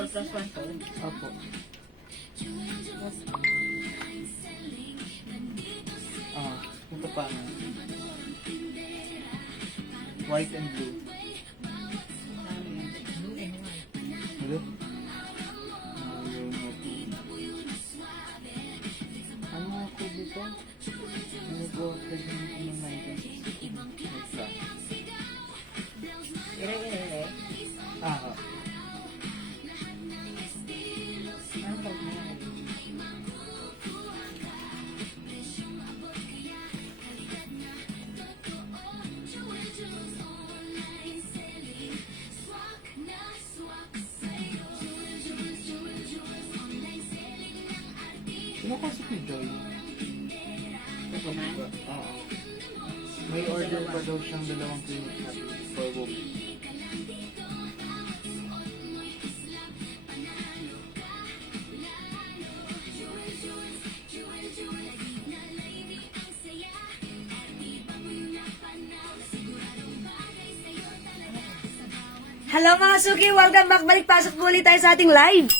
4+1 po. Opo. Ito pa na. White and blue. Blue and white. Blue? Ano nga po dito? Ano po? Pwede mo kung natin. Ire-ire. Ah, Ano po na yan? sino kasi si Joy? Kukunan? Oo. May order pa daw siyang 2 clinic natin for women. Hello mga suki! Welcome back! Balik pasok po ulit tayo sa ating live!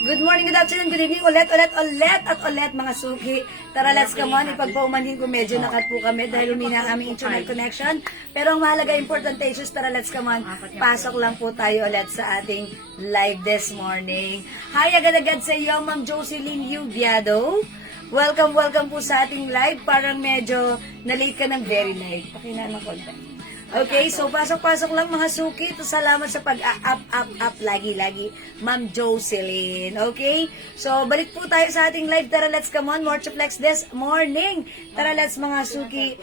Good morning, good afternoon, good evening, ulit mga suki. Tara, let's come on. Ipagpaumanhin ko medyo nakat po kami dahil umina ang aming internet connection. Pero ang mahalaga, importante issues, tara, let's come on. Pasok lang po tayo ulit sa ating live this morning. Hi, agad-agad sa iyo, Ma'am Jocelyn Yubiado. Welcome po sa ating live. Parang medyo na-late ka ng very late. Pakinaan ng konti. Okay, so pasok-pasok lang mga suki. Salamat sa pag-up lagi-lagi, Ma'am Jocelyn. Okay? So, balik po tayo sa ating live. Tara, let's come on. More to flex this morning. Tara, let's mga suki.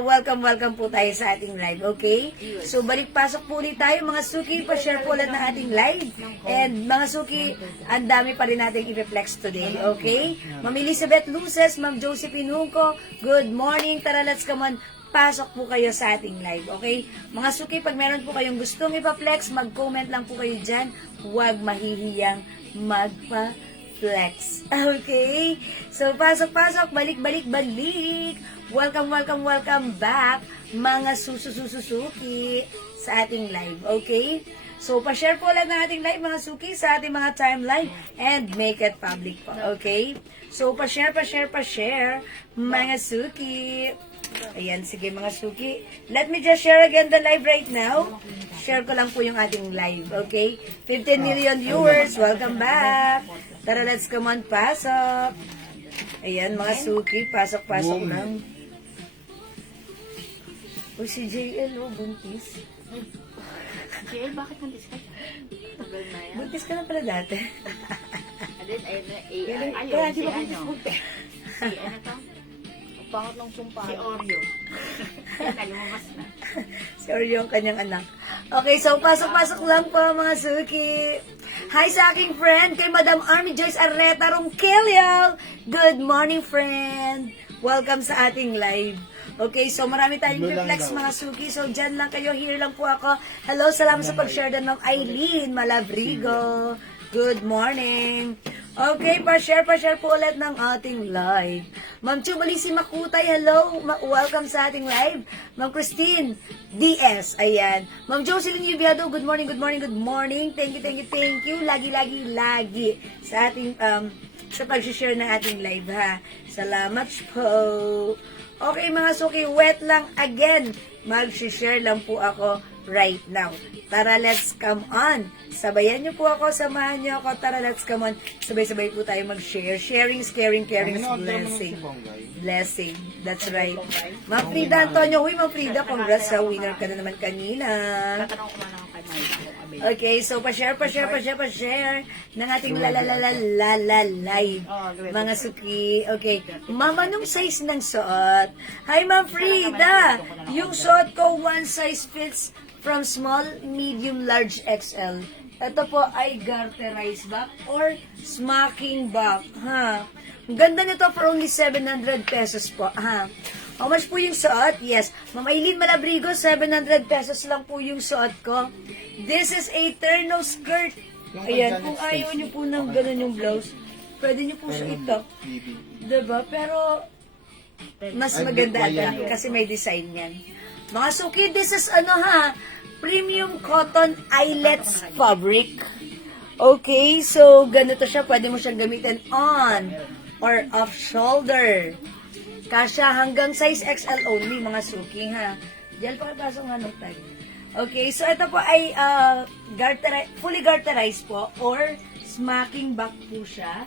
Welcome po tayo sa ating live. Okay? So, balik-pasok po ulit tayo. Mga suki, pa-share po ulit ng ating live. And mga suki, ang dami pa rin natin i-reflex today. Okay? Ma'am Elizabeth Luces, Ma'am Josephine Hunco, good morning. Tara, let's come on. Pasok po kayo sa ating live, okay? Mga suki, pag meron po kayong gustong ipa-flex, mag-comment lang po kayo dyan. Huwag mahihiyang magpa-flex. Okay? So, pasok-pasok, balik. Welcome back, mga sususuki sa ating live, okay? So, pa-share po lang ng ating live, mga suki, sa ating mga timeline and make it public po, okay? So, pa-share, mga suki. Ayan, sige mga suki. Let me just share again the live right now. Share ko lang po yung ating live, okay? 15 million viewers, welcome back. Tara, let's come on, pasok. Ayan, mga suki, pasok lang. Uy, si JL, oh, buntis. JL, bakit nandis ka? Tagal na yan. Buntis ka na pala dati. Ayun, si ano? Si ano to? Pangat ng sumpa. Si Oreo. Yan, lumabas na. Si Oreo ang kanyang anak. Okay, so pasok lang po mga suki. Hi sa aking friend, kay Madam Army Joyce Arreta Ronquillo. Good morning, friend. Welcome sa ating live. Okay, so marami tayong reflex mga suki. So dyan lang kayo, here lang po ako. Hello, salamat sa pag-share din ng Eileen Malabrigo. Good morning. Okay, pa-share po ulit ng ating live. Ma'am Chubalisi Makutay, hello. Welcome sa ating live. Ma'am Christine DS, ayan. Ma'am Jocelyn Yubiado, good morning. Thank you. Lagi sa ating, sa pag-share ng ating live, ha. Salamat po. Okay, mga suki, wait lang again. Mag-share lang po ako right now. Tara, let's come on. Sabayan niyo po ako, samahan niyo ako. Tara, let's come on. Sabay-sabay po tayo mag-share. Sharing is caring is blessing. Blessing. That's right. Ma'am Frida Antonio. Uy, Ma'am Frida, congrats sa winner ka na naman kanina. Tatanong ko man lang kay Mike. Okay, so pa-share ng ating live. Mga suki. Okay. Ma'am, anong size ng suot? Hi, Ma'am Frida. Yung suot ko, one size fits from small, medium, large, XL. Ito po ay garterized back or smocking back. Ha? Ang ganda nito for only 700 pesos po. Ha? How much po yung suot? Yes. Ma'am Eileen Malabrigo, 700 pesos lang po yung suot ko. This is a terno skirt. Ayan, kung ayaw nyo po ng ganun yung blouse, pwede nyo po siya ito. Diba? Pero, mas maganda ito kasi may design yan. Mga suki, this is premium cotton eyelets fabric. Okay, so ganito siya. Pwede mo siyang gamitin on or off shoulder. Kasya hanggang size XL only, mga suki, ha? Diyan pa kapasok nga nung tag. Okay, so ito po ay fully garterized po or smacking back po siya.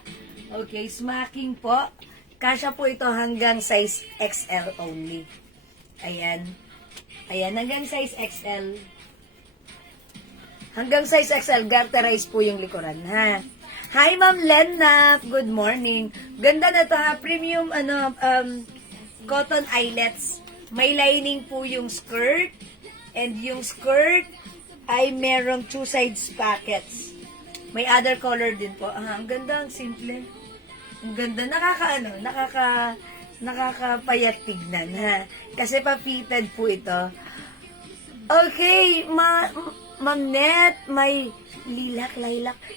Okay, smacking po. Kasya po ito hanggang size XL only. Ayan. Ayan, hanggang size XL. Hanggang size XL, garterized po yung likuran, ha? Hi, Ma'am Lena. Good morning. Ganda na to, ha? Premium, cotton eyelets. May lining po yung skirt. And yung skirt ay merong two sides pockets. May other color din po. Ang ganda, ang simple. Ang ganda. Nakakapayat tignan, ha? Kasi pa-fitted po ito. Okay, Ma'am Net, may lilac.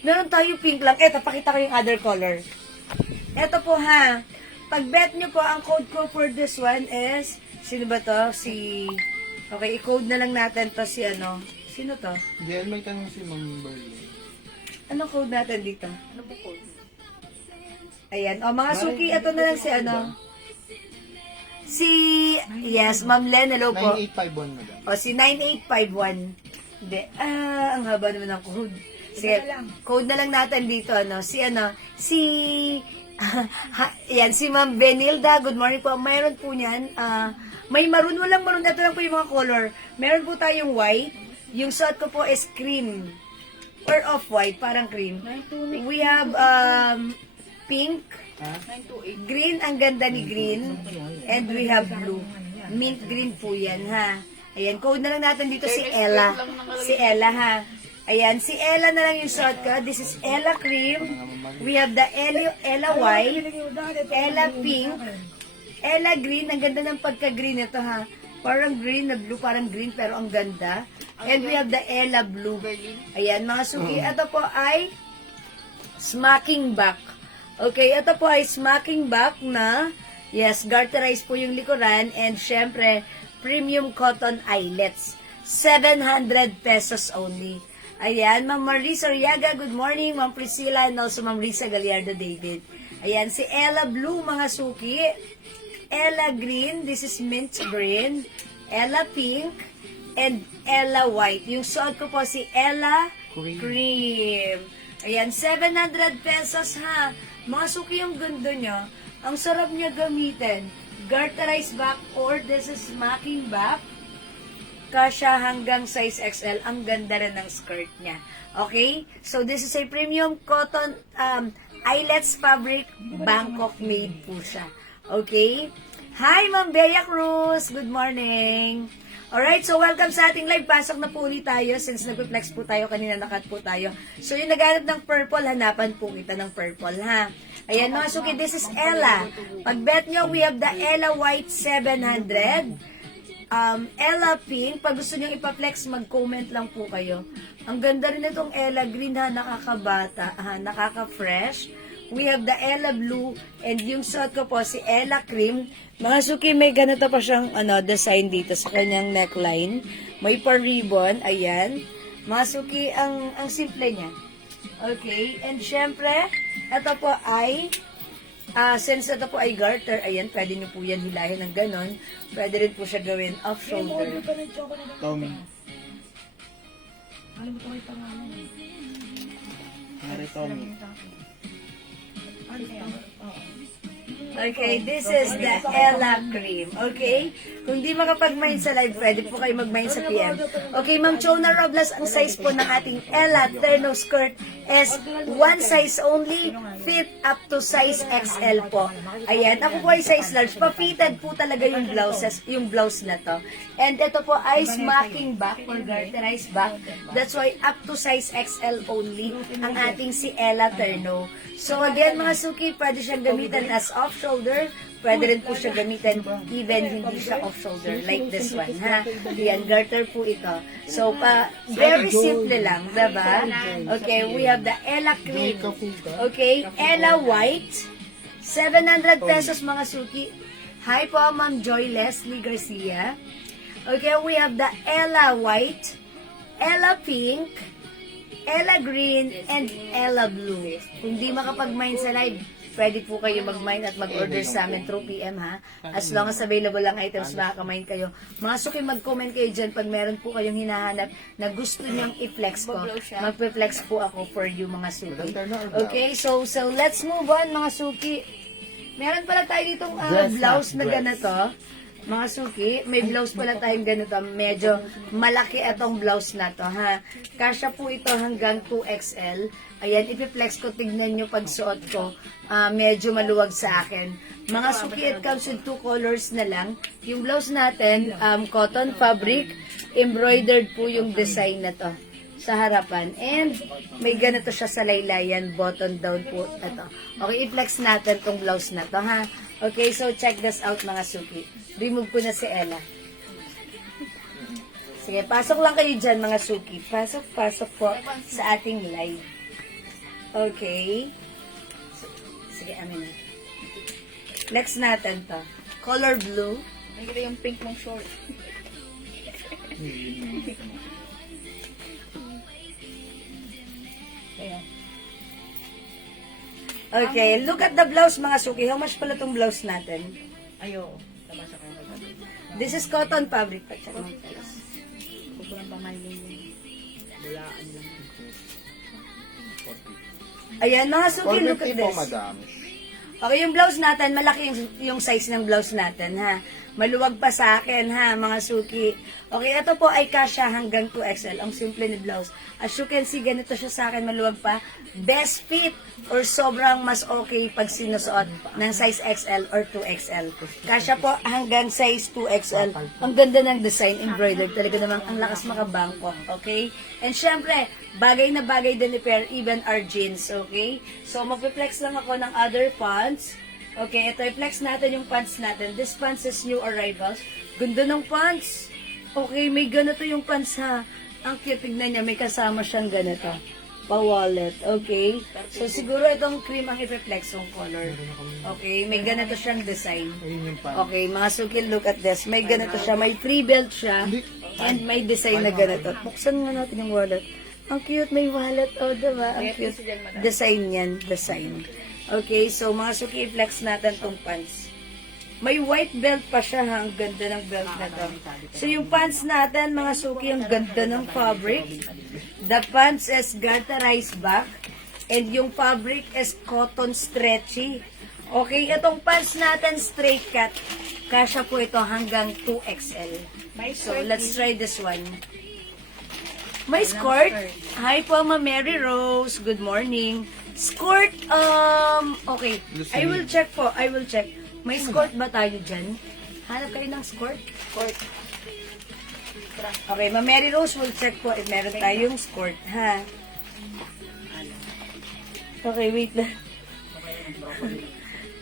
Meron tayo pink lang. Eto, pakita ko yung other color. Eto po, ha. Pag bet nyo po, ang code ko for this one is, sino ba to? Okay, i-code na lang natin to si ano. Sino to? Diyan may tanong si Ma'am Berlin. Anong code natin dito? Ano po code? Ayan. O, mga suki, ito na lang si ano. Yes, Ma'am Len, hello po. 9851 madam. O, si 9851. Hindi. Ang haba naman ng code. Sige, code na lang natin dito, ano. Yan, si Ma'am Benilda. Good morning po. Mayroon po niyan. May maroon, walang maroon. Ito lang po yung mga color. Meron po tayong white. Yung suot ko po is cream. Or off-white, parang cream. We have pink. 928. Green, ang ganda ni green. And we have blue. Mint green po yan, ha. Ayan, code na lang natin dito si Ella. Si Ella, ha. Ayan, si Ella na lang yung short ko. This is Ella cream. We have the Ella white, Ella pink, Ella green. Ang ganda ng pagka-green ito, ha. Parang green na blue, parang green, pero ang ganda. And we have the Ella blue. Ayan, mga suki. Ito po ay smacking back. Okay, ito po ay smacking back na, yes, garterized po yung likuran. And syempre, premium cotton eyelets. 700 pesos only. Ayan, Ma'am Marisa Oriaga, good morning. Ma'am Priscilla, and also Ma'am Risa Gallardo David. Ayan, si Ella Blue, mga suki. Ella Green, this is mint green. Ella Pink, and Ella White. Yung suot ko po si Ella Cream. Ayan, 700 pesos, ha. Mga suki, yung gundo nyo. Ang sarap niya gamitin. Garterized back or this is smacking back. Kasya hanggang size XL. Ang ganda rin ng skirt niya. Okay? So, this is a premium cotton eyelets fabric. Bangkok made po siya. Okay? Hi, Ma'am Bea Cruz. Good morning. Alright, so welcome sa ating live. Pasok na po ulit tayo since nag-flex po tayo. Kanina nakat po tayo. So, yung naghanap ng purple, hanapan po kita ng purple, ha? Ayan, mga suki, this is Ella. Pag bet nyo, we have the Ella White 700. Ella Pink. Pag gusto nyo ipa-flex, mag-comment lang po kayo. Ang ganda rin itong Ella Green, ha? Nakakabata, ha? Nakaka-fresh. We have the Ella Blue. And yung suot ko po, si Ella Cream. Mga suki, may ganito pa siyang design dito sa kanyang neckline. May pa-ribbon. Ayan. Mga suki, ang simple niya. Okay. And syempre, ito po ay, since ito po ay garter, ayan, pwede nyo po yan hilahin ng ganon. Pwede rin po siya gawin off-shoulder. Tommy. Alam mo ito may pangalan. Harry Tommy. Okay, this is the Ella Cream. Okay? Kung di makapag-mine sa live, pwede po kayo mag-mine sa PM. Okay, Ma'am Chona Robles, ang size po ng ating Ella Terno skirt is one size only, fit up to size XL po. Ayan, ako po ay size large. Pa-fitted po talaga yung blouse na to. And ito po ay smacking back or garterized back. That's why up to size XL only ang ating si Ella Terno. So again, mga suki, pwede siyang gamitin as off-shoulder. Pwede rin po siya gamitin even hindi siya off-shoulder. Like this one, ha? Yan, garter po ito. So, very simple lang, diba? Okay, we have the Ella Cream. Okay, Ella White. 700 pesos, mga suki. Hi po, Ma'am Joy Leslie Garcia. Okay, we have the Ella White, Ella Pink, Ella Green, and Ella Blue. Kung di makapag-mine sa live, pwede po kayo mag-mine at mag-order sa amin through PM ha. As long as available ang items, makaka-mine kayo. Mga suki, mag-comment kayo dyan pag meron po kayong hinahanap na gusto nyang i-flex ko. Magpe-flex po ako for you mga suki. Okay, so let's move on mga suki. Meron pala tayo ditong blouse na ganito. Mga suki, may blouse pala tayong ganito. Medyo malaki itong blouse na to, ha. Kasya po ito hanggang 2XL. Ayan, ipiplex ko. Tignan nyo pag suot ko. Medyo maluwag sa akin. Mga suki, it comes with 2 colors na lang. Yung blouse natin, cotton fabric. Embroidered po yung design na to sa harapan. And may ganito siya sa laylayan. Button down po ito. Okay, i-flex natin tong blouse na to, ha. Okay, so check this out mga suki. Remove ko na si Ella. Sige, pasok lang kayo dyan mga suki. Pasok po sa ating live. Okay. Sige, amin na. Next natin to. Color blue. Nakikita yung pink mong short. Ayan. Okay, look at the blouse mga suki. How much pala tong blouse natin? Ayo. Tabasa ko yung This is cotton fabric. Huwag ko lang pamalin yung bulaan lang. Ayan mga suki, look at this. madam. Okay, yung blouse natin, malaki yung size ng blouse natin, ha. Maluwag pa sa akin, ha, mga suki. Okay, ito po ay kasya hanggang 2XL. Ang simple ni blouse. As you can see, ganito siya sa akin, maluwag pa. Best fit or sobrang mas okay pag sinusuot ng size XL or 2XL. Kasya po hanggang size 2XL. Ang ganda ng design, embroidered. Talaga namang ang lakas makabangkok, okay? And syempre, bagay na bagay din ni pair, even our jeans, okay? So, magpe-flex lang ako ng other pants. Okay, ito, i-flex natin yung pants natin. This pants is new arrivals. Ganda ng pants. Okay, may ganito yung pants ha. Ang cute, tignan niya, may kasama siyang ganito. Pa-wallet, okay? So, siguro itong cream ang i-flex yung color. Okay, may ganito siyang design. Okay, mga suki, look at this. May ganito siya, may free belt siya. And may design na ganito. Buksan nga natin yung wallet. Ang cute, may wallet. Oh, diba? Ang cute. Design yan, design. Okay, so mga suki, i-flex natin tong pants. May white belt pa siya ha, ang ganda ng belt na to. So yung pants natin, mga suki, ang ganda ng fabric. The pants is garterized back. And yung fabric is cotton stretchy. Okay, itong pants natin, straight cut. Kasya po ito hanggang 2XL. So let's try this one. May skirt. Hi po, Ma Mary Rose. Good morning. Skirt, okay. I will check po. I will check. May skirt ba tayo dyan? Hanap kayo ng skirt? Skirt. Okay, Ma Mary Rose will check po if meron tayong skirt, ha? Okay, wait lang.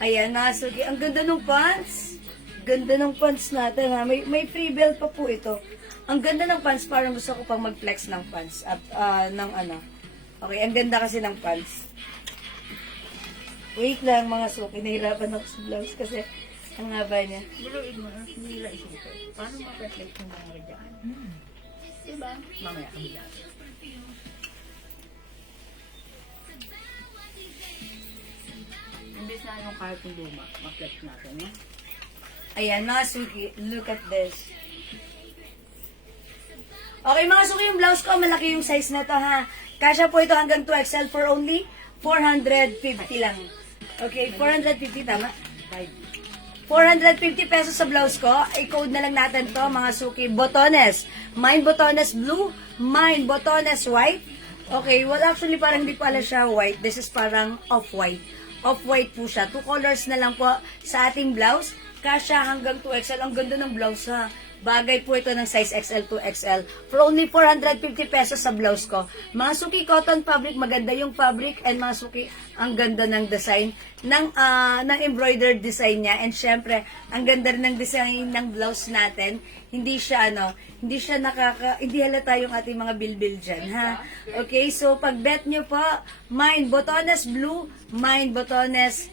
Ayan, nasugi. Ang ganda ng pants. Ganda ng pants natin, ha? May free belt pa po ito. Ang ganda ng pants, parang gusto ko pang mag-flex ng pants. At, ng ano. Okay, ang ganda kasi ng pants. Wait lang, mga suki. Nahirapan ako sa blouse kasi ang haba niya. Buluin mo, nila isipin. Paano ma-reflect yung mga dyan? Diba? Mamaya kami dyan. Imbis na yung kahit yung luma, ma-flex natin, eh? Ayan, mga suki, look at this. Okay, mga suki, yung blouse ko, malaki yung size na to, ha? Kasya po ito hanggang 2XL for only 450 lang. Okay, 450, tama? 450 pesos sa blouse ko. I-code na lang natin to, mga suki. Botones. Mine botones blue, mine botones white. Okay, well actually parang hindi pala siya white. This is parang off-white. Off-white po siya. 2 colors na lang po sa ating blouse. Kasya hanggang 2XL. Ang ganda ng blouse ha. Bagay po ito ng size XL to XL. For only 450 pesos sa blouse ko. Mga suki, cotton fabric. Maganda yung fabric. And mga suki, ang ganda ng design. Ng embroidered design niya. And syempre, ang ganda rin ng design ng blouse natin. Hindi siya, hindi halata yung ating mga bilbil dyan, ha? Okay, so pag bet nyo po, mine botones blue, mine botones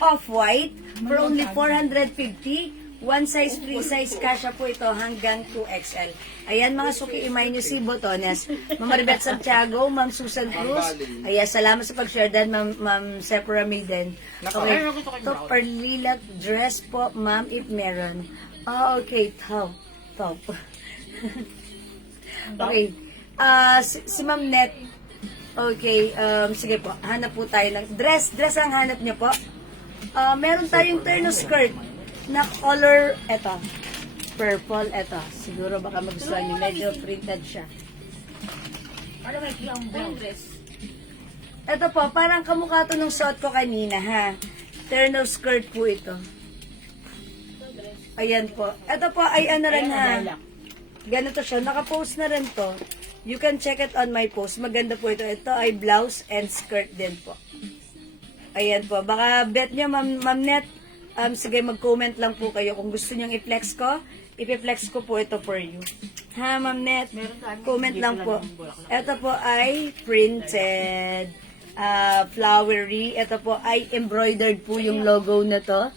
off-white for only 450. One size, free size, kasha po ito hanggang 2XL. Ayan mga suki, imay nyo si Botones. Ma'am Maribeth Santiago, Ma'am Susan Cruz. Ayan, salamat sa pag-share din, Ma'am Sephora Maiden. Okay, ito parlilac dress po, ma'am, if meron. Ah, okay, top. Okay, si Ma'am Net. Okay, sige po, hanap po tayo ng dress ang hanap niya po. Meron tayong terno skirt na color, eto, purple, eto. Siguro baka magustuhan niyo, medyo printed siya. Ano may clown dress? Eto po, parang kamukha to nung suot ko kanina, ha. Terno skirt po ito. Ayan po. Eto po ay ano rin, ha. Ganito siya, nakapost na rin to. You can check it on my post. Maganda po ito. Ito ay blouse and skirt din po. Ayan po. Baka bet niyo, Ma'am Net, sige, mag-comment lang po kayo. Kung gusto niyong i-flex ko, ipi-flex ko po ito for you. Ha, Ma'am Net? Comment lang po. Ito po ay printed, flowery. Ito po ay embroidered po yung logo na to.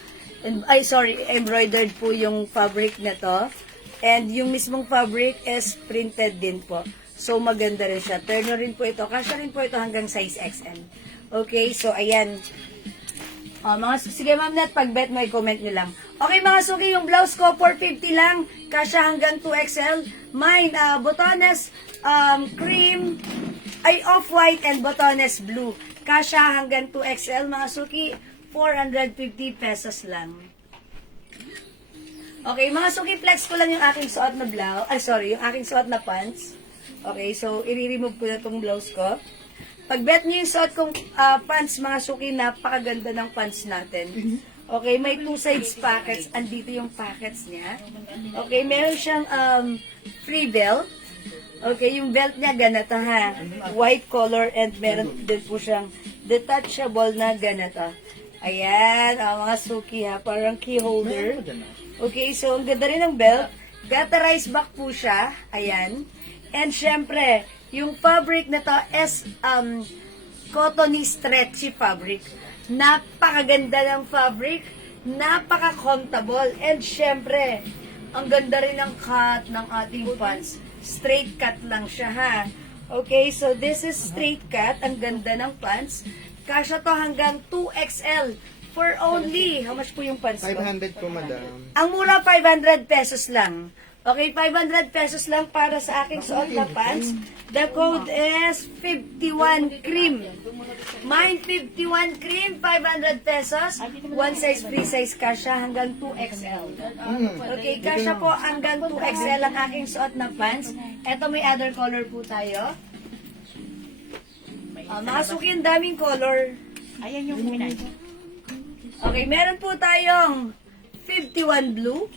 Embroidered po yung fabric na to. And yung mismong fabric is printed din po. So, maganda rin siya. Terno rin po ito. Kasya rin po ito hanggang size XL. Okay, so ayan. Sige Ma'am Net, pag-bet mo, i-comment nyo lang. Okay mga suki, yung blouse ko, 450 lang. Kasya hanggang 2XL. Mine, botones, cream, ay off-white and botones blue. Kasya hanggang 2XL. Mga suki, 450 pesos lang. Okay, mga suki, flex ko lang yung aking suot na blouse. Yung aking suot na pants. Okay, so, i-remove ko na itong blouse ko. Pag-bet nyo yung suot kong pants, mga suki, napakaganda ng pants natin. Okay, may 2 sides pockets. Andito yung pockets niya. Okay, meron siyang free belt. Okay, yung belt niya ganito ha. White color and meron din po siyang detachable na ganito. Ayan, mga suki ha. Parang key holder. Okay, so ang ganda rin ng belt. Gutterized back po siya. Ayan. And syempre, yung fabric na to is cottony stretchy fabric. Napakaganda ng fabric, napaka-comfortable, and syempre, ang ganda rin ng cut ng ating pants. Straight cut lang siya, ha? Okay, so this is straight cut, ang ganda ng pants. Kasya to hanggang 2XL for only, how much po yung pants ko? 500 po, madam. Ang mura, 500 pesos lang. Okay, 500 pesos lang para sa aking suot na pants. The code is 51 cream. Mine 51 cream, 500 pesos. One size, free size kasha hanggang 2XL. Okay, kasha po hanggang 2XL ang aking suot na pants. Ito may other color po tayo. Mga suki, ang daming color. Ayan yung minay. Okay, meron po tayong 51 blue.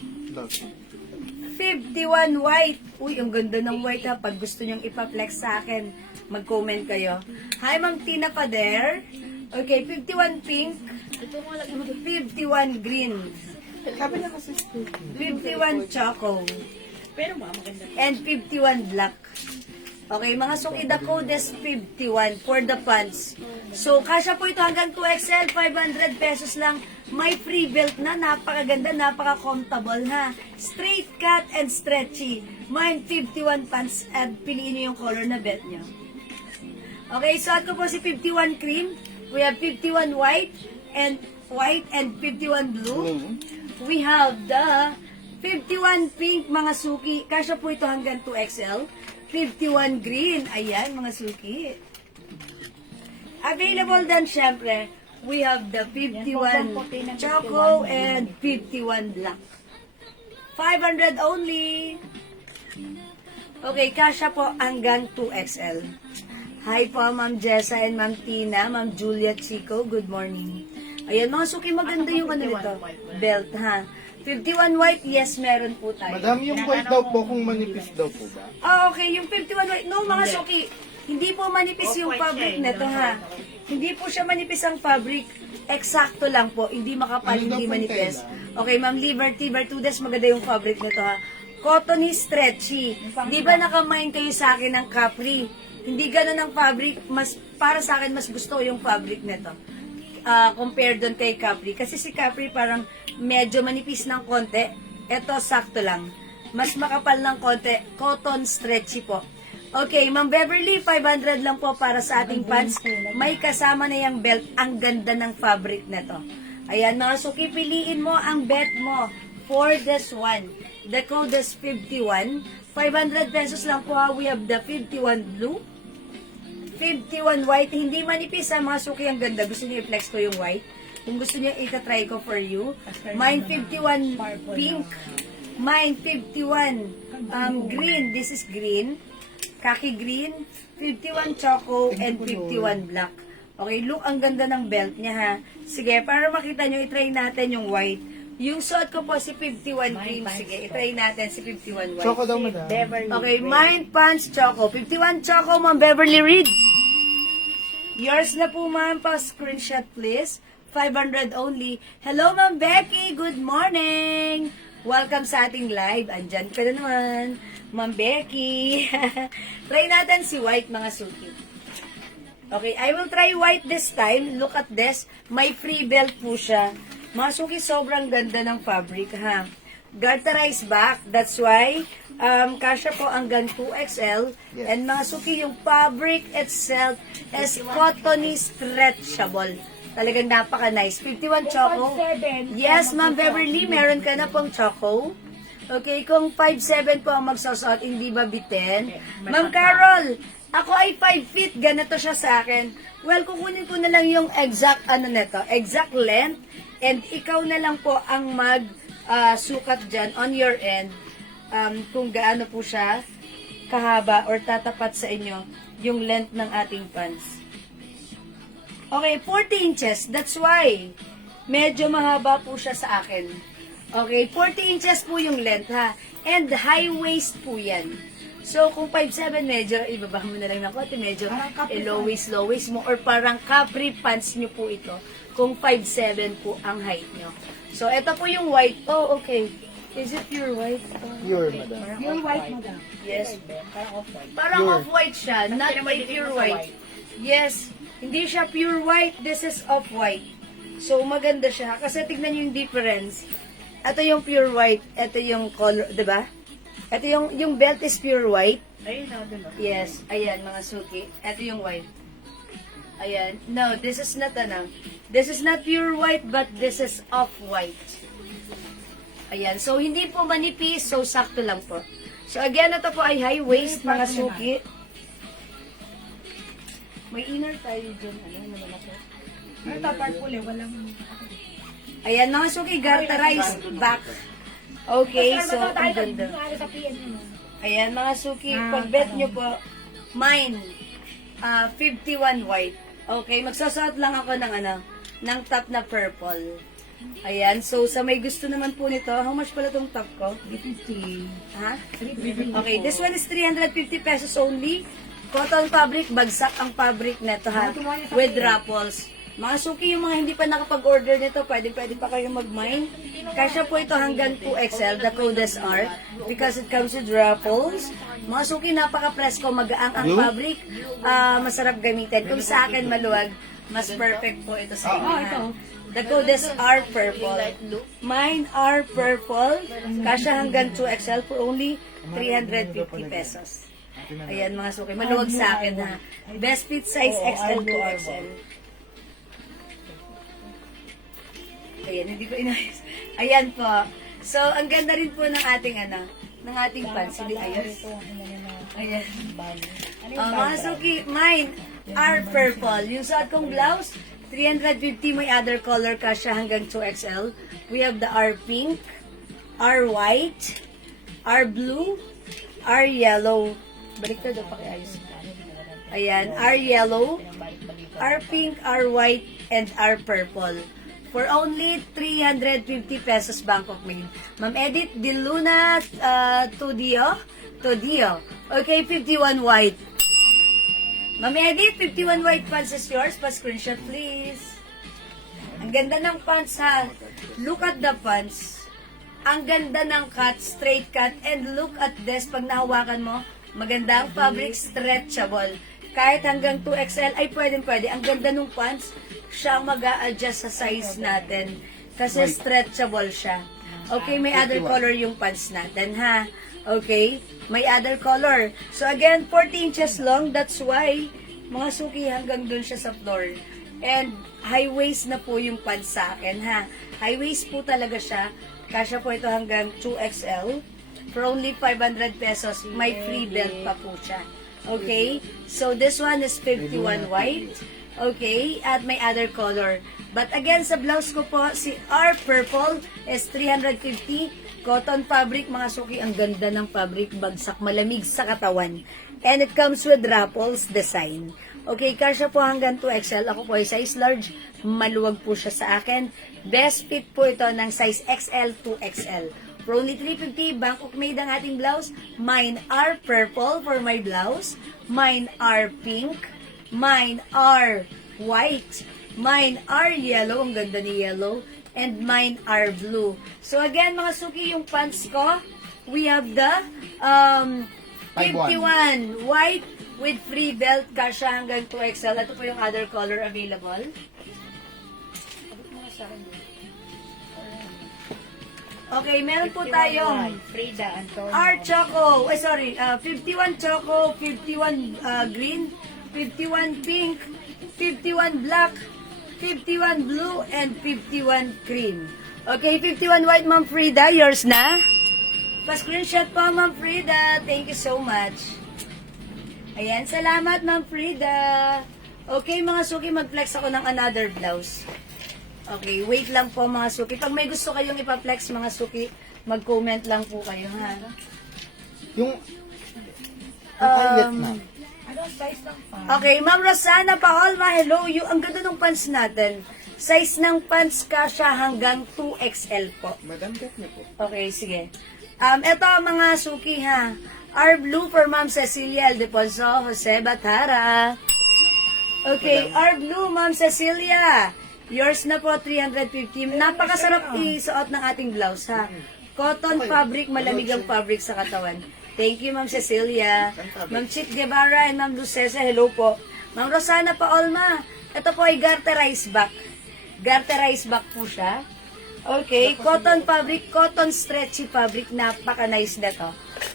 51 white. Uy, ang ganda ng white ha. Pag gusto nyong ipa-flex sa akin, mag-comment kayo. Hi, Ma'am Tina Pader. Okay, 51 pink. 51 green. 51 choco. Pero maganda. And 51 black. Okay, mga suki, the code is 51 for the pants. So, kasya po ito hanggang 2XL, 500 pesos lang. May free belt na, napakaganda, napaka-comfortable ha. Straight cut and stretchy. Mine 51 pants at piliin nyo yung color na belt nyo. Okay, suot ko po si 51 cream. We have 51 white and 51 blue. We have the 51 pink, mga suki. Kasya po ito hanggang 2XL. 51 green. Ayan, mga suki. Available din, syempre, we have the 51 choco and 51 black. 500 only. Okay, kasya po hanggang 2XL. Hi po, Ma'am Jessa and Ma'am Tina, Ma'am Julia Chico, good morning. Ayan, mga suki, maganda yung ano nito. Belt, ha? 51 white, yes, meron po tayo. Madam, yung white daw po, kung manipis daw po ba? Okay, yung 51 white, no, mga suki, hindi po manipis yung fabric nito, ha? Hindi po siya manipis ang fabric. Eksakto lang po, hindi makapal, hindi manipis. Okay, Ma'am Liberty Bertudes, maganda yung fabric nito, ha? Cottony stretchy. Di ba nakamain kayo sa akin ng Capri? Hindi ganun ang fabric, para sa akin, mas gusto ko yung fabric nito. compare doon kay Capri. Kasi si Capri parang medyo manipis ng konti. Ito, sakto lang. Mas makapal ng konti. Cotton stretchy po. Okay, Ma'am Beverly, 500 lang po para sa ating pants. May kasama na yung belt. Ang ganda ng fabric na to. Ayan, mga suki, piliin mo ang bet mo for this one. The code is 51. 500 pesos lang po ha. We have the 51 blue. 51 white. Hindi manipis ha, mga suki. Ang ganda. Gusto niyo i-flex ko yung white? Kung gusto niyo, itatry ko for you. Mine 51 pink. Mine 51 green. This is green. Khaki green. 51 choco and 51 black. Okay, look, ang ganda ng belt niya ha. Sige, para makita nyo, itry natin yung white. Yung suot ko po si 51 green. Sige, itry natin si 51 white. Choco daw, madam. Okay, mine pants choco. 51 choco, Ma'am Beverly Reed. Yours na po, ma'am. Pa-screenshot, please. 500 only. Hello, Ma'am Becky. Good morning. Welcome sa ating live. Andyan ka na naman, Ma'am Becky. Try natin si white, mga suki. Okay, I will try white this time. Look at this. May free belt po siya. Mga suki, sobrang ganda ng fabric, ha? Garterized back. That's why, kasya po hanggang 2XL. Yes. And mga suki, yung fabric itself is cottony stretchable. Talagang napaka-nice. 51 choco. Yes, Ma'am Beverly, meron ka na pong choco. Okay, kung 5'7" po ang magsusot, hindi ba bitin? Ma'am Carol, ako ay 5 feet, ganito siya sa akin. Well, kukunin ko na lang yung exact, exact length, and ikaw na lang po ang sukat dyan on your end, kung gaano po siya kahaba or tatapat sa inyo yung length ng ating pants. Okay, 40 inches. That's why medyo mahaba po siya sa akin. Okay, 40 inches po yung length ha. And high waist po yan. So, kung 5'7", medyo ibaba mo na lang ng konti. Medyo low waist mo. Or parang capri pants nyo po ito. Kung 5'7" po ang height nyo. So, ito po yung white. Oh, okay. Is it pure white? Oh, Pure, madam. Pure white, madam. yes. Parang off-white. Parang Pure. off-white siya. Not a pure white. Yes. Hindi siya pure white. This is off-white. So, maganda siya. Kasi tignan nyo yung difference. Ito yung pure white. Ito yung color, diba? Ito yung belt is pure white. Ayun na, doon. Yes. Ayan, mga suki. Ito yung white. Ayan. No, this is not This is not pure white, but this is off-white. Ayan. So, hindi po manipis. So, sakto lang po. So, again, ito po ay high waist, mga suki. May inner tayo dyan. Ano naman ako? Ano ito, purple eh, walang... Ayan, mga suki, garterized back. Okay, so, ang ganda. Sa PN. Ayan, mga suki, pag bet nyo po, mine, 51 white. Okay, magsasuot lang ako ng top na purple. Ayan, so sa may gusto naman po nito, how much pala tong top ko? 350. Ha? Okay, this one is 350 pesos only. Cotton fabric, bagsak ang fabric neto ha. With ruffles. Mga suki, yung mga hindi pa nakapag-order nito, pwede pa kayong mag-mine. Kasya po ito hanggang 2XL, the code is R, because it comes with ruffles. Mga suki, napaka-presko, magaang ang fabric, masarap gamitin. Kung sa akin maluwag, mas perfect po ito sa inyo. Ha? The code is R purple. Mine R purple, kasya hanggang 2XL for only 350 pesos. Ayan mga suki, maluwag sa akin ha. Best fit size XL to XL. Ayan, hindi ko inayos. Ayan po. So, ang ganda rin po ng ating ng ating pants. Hindi ayos. Ayan. Mga suki, mine are purple. Yung suot kong blouse, 350, may other color kasya hanggang 2XL. We have the R pink, R white, R blue, R yellow. Baliktad o pakiayos. Ayan, R yellow, R pink, R white, and R purple. For only 350 pesos Bangkok made. Ma'am Edith, Di Luna, Todio. Okay, 51 white. Ma'am Edith, 51 white pants is yours. Pa-screenshot, please. Ang ganda ng pants, ha. Look at the pants. Ang ganda ng cut, straight cut. And look at this, pag nahawakan mo, maganda ang fabric, stretchable. Kahit hanggang 2XL ay pwede. Ang ganda ng pants. siya ang mag-a-adjust sa size natin. Kasi stretchable siya. Okay, may other color yung pants natin, ha? Okay? May other color. So again, 40 inches long. That's why, mga suki, hanggang dun siya sa floor. And high waist na po yung pants sa akin, ha? High waist po talaga siya. Kasya po ito hanggang 2XL. For only 500 pesos, may free belt pa po siya. Okay? So this one is 51 white. Okay? At may other color. But again, sa blouse ko po, si R Purple is 350. Cotton fabric, mga suki, ang ganda ng fabric, bagsak, malamig sa katawan. And it comes with Raffles design. Okay, kasya po hanggang 2XL. Ako po ay size large. Maluwag po siya sa akin. Best fit po ito ng size XL to XL. For only 350, Bangkok made ang ating blouse. Mine are purple for my blouse. Mine are pink. Mine are white. Mine are yellow. Ang ganda ni yellow. And mine are blue. So again, mga suki, yung pants ko, we have the 51 white with free belt, kasya hanggang 2XL. Ito po yung other color available. Okay, meron po tayong Frida Antonio. R Choco, 51 Choco, 51 green, 51 pink, 51 black, 51 blue, and 51 cream. Okay, 51 white, Ma'am Frida, yours na? Pa-screenshot po, Ma'am Frida. Thank you so much. Ayan, salamat, Ma'am Frida. Okay, mga suki, mag-flex ako ng another blouse. Okay, wait lang po, mga suki. Pag may gusto kayong ipa-flex, mga suki, mag-comment lang po kayo, ha? Yung eyelet na. Ano size ng pants? Okay, Ma'am Rosana Paolma, hello. Ang ganda ng pants natin. Size ng pants kasya hanggang 2XL po. Madam, get niyo po. Okay, sige. Ito mga suki, ha. R Blue for Ma'am Cecilia Aldeponso, Jose Batara. Okay, R Blue, Ma'am Cecilia. Yours na po, 350. Napakasarap isuot ng ating blouse, ha. Cotton fabric, malamig ang fabric sa katawan. Thank you, Ma'am Cecilia. Ma'am Chit Guevara and Ma'am Lucesa, hello po. Ma'am Rosana Paolma, ito po ay garterized back. Garterized back po siya. Okay, cotton fabric, cotton stretchy fabric, napaka-nice na to.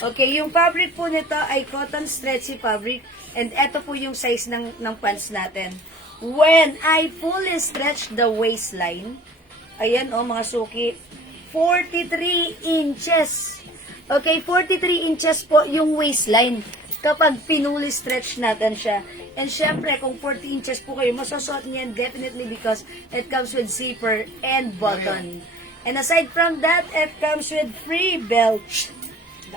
Okay, yung fabric po nito ay cotton stretchy fabric and ito po yung size ng pants natin. When I fully stretch the waistline, ayan o mga suki, 43 inches. Okay, 43 inches po yung waistline kapag pinuli stretch natin siya. And syempre, kung 40 inches po kayo, masasuot niyan definitely because it comes with zipper and button. And aside from that, it comes with free belt.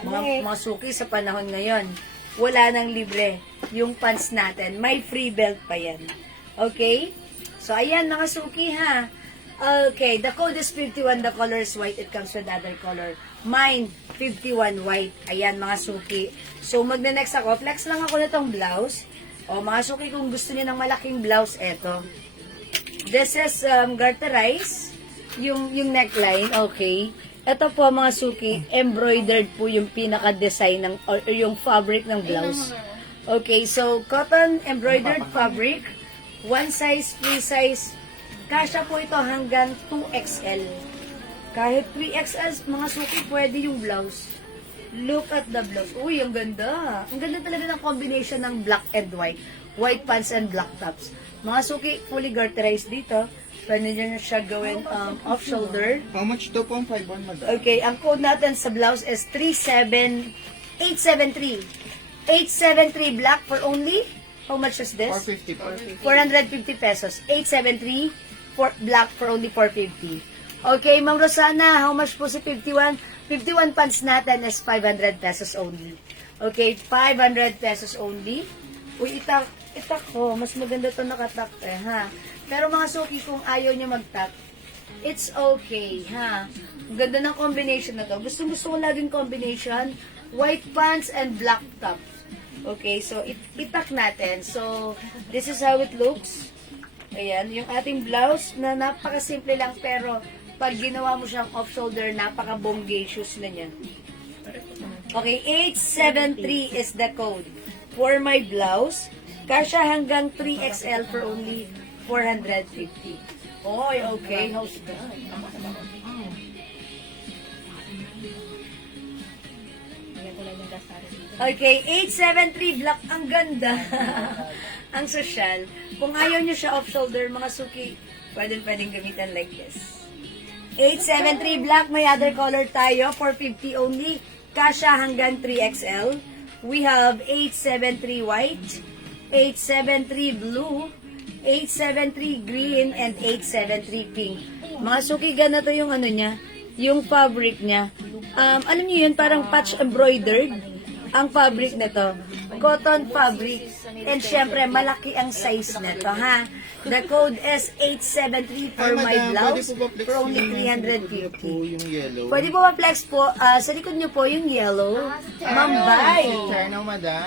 Mga suki sa panahon ngayon, wala nang libre yung pants natin. May free belt pa yan. Okay? So, ayan, mga suki, ha? Okay, the code is 51, the color is white, it comes with other color. Mine, 51 white. Ayan, mga suki. So, magna-next ako. Flex lang ako nitong blouse. O, mga suki, kung gusto niyo ng malaking blouse, eto. This is garterized. Yung neckline, okay. Ito po, mga suki, embroidered po yung pinaka-design ng, or yung fabric ng blouse. Okay, so, cotton embroidered fabric. One size, free size. Kasya po ito hanggang 2XL. Kahit 3XL, mga suki, pwede yung blouse. Look at the blouse. Uy, ang ganda. Ang ganda talaga ng combination ng black and white. White pants and black tops. Mga suki, fully garterized dito. Pwede nyo siya gawin off-shoulder. How much to po ang 5-1, madam? Okay, ang code natin sa blouse is 873. 873 black for only, how much is this? 450 po. 450 pesos. 873 for black for only 450. Okay, Ma'am Rosana, how much po sa 51? 51 pants natin is 500 pesos only. Okay, 500 pesos only. Uy, itak ko. Mas maganda to nakatak ha. Pero mga suki, kung ayaw niya mag-tuck, it's okay, ha. Ang ganda ng combination na to. Gusto ko laging combination, white pants and black top. Okay, so itak natin. So, this is how it looks. Ayan, yung ating blouse na napakasimple lang pero pag ginawa mo siyang off-shoulder, napaka-bongacious na niya. Okay, 873 is the code for my blouse. Kasya hanggang 3XL for only 450. Oy, okay. How's that? Bigyan ko lang yung dasari dito. Okay, 873 black. Ang ganda. Ang social. Kung ayaw nyo siya off-shoulder, mga suki, pwedeng gamitan like this. 873 black, may other color tayo, 450 only. Kasha hanggang 3XL. We have 873 white, 873 blue, 873 green, and 873 pink. Mga suki, ganito yung ano niya, yung fabric niya. Alam niyo yun, parang patch embroidered ang fabric nito. Cotton fabric. And syempre, malaki ang size nito, ha? The code is 873 for my blouse for only 350. Yung yellow. Pwede po ma-flex po, sa likod niyo po yung yellow. Mambay. China, madam.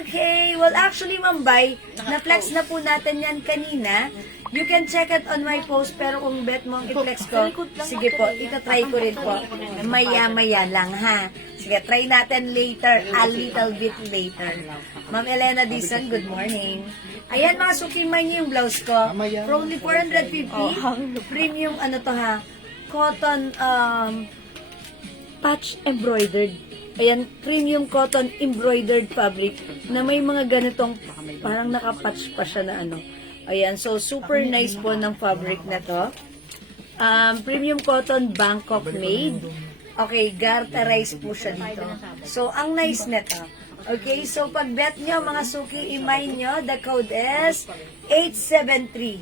Okay. Well, actually, Mambay, na-flex na po natin yan kanina. You can check it on my post, pero kung bet mo ang i-flex ko, sige po, itatry ko rin po. Maya-maya lang, ha? Sige, try natin later, a little bit later. Ma'am Elena Dizon, good morning. Ayan, mga sukimay niyo yung blouse ko. For only 450, premium ano to ha, cotton patch embroidered. Ayan, premium cotton embroidered fabric na may mga ganitong parang nakapatch pa siya na ano. Ayan, so super nice po ng fabric na to. Premium cotton Bangkok made. Okay, garterized po siya dito. So, ang nice nito. Okay, so pag bet nyo, mga suki, imay nyo, the code is 873.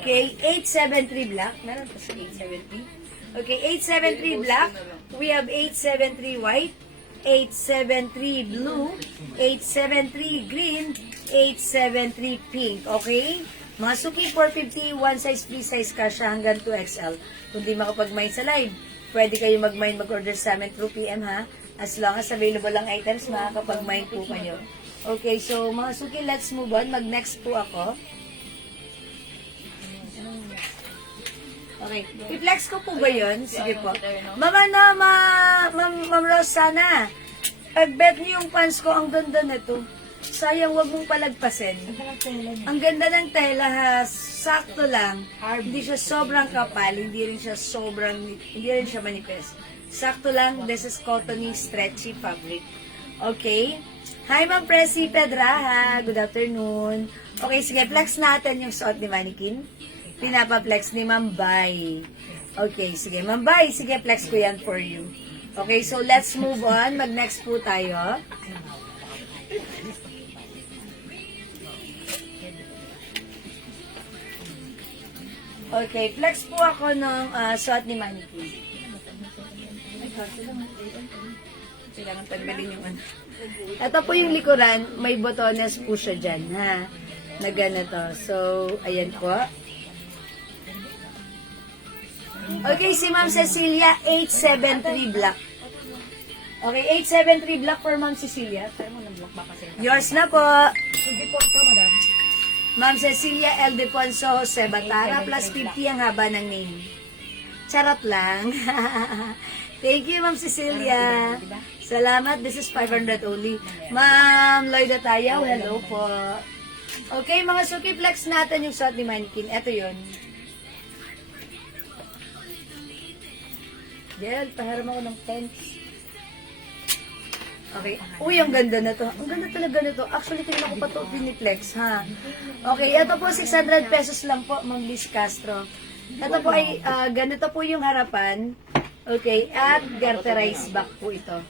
Okay, 873 black. Meron po siya 873. Okay, 873 black. We have 873 white, 873 blue, 873 green, 873 pink. Okay? Mga suki, 450, one size, free size ka siya hanggang 2XL. Kung di makapag-mine sa live, pwede kayo mag-mine, mag-order sa amin through PM ha. As long as available ang items, makakapag-mine po kayo. Okay, so mga suki, let's move on. Mag-next po ako. Okay. I-flex ko po ba yun? Sige po. Ma'am Rosana, pag-bet niyo yung pants ko, ang ganda na to. Sayang, wag mong palagpasin. Ang ganda ng tela ha, sakto lang. Hindi siya sobrang kapal, hindi rin siya manipis. Sakto lang, this is cottony, stretchy fabric. Okay? Hi, Ma'am Presi Pedraha. Good afternoon. Okay, sige, flex natin yung suot ni Mannequin. Pinapa-flex ni Ma'am Bay. Okay, sige, Ma'am Bay, sige, flex ko yan for you. Okay, so let's move on. Mag-next po tayo. Okay, flex po ako ng suot ni Mannequin. Kailangan tanggalin yung ano. Ito po yung likuran, may botones po siya dyan, ha? Na ganito. So, ayan po. Okay, si Ma'am Cecilia, 873 black. Okay, 873 black for Ma'am Cecilia. Yours na po. Ma'am Cecilia L. Deponso Jose Batara, plus 50 ang haba ng name. Charot lang. Thank you, Ma'am Cecilia. Salamat. This is 500 only. Ma'am Lloyda Tayaw, hello po. Okay, mga suki, flex natin yung suot ni Mannequin. Ito yun. Del, paharam ako ng pants. Okay. Uy, ang ganda na to. Ang ganda talaga nito. Actually, tingnan ko pa to piniplex, ha? Okay, ito po, 600 pesos lang po, Ma'am Liz Castro. Ito po ay, ganito po yung harapan. Okay, at garterized back po ito.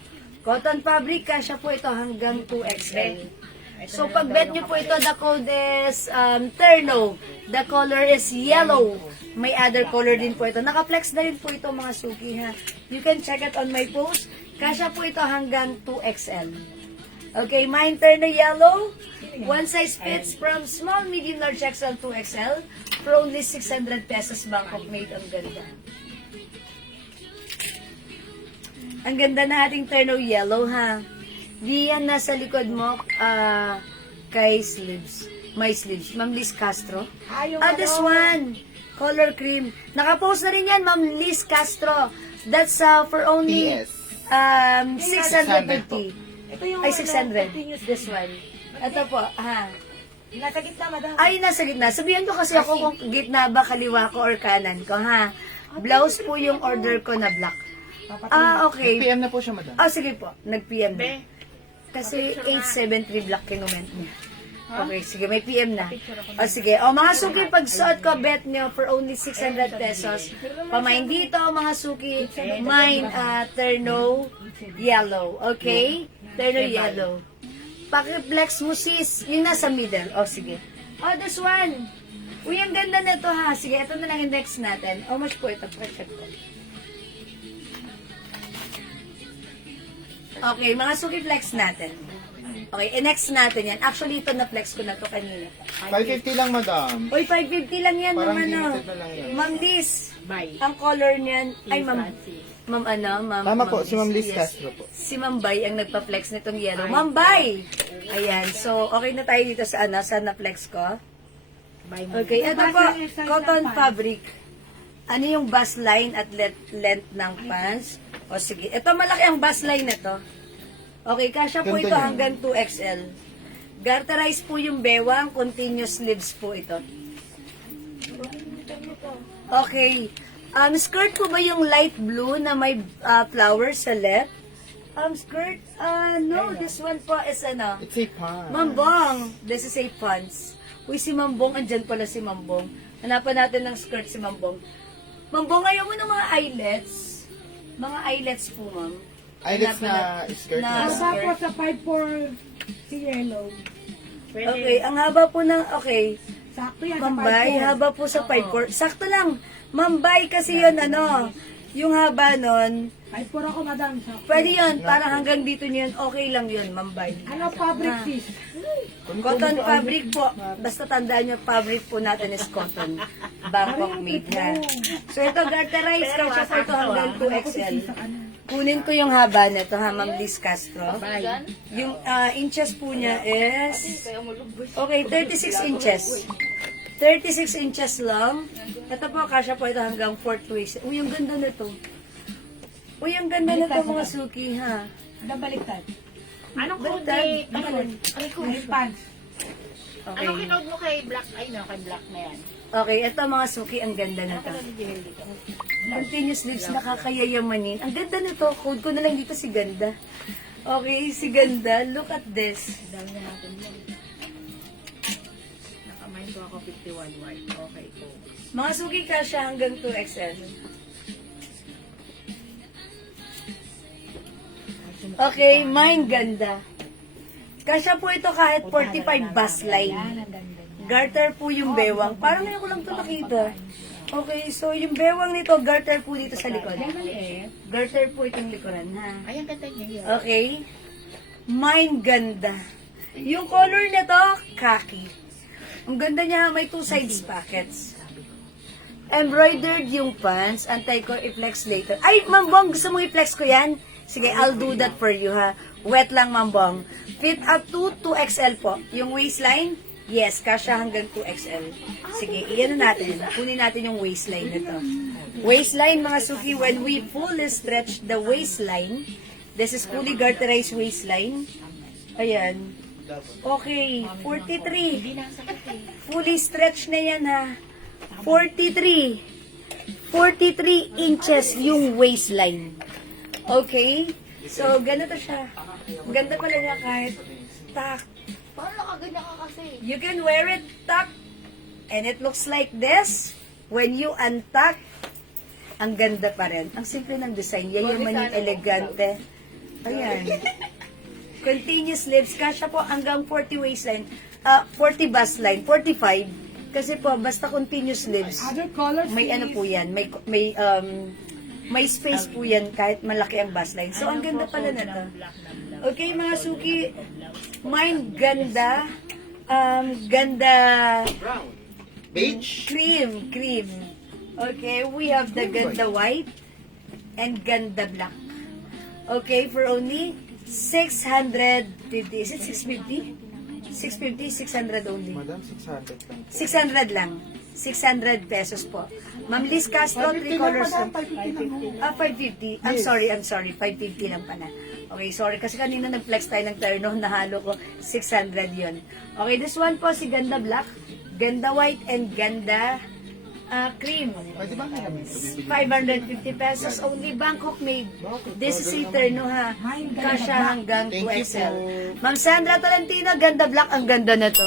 Cotton fabric, kasya po ito hanggang 2XL. So, pag bet nyo po ito, the code is Terno. The color is yellow. May other color din po ito. Naka-flex na rin po ito, mga suki, ha? You can check it on my post. Kasya po ito hanggang 2XL. Okay, mine Terno yellow. One size fits from small, medium, large XL to XL for only 600 pesos Bangkok made. Ang ganda. Ang ganda na ating Terno yellow, ha? Di yan nasa likod mo kay sleeves. My sleeves. Ma'am Liz Castro. This one. Color cream. Nakapost na rin yan, Ma'am Liz Castro. That's for only 650. Ito yung Ay, 600. This one. Ito po, ha. Nasa gitna, madam. Ay, nasa gitna. Sabihan ko kasi ako kung gitna ba, kaliwa ko, or kanan ko, ha? Blouse po yung order ko na black. Okay. PM na po siya, madam. Sige po. Nag-PM na. Be, Kasi 873 black kinument niya. Okay, sige, may PM na. Sige. Mga suki, pagsuot ko, bet nyo for only 600 pesos. Pamain dito, mga suki. Mine, terno yellow. Okay? Terno yellow. Paki-flex mo, sis. Yung nasa middle. Sige. This one. Uy, ang ganda na ito, ha. Sige, ito na lang yung next natin. How much po ito? Check ko. Okay, mga suki flex natin. Okay, next natin yan. Actually, ito na-flex ko na to kanina. 550 lang, madam. Uy, 550 lang yan, Parang ma'am, limited na lang yan. Ma'am Liz, bye. ang color niyan, ay, ma'am, ma'am, Tama po, si Ma'am Liz yes. Castro po. Si Ma'am Bay ang nagpa-flex nitong yellow. Ma'am Bay! Ayan, so, okay na tayo dito sa na-flex ko. Bye, ma'am. Okay, ito po, cotton fabric. Ano yung bust line at length ng pants? Sige, ito malaki ang bust line nito. Okay, kasya po Ganda ito yan. hanggang 2XL. Garterize po yung bewang, continuous sleeves po ito. Okay. Skirt po ba yung light blue na may flowers sa left? Skirt? No, this one po is ano? It's a pan. Mambong. This is a pants. Uy, si Mambong, andyan pala si Mambong. Hanapan natin ng skirt si Mambong. Mambong, ayaw mo ng mga eyelets? Mga eyelets po, ma'am. Eyelets na skirt Na- na. Basta po sa 5-4 si yellow. Pwede. Okay, ang haba po ng, okay. Sakto yan sa Mambay, 5-4. haba po sa 5'4". Sakto lang. Mambay kasi yun, ano, yung haba nun, 5-4 ako, madam. Sakto. pwede yun, parang hanggang dito yun, okay lang yun, Mambay. Ano fabric, sis? Cotton fabric po. Basta tandaan nyo, fabric po natin is cotton. Bangkok made ha. So ito, garterize ka siya po ito hanggang 2XL. Kunin ko yung haba nito ha, Ma'am Liz Castro. Yung inches po niya is, okay, 36 inches. 36 inches lang. Ito po, kasya po ito hanggang 4 waist. Uy, ang ganda nito. Uy, ang ganda nito mga suki ha. Madam, baliktad. Anong code Baliktad. kay, May pants. Okay. anong kinode mo kay Black? Ay, no, kay Black na yan. Okay, ito mga suki, ang ganda nito. Continuous lips, nakakayayamanin. Ang ganda nito. Code ko na lang dito si Ganda. Okay, si Ganda. Look at this. Dami na natin yan. Nakamain ko ako 51 white. Okay po. Mga suki ka siya hanggang 2XL. Okay, mine Ganda. Kasya po ito kahit 45 bust line. Garter po yung bewang. Parang ngayon ko lang ito nakita. Okay, so yung bewang nito, garter po dito sa likod. Garter po itong likuran, ha? Ay, ang ganda niya yun. Okay. Mine Ganda. Yung color nito, khaki. Ang ganda niya, may 2 sides pockets. Embroidered yung pants. Antay ko i-flex later. Ay, Mambong, gusto mong i-flex ko yan? Sige, I'll do that for you, ha? Wet lang, Mambong. Fit up to 2XL po. Yung waistline, yes, kasya hanggang 2XL. Sige, iyan na natin. Kunin natin yung waistline nito. Waistline, mga suki, when we fully stretch the waistline, this is fully garterized waistline. Ayan. Okay, 43. Fully stretched na yan, ha? 43. 43 inches yung waistline. Okay? So, ganito siya. Ganda pala niya kahit tak. Paano nakaganyan ka kasi? You can wear it tuck. And it looks like this. When you untuck, ang ganda pa rin. Ang simple ng design. Yayamanin, elegante. Ayan. Continuous sleeves. Kasya po hanggang 40 waistline. 40 bust line. 45. Kasi po, basta continuous sleeves. Other colors, May ano po yan. May space po yan kahit malaki ang bust line. So, ang ganda pala na to. Okay, mga suki. Mine, ganda. Ganda. Beige. Cream. Okay, we have the ganda white and ganda black. Okay, for only 650. Is it 650? 650, 600 only. Madam, 600 lang. 600 lang. 600 pesos po. Ma'am Liz Castro, 3 colors. 550. I'm sorry. 550 lang pala. Okay, sorry. Kasi kanina nag-flex tayo ng terno, nahalo ko 600 yon. Okay, this one po si Ganda Black, Ganda White, and Ganda Cream. Pwede ba nga namin ito bibili? 550 pesos only, Bangkok made. This is a terno ha. Kasha hanggang Thank you 2XL. po. Ma'am Sandra Tolentino, Ganda Black, ang ganda na to.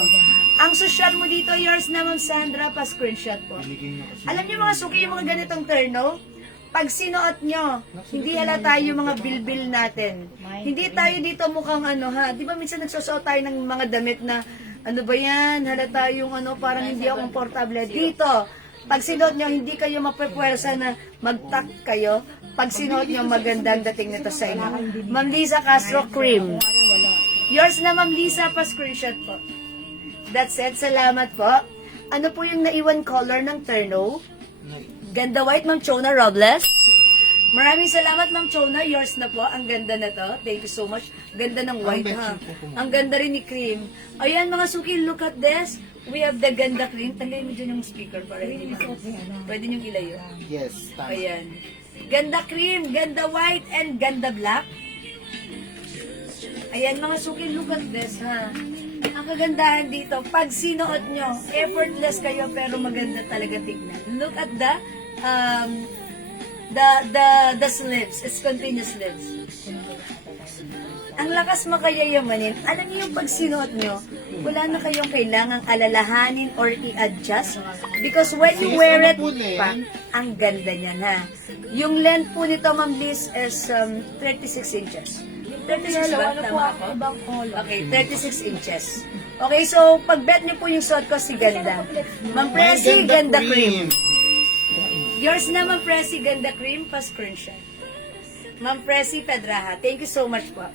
Ang social mo dito, yours na Ma'am Sandra, pa-screenshot po. Binigay niyo kasi. Alam niyo mga suki, yung mga ganitong terno, pag sinuot nyo, hindi halata yung mga bilbil natin. Hindi tayo dito mukhang ano ha. Di ba minsan nagsusuot tayo ng mga damit na, ano ba yan, halata yung ano, parang hindi ako komportable. Dito, pag sinuot nyo, hindi kayo mapapwersa na mag-tuck kayo. Pag sinuot nyo, magandang dating nito sa inyo. Ma'am Lisa Castro Cream. Yours na Ma'am Lisa, pa-screenshot po. That's it. Salamat po. Ano po yung naiwan color ng terno? Ganda White, Ma'am Chona Robles. Maraming salamat, Ma'am Chona. Yours na po. Ang ganda na to. Thank you so much. Ganda ng white, ha. Ang ganda rin ni Cream. Ayan, mga suki, look at this. We have the Ganda Cream. Tanggalin mo dyan yung speaker para hindi pwede niyong ilayo. Yes, tama. Ayan. Ganda Cream, Ganda White, and Ganda Black. Ayan, mga suki, look at this, ha. Ang kagandahan dito, pag sinuot nyo, effortless kayo, pero maganda talaga tignan. Look at the sleeves. It's continuous sleeves. Ang lakas makayayamanin. Alam niyo yung pag sinuot nyo, wala na kayong kailangang alalahanin or i-adjust. Because when you wear it pa, ang ganda niyan, ha. Yung length po nito, Ma'am Liz, is 36 inches. 36 ba? Ano po Tama ang ako? ibang color? Okay, 36 inches. Okay, so pag bet niyo po yung suot ko, si Ganda. Ma'am Presi, Ganda Cream. Yours na, Ma'am Presi, Ganda Cream, pa-screenshot. Ma'am Presi Pedraha, thank you so much po.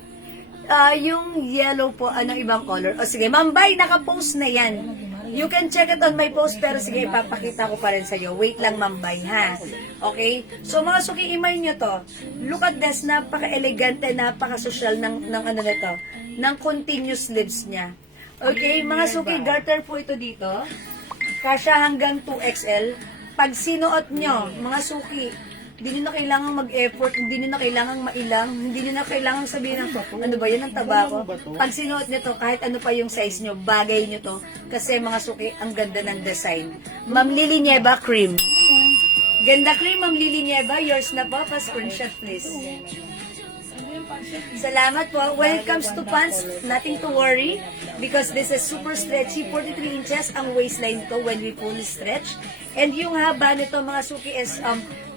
Yung yellow po, anong ibang color? O sige, Ma'am Bay, naka-post na yan. You can check it on my post, pero sige, ipapakita ko pa rin sa'yo. Wait lang, Ma'am Bay, ha? Okay? So, mga suki, imay nyo to. Look at this, napaka-elegante, napaka-social ng ano nito, ng continuous sleeves niya. Okay, mga suki, garter po ito dito. Kasya hanggang 2XL. Pag sinuot nyo, mga suki, hindi nyo na kailangan mag-effort, hindi nyo na kailangan mailang, hindi nyo na kailangan sabihin ng, ano ba yan, ang tabako? Pag sinuot nyo to, kahit ano pa yung size nyo, bagay nyo to, kasi mga suki, ang ganda ng design. Ma'am Lily Nieva Cream. Ganda Cream, Ma'am Lily Nieva, yours na po, pa-screenshot please. Salamat po. When it comes to pants, nothing to worry because this is super stretchy. 43 inches ang waistline to when we fully stretch. And yung haba nito mga suki is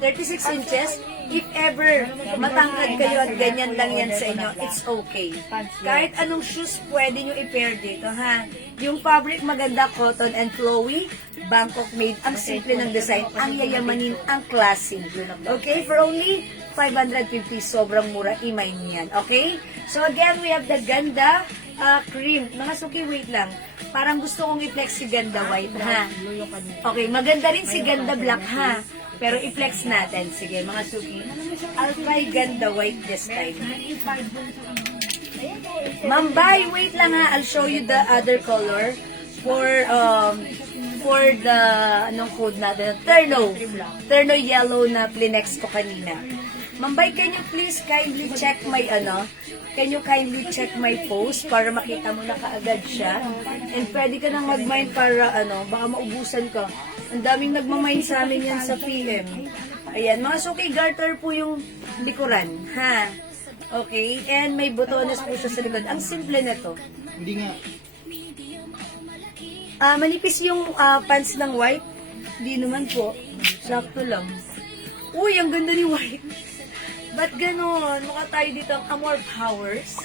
36 inches. If ever matangkad kayo at ganyan lang yan sa inyo, it's okay. Kahit anong shoes pwede nyo i-pair dito, ha? Yung fabric maganda, cotton and flowy, Bangkok made. Ang simple ng design, ang yayamanin, ang classy. Okay? For only 550, sobrang mura, imay niyan. Okay? So again, we have the Ganda Cream. Mga suki, wait lang. Parang gusto kong i-flex si Ganda White, ha? Okay, maganda rin si Ganda Black, ha? Pero i-flex natin. Sige, mga suki. I'll try Ganda White this time. Ma'am Bay, wait lang ha. I'll show you the other color for the anong code natin? Terno yellow na plinex ko kanina. Ma'am Bay, can you please kindly check my post para makita mo na kaagad siya? And pwede ka nang mag-mind para baka maubusan ka. Ang daming nagmamind sa amin yan sa PM. Ayan, mga suki, garter po yung likuran, ha? Okay, and may botones po siya sa likod. Ang simple na to. Hindi nga. Manipis yung pants ng white. Hindi naman po. Sakto lang. Uy, ang ganda ni white. Ba't ganon? Mukha tayo dito ang Amor Powers.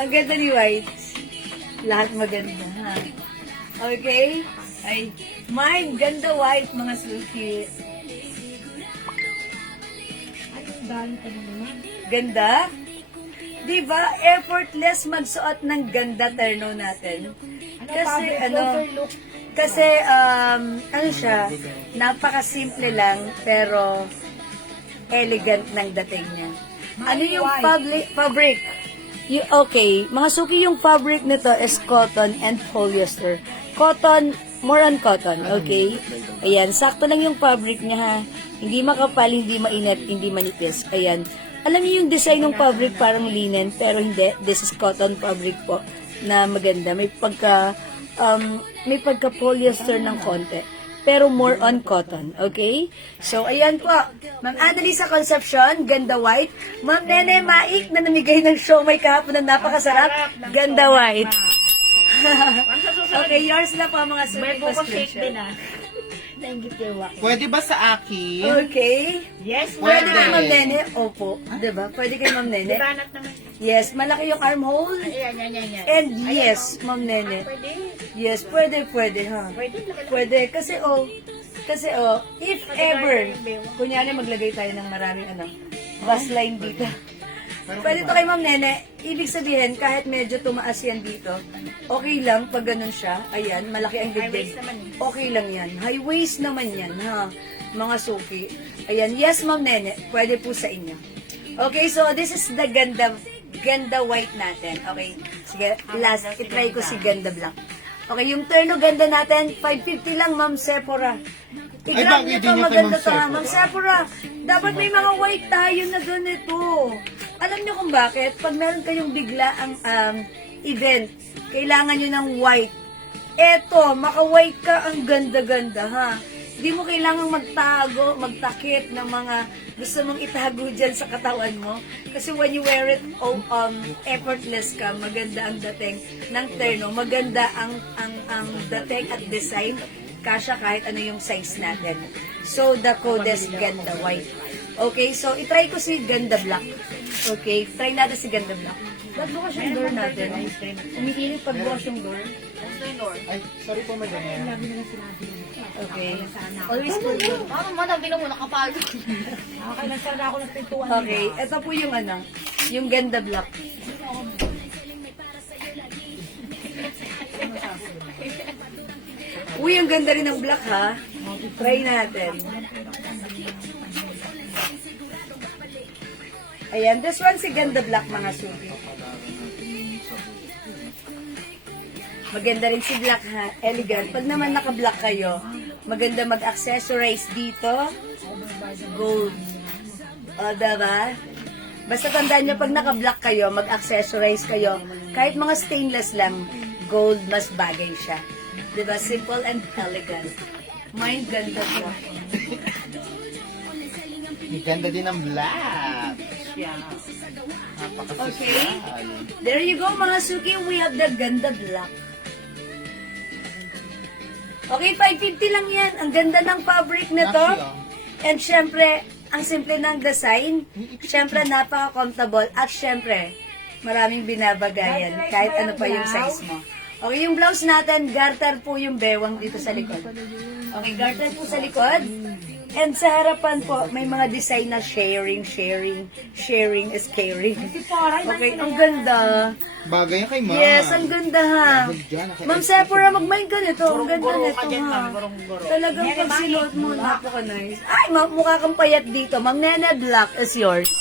Ang ganda ni white. Lahat maganda, ha? Okay? Ay, mine, ganda white, mga suki. Ganda? Diba? Effortless magsuot ng ganda terno natin. Kasi siya, napaka-simple lang, pero elegant ng dating niya. Ano yung fabric? Okay, mga suki, yung fabric nito is cotton and polyester. Cotton more on cotton, okay? Ayan, sakto lang yung fabric niya ha. Hindi makapal, hindi mainit, hindi manipis. Ayan. Alam niyo yung design ng fabric parang linen, pero hindi. This is cotton fabric po na maganda. May pagka polyester ng konti. Pero more on cotton, okay? So, ayan po. Ma'am Annalisa Concepcion, ganda white. Ma'am Nene Maik na namigay ng siomay kahapon na napakasarap, ganda white. Okay, yours na po mga May suki buko shake prescription. din ah. Thank you, Tewa. Pwede ba sa akin? Okay. Yes, Pwede Pwede. kay Ma'am Nene? Opo. Diba? Pwede kay Ma'am Nene? Banat naman. Yes, malaki yung armhole. Ayan, yan. And yes, Ma'am Nene. Pwede. Yes, pwede, ha? Pwede. Pwede, kasi if ever, kunyari maglagay tayo ng maraming bus line dito. Pwede to kay Ma'am Nene, ibig sabihin, kahit medyo tumaas yan dito, okay lang pag ganun siya. Ayan, malaki ang dibdib. Okay lang yan. High waist naman yan, ha? Mga suki. Ayan, yes Ma'am Nene, pwede po sa inyo. Okay, so this is the ganda white natin. Okay, sige, last, itry ko si ganda black. Okay, yung terno ganda natin, 550 lang, Ma'am Sephora. I-grab Ay, bakit nyo to, hindi nyo kay maganda Ma'am to ha, Ma'am Sephora. Dapat may mga white tayo na ganito. Alam nyo kung bakit? Pag meron kayong bigla ang event, kailangan nyo ng white. Eto, maka-white ka, ang ganda-ganda ha. Hindi mo kailangang magtakip ng mga gusto mong itago dyan sa katawan mo. Kasi when you wear it, effortless ka, maganda ang dating ng terno, maganda ang dating at design, kasya kahit ano yung size natin. So, the code is ganda white. Okay, so itry ko si ganda black. Okay, try natin si ganda black. Ba't bukas yung door natin? Umiinit pag bukas yung door. Ay, sorry po, madam. Okay. Always put your... Parang madam, mo nakapagod. Okay, nasara ako ng pintuan. Okay, ito po yung yung ganda black. Uy, ang ganda rin ng black ha. Try natin. Ayan, this one si ganda black mga suki. Maganda rin si black ha, elegant. Pag naman naka-black kayo, maganda mag-accessorize dito. Gold. O, diba? Basta tandaan nyo, pag naka-black kayo, mag-accessorize kayo. Kahit mga stainless lang, gold mas bagay siya. Diba? Simple and elegant. Mind ganda siya. May ganda din ang black. Okay. Napaka-social. There you go mga suki. We have the ganda black. Okay, 550 lang yan. Ang ganda ng fabric na to. And syempre, ang simple ng design. Syempre, napaka-comfortable. At syempre, maraming binabagayan. Kahit ano pa yung size mo. Okay, yung blouse natin, garter po yung bewang dito sa likod. Okay, garter po sa likod. And sa harapan po, may mga design na sharing is caring. Okay, ang ganda. Bagay yan kay ma'am. Yes, ang ganda ha. Ma'am Sephora, magmain ka nito. Ang ganda nito ha. Talagang pag sinuot mo, napaka-nice. Ay, mukha kang payat dito. Ma'am Nene Black is yours.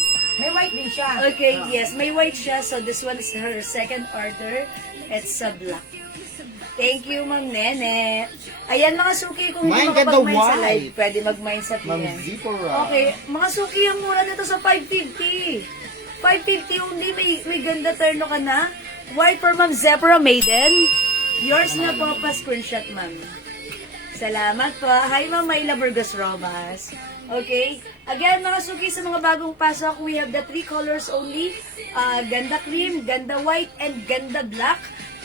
May white din siya. Okay, yes, may white siya. So this one is her second order. It's a black. Thank you, Ma'am Nene. Ayan, mga suki, kung hindi Mine ganda makapag-mine sa white. live, pwede mag-mine sa Ma'am PM. Zipora. Okay, mga suki, ang mura nito sa 550. 550 only, may ganda terno ka na. White for Ma'am Zephyra Maiden. Yours na po, pa-screenshot, ma'am. Salamat po. Hi, Ma'am Mayla Burgos Robas. Okay. Again, mga suki, sa mga bagong pasok, we have the 3 colors only. Ganda cream, ganda white, and ganda black.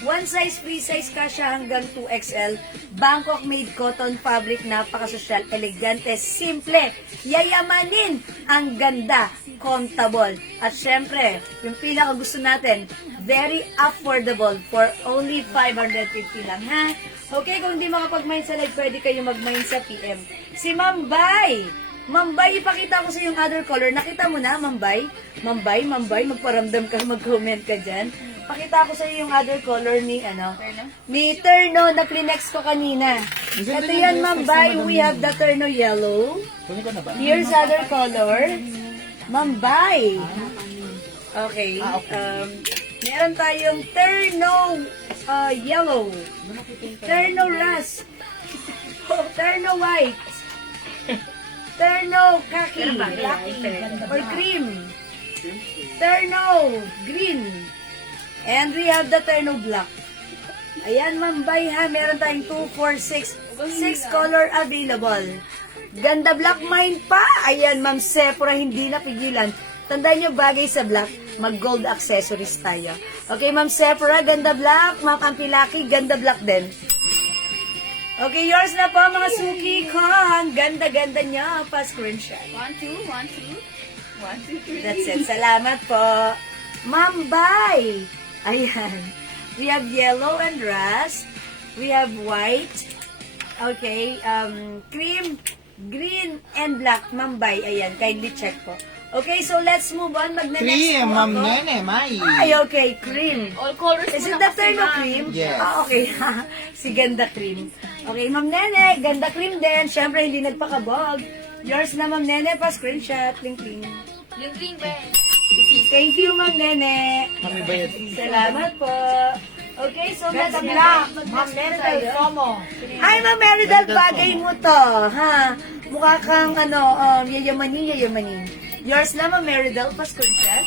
One size, free size kasha hanggang 2XL. Bangkok made cotton fabric, napaka-sosyal, elegante, simple, yayamanin, ang ganda, comfortable. At syempre, yung pinaka gusto natin, very affordable for only 550 lang, ha? Okay, kung hindi makapag-mine sa live, pwede kayo mag-mine sa PM. Si Ma'am Bay! Ma'am Bay, ipakita ko sa yung other color. Nakita mo na, Ma'am Bay? Ma'am Bay, magparamdam ka, mag-comment ka dyan. Pakita ko sa iyo yung other color ni ni terno na Kleenex ko kanina. Ito yan, Ma'am Bay. We have the terno yellow. Here's other color. Ma'am Bay. Okay. Meron tayong terno yellow. Terno rust. Terno white. Terno khaki. Pero bagay yan. Or cream. Terno green. And we have the terno black. Ayan, Ma'am Bay, ha. Meron tayong 2, 4, 6. 6 color available. Ganda black mine pa. Ayan, Ma'am Sephora, hindi napigilan. Tandaan nyo, bagay sa black, mag-gold accessories tayo. Okay, Ma'am Sephora, ganda black. Ma'am Ampilaki, ganda black din. Okay, yours na po, mga suki ko. Ang ganda-ganda nyo. Pa-screenshot. 1, 2, 1, 2. 1, 2, 3. That's it. Salamat po. Ma'am Bay. Ayan. We have yellow and rust. We have white. Okay. Cream, green, and black. Ma'am Bay. Ayan. Kindly check po. Okay, so let's move on. Magne-next Cream, po Ma'am ako. Nene, Mai. Ay, okay. Cream. All colors Is mo it na the kasi, terno ma'am. cream? Yes. Ah, okay. Si Ganda Cream. Okay, Ma'am Nene, Ganda Cream din. Siyempre, hindi nagpakabog. Yours na, Ma'am Nene, pa screenshot. Link, link. Yung green ba? Thank you, Ma'am Nene. Kami ba yun? Salamat po. Okay, so let's Ganda move black. on. Ma'am Meridel, promo. Ay, Ma'am Meridel, bagay mo to. Ha? Mukha kang, yayamanin. Yours na, Ma'am Meridel, pa screenshot.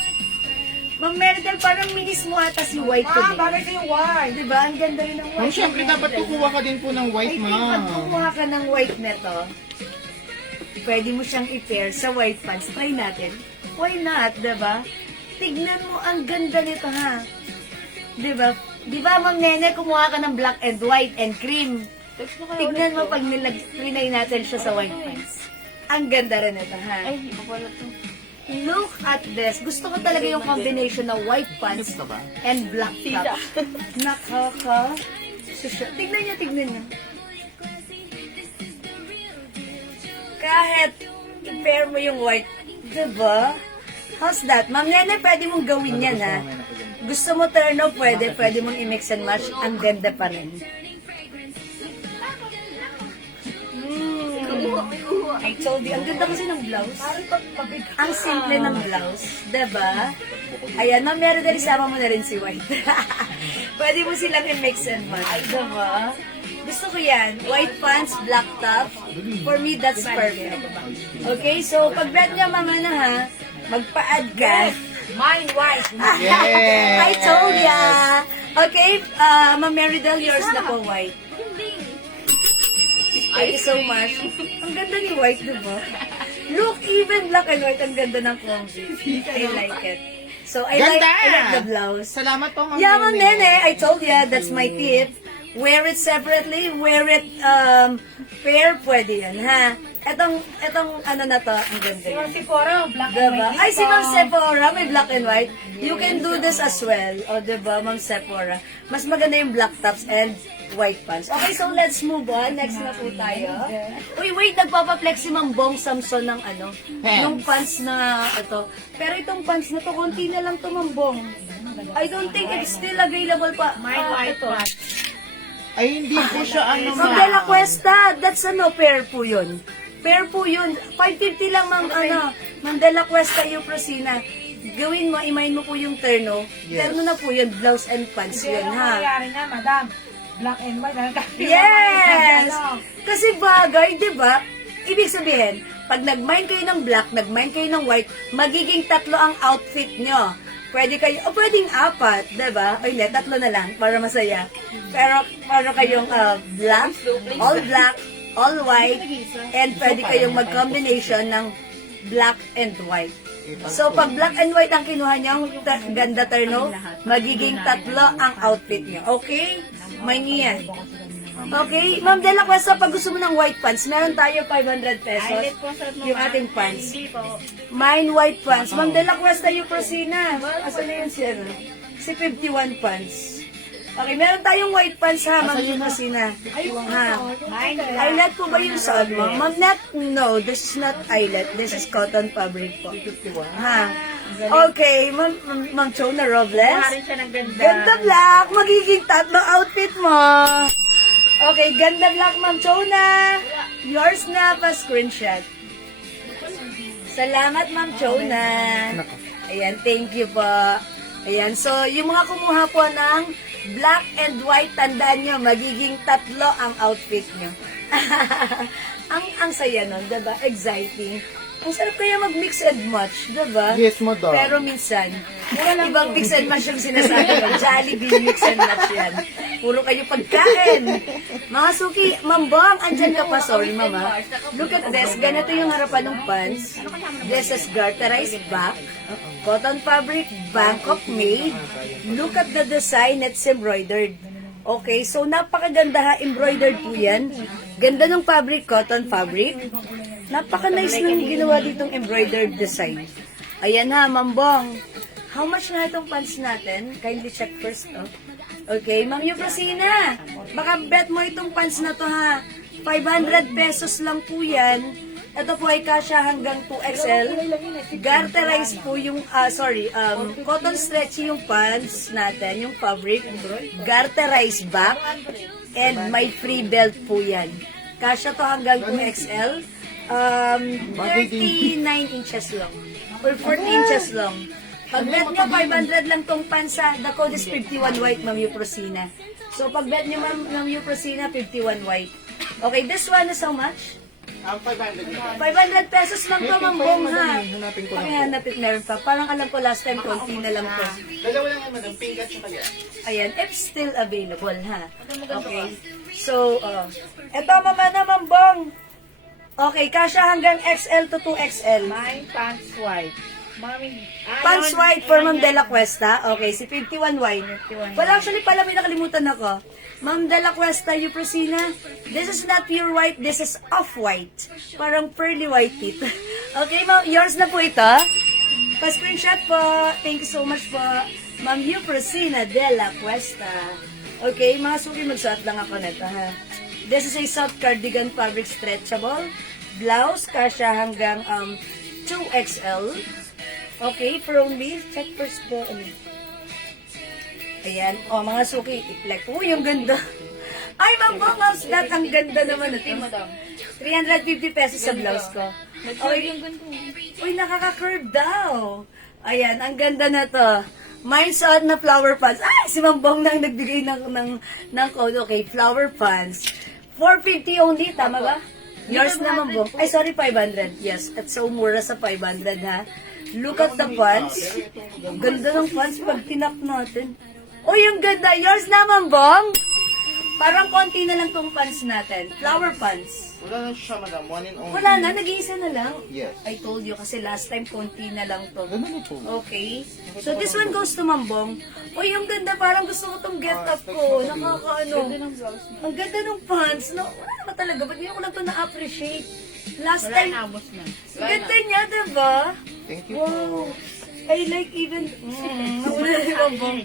Ma'am Meridel, parang minis mo ata si White Ah, today. bagay sa'yo, white. Diba? Ang ganda rin ng Ma'am, white. syempre dapat kukuha ka din po ng white, I think pag ma'am. kumuha ka ng white neto, pwede mo siyang i-pair sa white pants. Try natin. Why not, diba? Tignan mo, ang ganda nito, ha? Diba? Diba, Ma'am Nene, kumuha ka ng black and white and cream. Tignan mo pag trinay natin siya sa white pants. Ang ganda rin ito, ha? Ay, iba pala to. Look at this. Gusto ko talaga yung combination ng white pants Gusto ba? and black top. Nakaka. Tignan niyo, tignan niyo. Kahit i-pair mo yung white, diba? How's that? Ma'am Nene, pwede mong gawin yan, ha? Gusto mo terno, pwede mong i-mix and match. Ang ganda pa rin. I told you, ang ganda kasi ng blouse. Ang simple ng blouse, diba? Ayan, Ma'am Meridel, isama mo na rin si White. Pwede mo silang i-mix and match, diba? Gusto ko yan. White pants, black top. For me, that's perfect. Okay, so pag brand niya mga na ha, magpa-add ka. Mine, white. Yes! I told ya! Okay, Ma'am Meridel, yours na po, White. Thank you so much. Ang ganda ni White, diba? Look, even black and white, ang ganda ng combi. I like it. So, I like the blouse. Salamat po, Ma'am Yeah, Ma'am Nene, I told ya, that's my tip. Wear it separately, wear it pair, pwede yan, ha? Etong ano na to, ang ganda Si Ma'am yan. Sephora, black and Diba? white. Ay, si Ma'am Sephora, may black and white. You can do this as well. O, diba, Ma'am Sephora? Mas maganda yung black tops and white pants. Okay, so let's move on. Next na po tayo. Uy, wait, nagpapaflex si Ma'am Bong Samson ng ano, Pants. yung pants na ito. Pero itong pants na to, konti na lang to, Ma'am Bong. I don't think it's still available pa. Mine, white, ito. white. Ay, hindi po siya ano, Ma'am De La Cuesta, that's ano, pair po yun. Pair po yun. 550 lang, Ma'am, Ma'am De La Cuesta yung prosina. Gawin mo, imahin mo po yung terno. Yes. Terno na po yun, blouse and pants Hindi, yun, ano ha? nangyayari na, madam? Black and white. Yes! Kasi bagay, di ba? Ibig sabihin, pag nag-mine kayo ng black, nag-mine kayo ng white, magiging tatlo ang outfit nyo. Pwede kayo, o pwedeng apat, di ba? O hindi, tatlo na lang, para masaya. Pero, para kayong black, all white, and pwede kayong mag-combination ng black and white. So, pag black and white ang kinuha nyo, ganda terno, magiging tatlo ang outfit nyo. Okay? May niyan. Okay? Ma'am De La Cuesta, pag gusto mo ng white pants, meron tayo 500 pesos. Eyelet po sa Yung ating pants. Hindi po. Mine white pants. Ma'am De La Cuesta, yung prosina. Asan na yun siya? Si 51 pants. Okay, meron tayong white pants ha, Ma'am Prosina. Ha? Eyelet po ba yung suot mo? Ma'am, no, this is not eyelet. This is cotton fabric po. Ha? Okay, Ma'am Chona Robles. Maharin siya ng ganda. Ganda black, magiging tatlo outfit mo. Okay, ganda black, Ma'am Chona. Yours na pa screenshot. Salamat, Ma'am Chona. Ayan, thank you po. Ayan, so yung mga kumuha po ng black and white, tandaan nyo, magiging tatlo ang outfit nyo. ang saya nun, diba? Exciting. Ang sarap kaya mag-mix and match, diba? Yes, madam. Pero minsan, ibang mix and match yung sinasabi ko. Jollibee mix and match yan. Puro kayo pagkain. Mga suki, mambang, andyan ka pa. Sorry, mama. Look at this. Ganito yung harapan ng pants. This is garterized back. Cotton fabric, Bangkok made. Look at the design. It's embroidered. Okay, so napakaganda ha. Embroidered po yan. Ganda ng fabric, cotton fabric. Napaka-nice nung ginawa ditong embroidered design. Ayan ha, mambong. How much na itong pants natin? Kindly check first, oh. Okay, Ma'am Euprosina, baka bet mo itong pants na to ha. 500 pesos lang po yan. Ito po ay kasya hanggang 2XL. Garterized po yung, cotton stretchy yung pants natin, yung fabric. Garterized back. And may free belt po yan. Kasya to hanggang 2XL. 39 inches long. Or 40 inches long. Pag bet nyo, 500 lang tong pansa. The code is 51 white, Ma'am Euprosina. So, pag bet nyo, Ma'am Euprosina, 51 white. Okay, this one is how much? 500 na. 500 pesos lang to, Ma'am Bong, ha? Hanapin ko lang po. Pakihanapin, meron pa. Parang alam ko last time, konti na lang to. Dalawa lang yan, madam. Pink at saka yan. Ayan, it's still available, ha? Okay. So, eto, mama na, Ma'am Bong. Okay, kasya hanggang XL to 2XL. My pants white. Mami. Pants white for Ma'am Dela Cuesta. Okay, si 51 white. 51 Well, actually pala may nakalimutan ako. Ma'am Dela Cuesta, Euprosina, this is not pure white, this is off-white. Parang pearly white it. Okay, ma'am, yours na po ito. Pa-screenshot po. Thank you so much po. Ma'am Euprosina Dela Cuesta. Okay, mga suki, magsuot lang ako nito, ha. This is a soft cardigan fabric stretchable. Blouse, kasya hanggang 2XL. Okay, for only, check first po. Ayan, mga suki, i-flex. Uy, yung ganda. Ay, Ma'am Mouse, that ang ganda naman ito. 350 pesos sa blouse ko. Okay. Uy, nakaka-curve daw. Ayan, ang ganda na to. Mine suot na flower pants. Ay, si Ma'am Bong nang nagbigay ng code. Okay, flower pants. 450 only, tama ba? Yours na, Ma'am Bong. Ay, sorry, 500. Yes, at so mura sa 500, ha? Look at the pants. Ganda ng pants pag tinak natin. Oh, yung ganda. Yours na, Ma'am Bong. Parang konti na lang tong pants natin. Flower pants. Wala na siya, madam. One and only. Wala na, nag-iisa na lang. Yes. I told you kasi last time konti na lang to. Ganda na po. Okay. So this one goes to Ma'am Bong. Oh, yung ganda. Parang gusto ko tong get up ko. Nakakaano. Ang ganda ng pants. No, wala naman talaga. Ba't ngayon ko lang to na-appreciate? Last time, Amos na. ang ganda niya, diba? Thank you Wow. po. I like even, nawala si Ma'am Bong.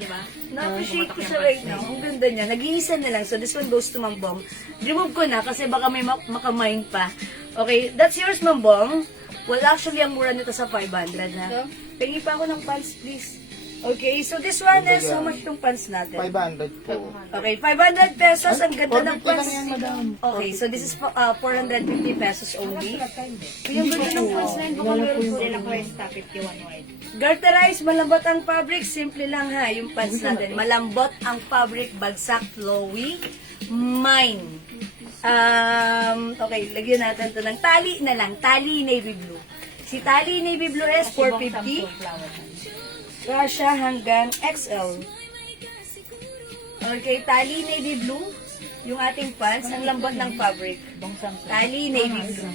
Na-appreciate ko siya right now. Ang ganda niya. Nag-iisa na lang. So, this one goes to Ma'am Bong. Remove ko na kasi baka may makamind pa. Okay, that's yours, Ma'am Bong. Well, actually, ang mura nito sa 500, ha? Pengi pa ako ng pants, please. Okay, so this one is, how much tong pants natin? 500 po. Okay, 500 pesos. Ang ganda ng 450 pants. lang yan, madam. Okay, so this is 450 pesos only. Yung ganda ng pants na yun. Baka meron po. Dela Cuesta, 51 white. Garterized, malambot ang fabric. Simple lang ha, yung pants natin. Malambot ang fabric, bagsak, flowy, mine. Okay, lagyan natin to ng tali na lang. Tali navy blue. Si tali navy blue is 450. Kasya hanggang XL. Okay, tali navy blue. Yung ating pants, ang lambot ng fabric. Tali navy blue.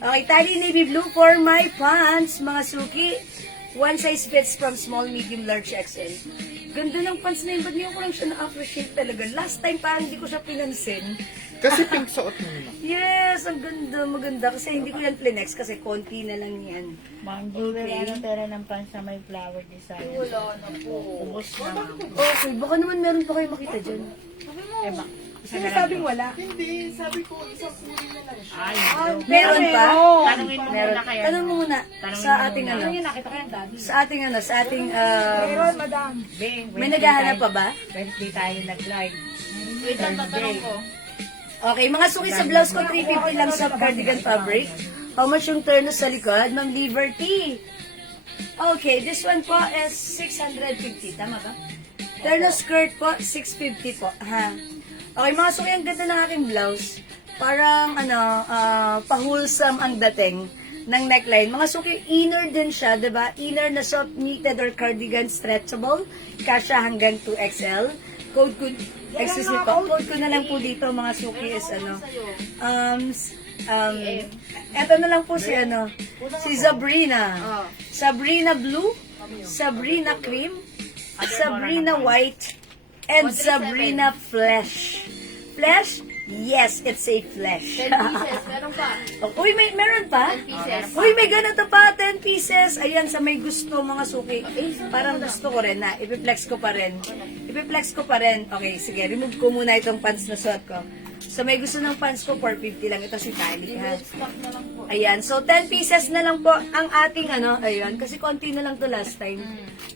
Okay, tali navy blue for my pants, mga suki. One size fits from small, medium, large, XL. Ganda ng pants na yun. Ba't ngayon ko lang siya na-appreciate talaga? Last time parang hindi ko siya pinansin. Kasi pink suot mo naman. Yes, ang ganda, maganda. Kasi hindi ko yan plinex kasi konti na lang yan. Ma'am, wala na tera ng pants na may flower design. Wala na po. Ubus na. Okay, baka naman meron pa kayo makita dyan. Eh, ba? Sinasabing wala. Hindi, sabi ko, isang puri na lang siya. Ay, Meron pa? tanungin mo Meron. muna kayo. Tanong mo muna Tanungin sa mo ating muna. ano. Ano yun, nakita ko yung daddy. Sa ating ano, sa ating Meron, madam. Bing, may naghahanap pa ba? Wednesday tayo nag-live. Wait lang, tatanong ko. Okay, mga suki sa blouse ko, 350 lang sa cardigan fabric. How much yung turnos sa likod? Ma'am Liberty. Okay, this one po is 650. Tama ba? Turnos skirt po, 650 po. Ha? Okay, mga suki, ang ganda ng aking blouse. parang pahulsam ang dating ng neckline. Mga suki, inner din siya, diba? Inner na soft knitted or cardigan stretchable. Kasya hanggang 2XL. Code ko, excuse me po, code ko na lang po dito mga suki is eto na lang po si si Sabrina. Sabrina Blue, Sabrina Cream, Sabrina White, and Sabrina Flesh. Flesh? Yes, it's a flesh. 10 pieces, meron pa. Uy, meron pa? 10 pieces. Uy, may ganito pa, 10 pieces. Ayan, sa may gusto mga suki. Parang gusto ko rin na, ipiplex ko pa rin. Okay, sige, remove ko muna itong pants na suot ko. So, may gusto ng pants ko, 450 lang. Ito si Kylie, ha? Stock na lang po. Ayan, so 10 pieces na lang po ang ating ayan, kasi konti na lang to last time.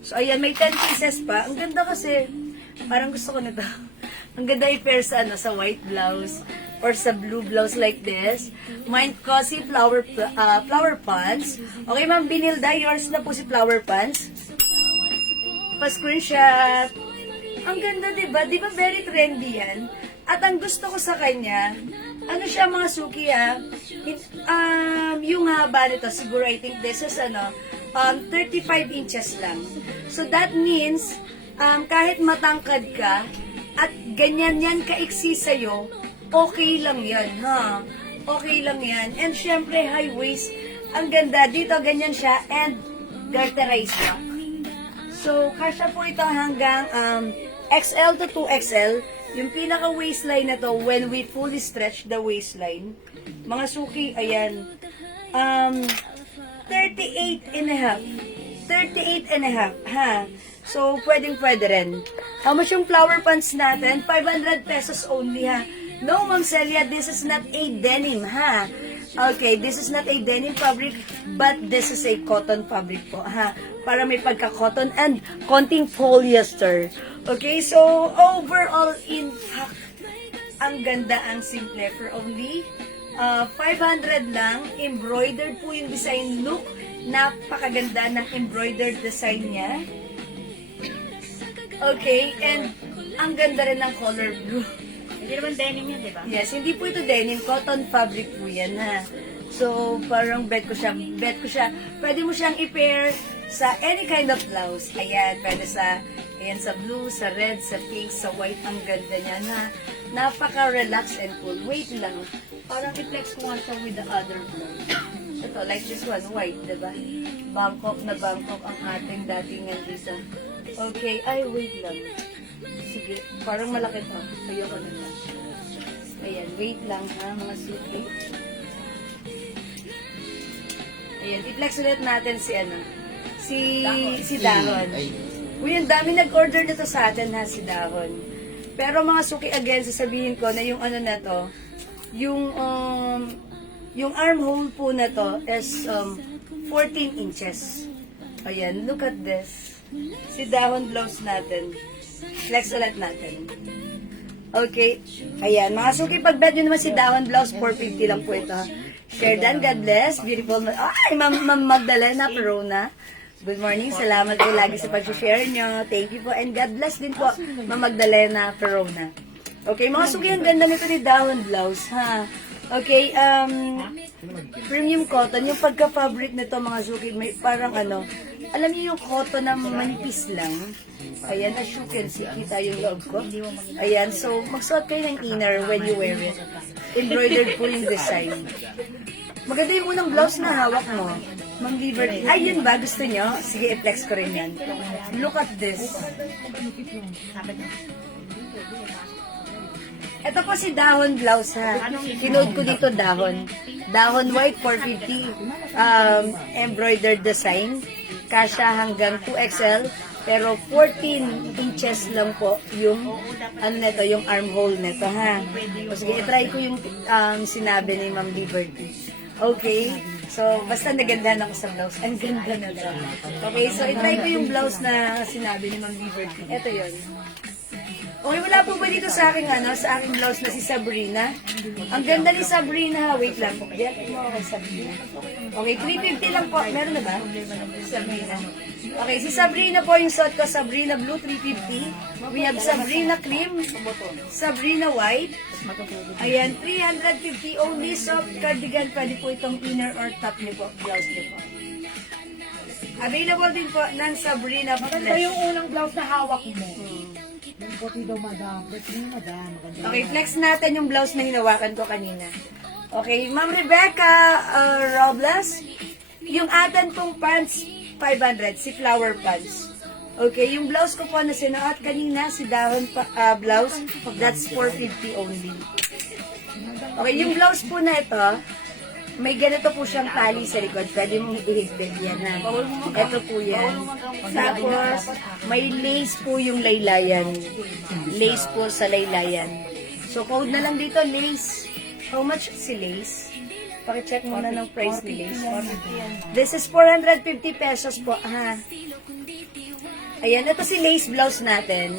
So, ayan, may 10 pieces pa. Ang ganda kasi, parang gusto ko nito. Ang ganda i-pair sa, sa white blouse or sa blue blouse like this. Mine cozy flower pants. Okay, ma'am, Binilda, yours na po si flower pants. Pa-screenshot. Ang ganda, diba? Diba very trendy yan? At ang gusto ko sa kanya, siya mga suki yung haba nito, siguro I think this is 35 inches lang. So that means, kahit matangkad ka, at ganyan yan kaiksi sa'yo, okay lang yan, ha? Okay lang yan. And syempre, high waist, ang ganda. Dito, ganyan siya, and garterized lock. So, kasya po ito hanggang XL to 2XL. Yung pinaka waistline na to, when we fully stretch the waistline, mga suki, ayan, 38 and a half, ha? So, pwede rin. How much yung flower pants natin? 500 pesos only, ha? No, Ma'am Celia, this is not a denim, ha? Okay, this is not a denim fabric, but this is a cotton fabric po, ha? Para may pagka-cotton and konting polyester. Okay, so, overall, in fact, ang ganda, ang simple for only 500 lang. Embroidered po yung design. Look, napakaganda ng embroidered design niya. Okay, and ang ganda rin ng color blue. Hindi naman denim yan, di ba? Yes, hindi po ito denim, cotton fabric po yan, ha. So, parang bet ko siya. Pwede mo siyang i-pair sa any kind of blouse. Ayan, pwede sa blue, sa red, sa pink, sa white. Ang ganda niya, ha. Napaka-relax and cool. Wait lang. Parang i-flex ko nga siya with the other blouse. Ito, like this one, white, diba? Bangkok na Bangkok ang ating datingan dito. Okay, ay, wait lang. Sige, parang malaki to. Ayoko na lang. Ayan, wait lang ha, mga suki. Ayan, i-flex ulit natin si Dahon. Uy, ang dami nag-order nito sa atin ha, si Dahon. Pero mga suki, again, sasabihin ko na yung na to, yung armhole po na to is 14 inches. Ayan, look at this. Si Dahon blouse natin. Flex ulit natin. Okay. Ayan. Mga suki, pag-bet nyo naman si Dahon blouse, 450 lang po ito. Share dan. God bless. Beautiful. Ay, Ma'am Magdalena Perona. Good morning. Salamat po lagi sa pag-share nyo. Thank you po. And God bless din po, Ma'am Magdalena Perona. Okay, mga suki, ang ganda nito ni Dahon blouse, ha? Okay, premium cotton, yung pagka-fabric nito mga suki, may parang alam niyo yung cotton na manipis lang. Ayan, as you can see, kita yung loob ko. Ayan, so magsuot kayo ng inner when you wear it. Embroidered po yung design. Maganda yung unang blouse na hawak mo. Ma'am Liberty. Ay, yun ba? Gusto nyo? Sige, i-flex ko rin yan. Look at this. Ito po si Dahon blouse, ha. Kinood ko dito Dahon. Dahon white, 450. Embroidered design. Kasya hanggang 2XL. Pero 14 inches lang po yung, neto, yung armhole neto, ha. O sige, i-try ko yung sinabi ni Ma'am Liberty. Okay? So, basta nagandahan ako sa blouse. Ang ganda na daw. Okay, so i-try ko yung blouse na sinabi ni Ma'am Liberty. Ito yun. Okay, wala po ba dito sa aking sa aking blouse na si Sabrina? Ang ganda ni Sabrina. Wait lang po. Yan mo kay Sabrina. Okay, 350 lang po. Meron na ba? Sabrina. Okay, si Sabrina po yung suot ko. Sabrina Blue, 350. We have Sabrina Cream. Sabrina White. Ayan, 350 only. Soft cardigan. Pwede po itong inner or top niyo po. Blouse niyo po. Available din po ng Sabrina Maganda Flesh. yung unang blouse na hawak mo. Yung puti daw, madam. Puti mo, madam. Maganda. Okay, flex natin yung blouse na hinawakan ko kanina. Okay, Ma'am Rebecca Robles, yung atin pong pants, 500, si flower pants. Okay, yung blouse ko po na sinuot kanina, si dahon blouse, that's 450 only. Okay, yung blouse po na ito, may ganito po siyang tali sa likod. Pwede mong ihigpit yan ha. Ito po yan. Tapos, may lace po yung laylayan. Lace po sa laylayan. So, code na lang dito, lace. How much si lace? Pakicheck muna ng price ni lace. This is 450 pesos po ha. Ayan, ito si lace blouse natin.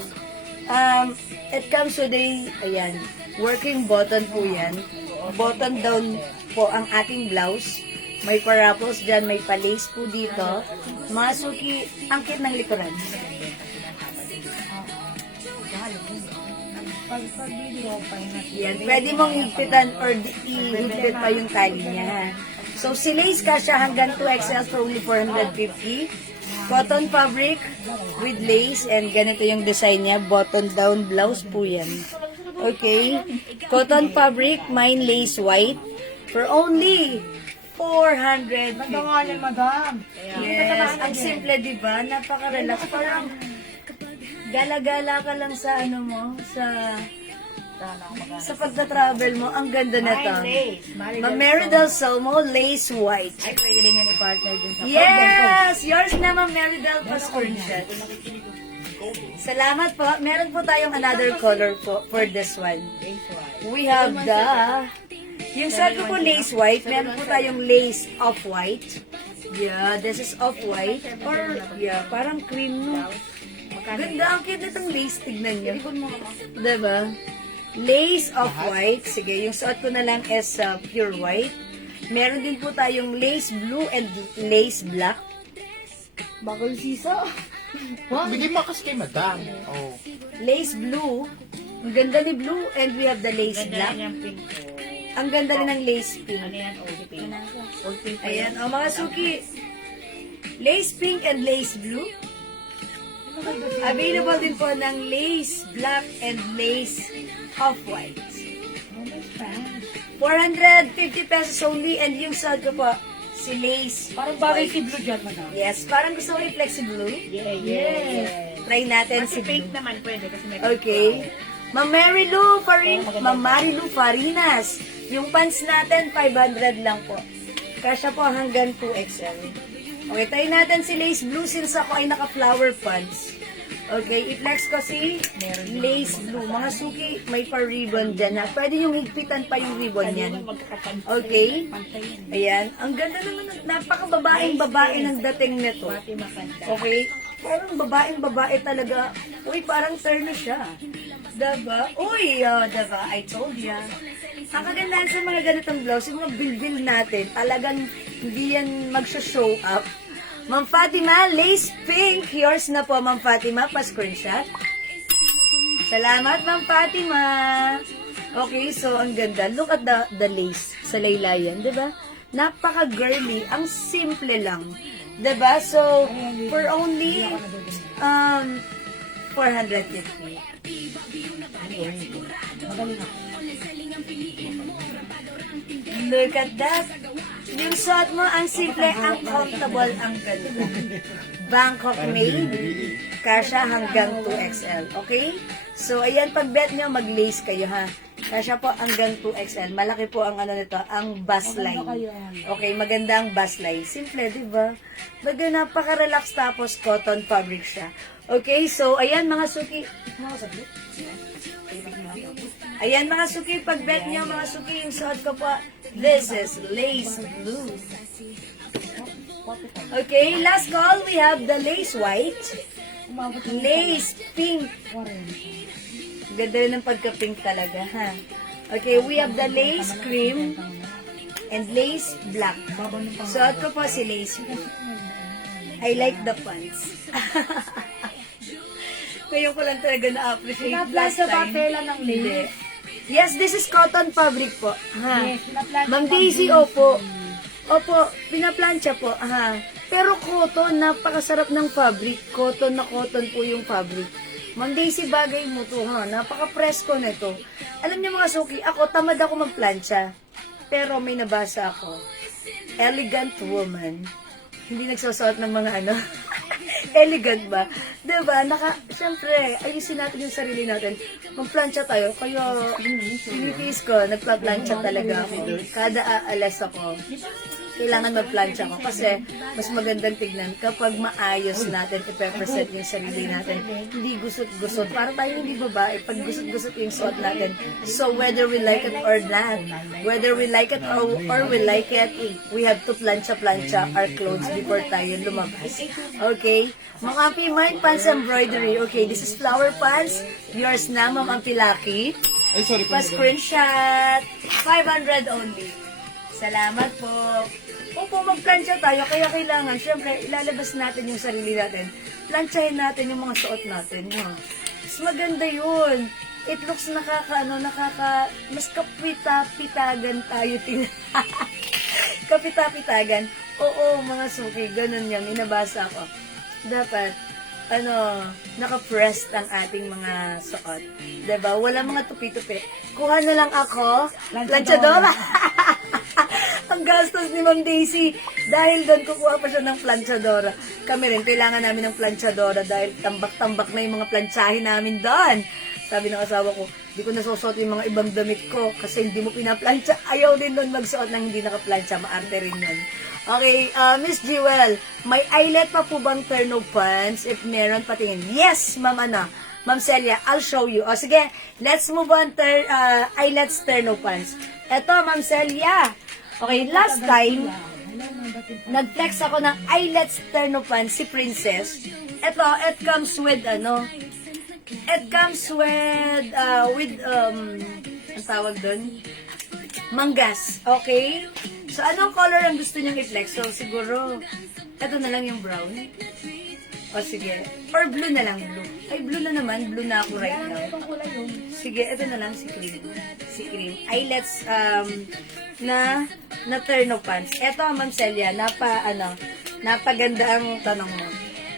It comes with a, ayan, working button po yan. Button down po ang ating blouse. May parapos dyan, may pa-lace po dito. Mga suki, ang cute ng likuran. Yan, pwede mong higpitan or ihigpit pa yung tali niya. Ha? So, si lace kasha hanggang 2XL for only 450. Cotton fabric with lace and ganito yung design niya. Button down blouse po yan. Okay. Cotton fabric, mine lace white for only 400. Maganda nga yan, madam. Yes, ang simple, di ba? Napaka-relax. Parang gala-gala ka lang sa ano mo, sa pagta-travel mo. Ang ganda na to. Ma'am Meridel Somo, lace white. Ay, pwede rin yan i-partner dun sa Yes! Yours na, Ma'am Meridel, pa-screenshot. Salamat po. Meron po tayong another color po for this one. We have yung suot ko po lace white. Meron po tayong lace off-white. Yeah, this is off-white. Or, yeah, parang cream, no? Ganda, ang cute itong lace. Tignan nyo. Diba? Lace off-white. Sige, yung suot ko na lang is pure white. Meron din po tayong lace blue and lace black. Bago yung sisa. Bigay mo kasi kay madam. Oh. Lace blue. Ang ganda ni blue and we have the lace Ganda black. rin yung pink ko. Ang ganda rin ng lace Ano pink. yan? Old pink. Old pink. Ayan, o mga suki. Lace pink and lace blue. Available din po ng lace black and lace off-white. 450 pesos only and yung suot ko po, si lace. Parang bagay si Blue dyan, madam. Yes, parang gusto ko i-flex si blue. Yes. Try natin Kasi si pink blue. naman pwede kasi may Okay. Ma'am Marilu Farinas. Yung pants natin, 500 lang po. Kasya po hanggang 2XL. Okay, try natin si lace blue since ako ay naka-flower pants. Okay, i-flex ko si lace blue. Mga suki, may pa-ribbon dyan na. Pwede yung higpitan pa yung ribbon yan. Okay? Ayan. Ang ganda naman. Napaka-babaeng babae ng dating nito. Okay? Parang babaeng-babae talaga. Uy, parang turn siya. Diba? Uy, diba? I told ya. Ang kagandahan sa mga ganitong blouse, yung mga bilbil natin, talagang hindi yan mag-show up. Ma'am Fatima, lace pink. Yours na po, Ma'am Fatima. Pa-screenshot. Salamat, Ma'am Fatima. Okay, so ang ganda. Look at the lace sa laylayan, diba? Napaka-girly. Ang simple lang. Diba? So, for only 450. Look at that. Yung suot mo, ang simple, ang comfortable, ang ganda. Bangkok made. Kasha hanggang 2XL. Okay? So, ayan, pag bet nyo, mag-lace kayo, ha? Kasha po hanggang 2XL. Malaki po ang ano nito, ang bust line. Okay, maganda ang bust line. Simple, di ba? Bagay, napaka-relax tapos cotton fabric siya. Okay, so, ayan mga suki. Ayan mga suki, pag bet nyo mga suki, yung suot ko po, this is lace blue. Okay, last call, we have the lace white, lace pink, Ganda rin ng pagka-pink talaga, ha? Okay, we have the lace cream and lace black. Suot ko po si lace. I like the pants. Ngayon ko lang talaga na-appreciate Pinaplas last sa time. papela ng Hindi. lace. Yes, this is cotton fabric po. Ha? Yes, pinaplas Ma'am sa Daisy, fabric. opo. Opo, pinaplansya po. Ha? Pero cotton, napakasarap ng fabric. Cotton na cotton po yung fabric. Ma'am Daisy, bagay mo to, ha? Napaka-presko na ito. Alam niyo mga suki, ako, tamad ako magplansya. Pero may nabasa ako. Elegant woman. Hindi nagsusuot ng mga ano. Elegant ba? Diba? Siyempre, ayusin natin yung sarili natin. Magplansya tayo. Kaya, tinitiis ko, nagpa-plansya talaga ako. Kada aalas ako, kailangan magplansya ko. Kasi, mas magandang tignan kapag maayos natin, ipepresent yung sarili natin. Hindi gusot-gusot. Para tayo hindi babae, pag gusot-gusot yung suot natin. So, whether we like it or not, whether we like it or we like it, we have to plansya-plansya our clothes before tayo lumabas. Okay? Mga Ampy, Mike Pants Embroidery. Okay, this is flower pants. Yours na, Ma'am Ampy Lucky. Ay, sorry po. Pa-screenshot. 500 only. Salamat po. Opo, magplansya tayo. Kaya kailangan, syempre, ilalabas natin yung sarili natin. Plansyahin natin yung mga suot natin. Ha? Mas maganda yun. It looks mas kapita-pitagan tayo. Kapita-pitagan. Oo, mga suki, ganun yan. Inabasa ko. Dapat, naka-pressed ang ating mga suot. Diba? Wala mga tupi-tupi. Kuha na lang ako. Planchadora. Ang gastos ni Ma'am Daisy. Dahil doon, kukuha pa siya ng planchadora. Kami rin, kailangan namin ng planchadora dahil tambak-tambak na yung mga planchahin namin doon. Sabi ng asawa ko, di ko nasusuot yung mga ibang damit ko kasi hindi mo pinaplansya. Ayaw din doon magsuot ng hindi nakaplansya. Maarte rin yun. Okay, Miss Jewel, may eyelet pa po bang turn of pants? If meron, patingin. Yes, Ma'am Ma'am Celia, I'll show you. O sige, let's move on to eyelets turn of pants. Eto, Ma'am Celia. Okay, last time, nag-flex ako ng eyelets turn of pants si Princess. Eto, it comes with ang tawag doon? Manggas. Okay? So, anong color ang gusto niyang i-flex? So, siguro, ito na lang yung brown. O, sige. Or blue na lang, blue. Ay, blue na naman. Blue na ako right now. Sige, ito na lang si cream. Si cream. Eyelets, na turn of pants. Ito, Ma'am Celia, napaganda ang tanong mo.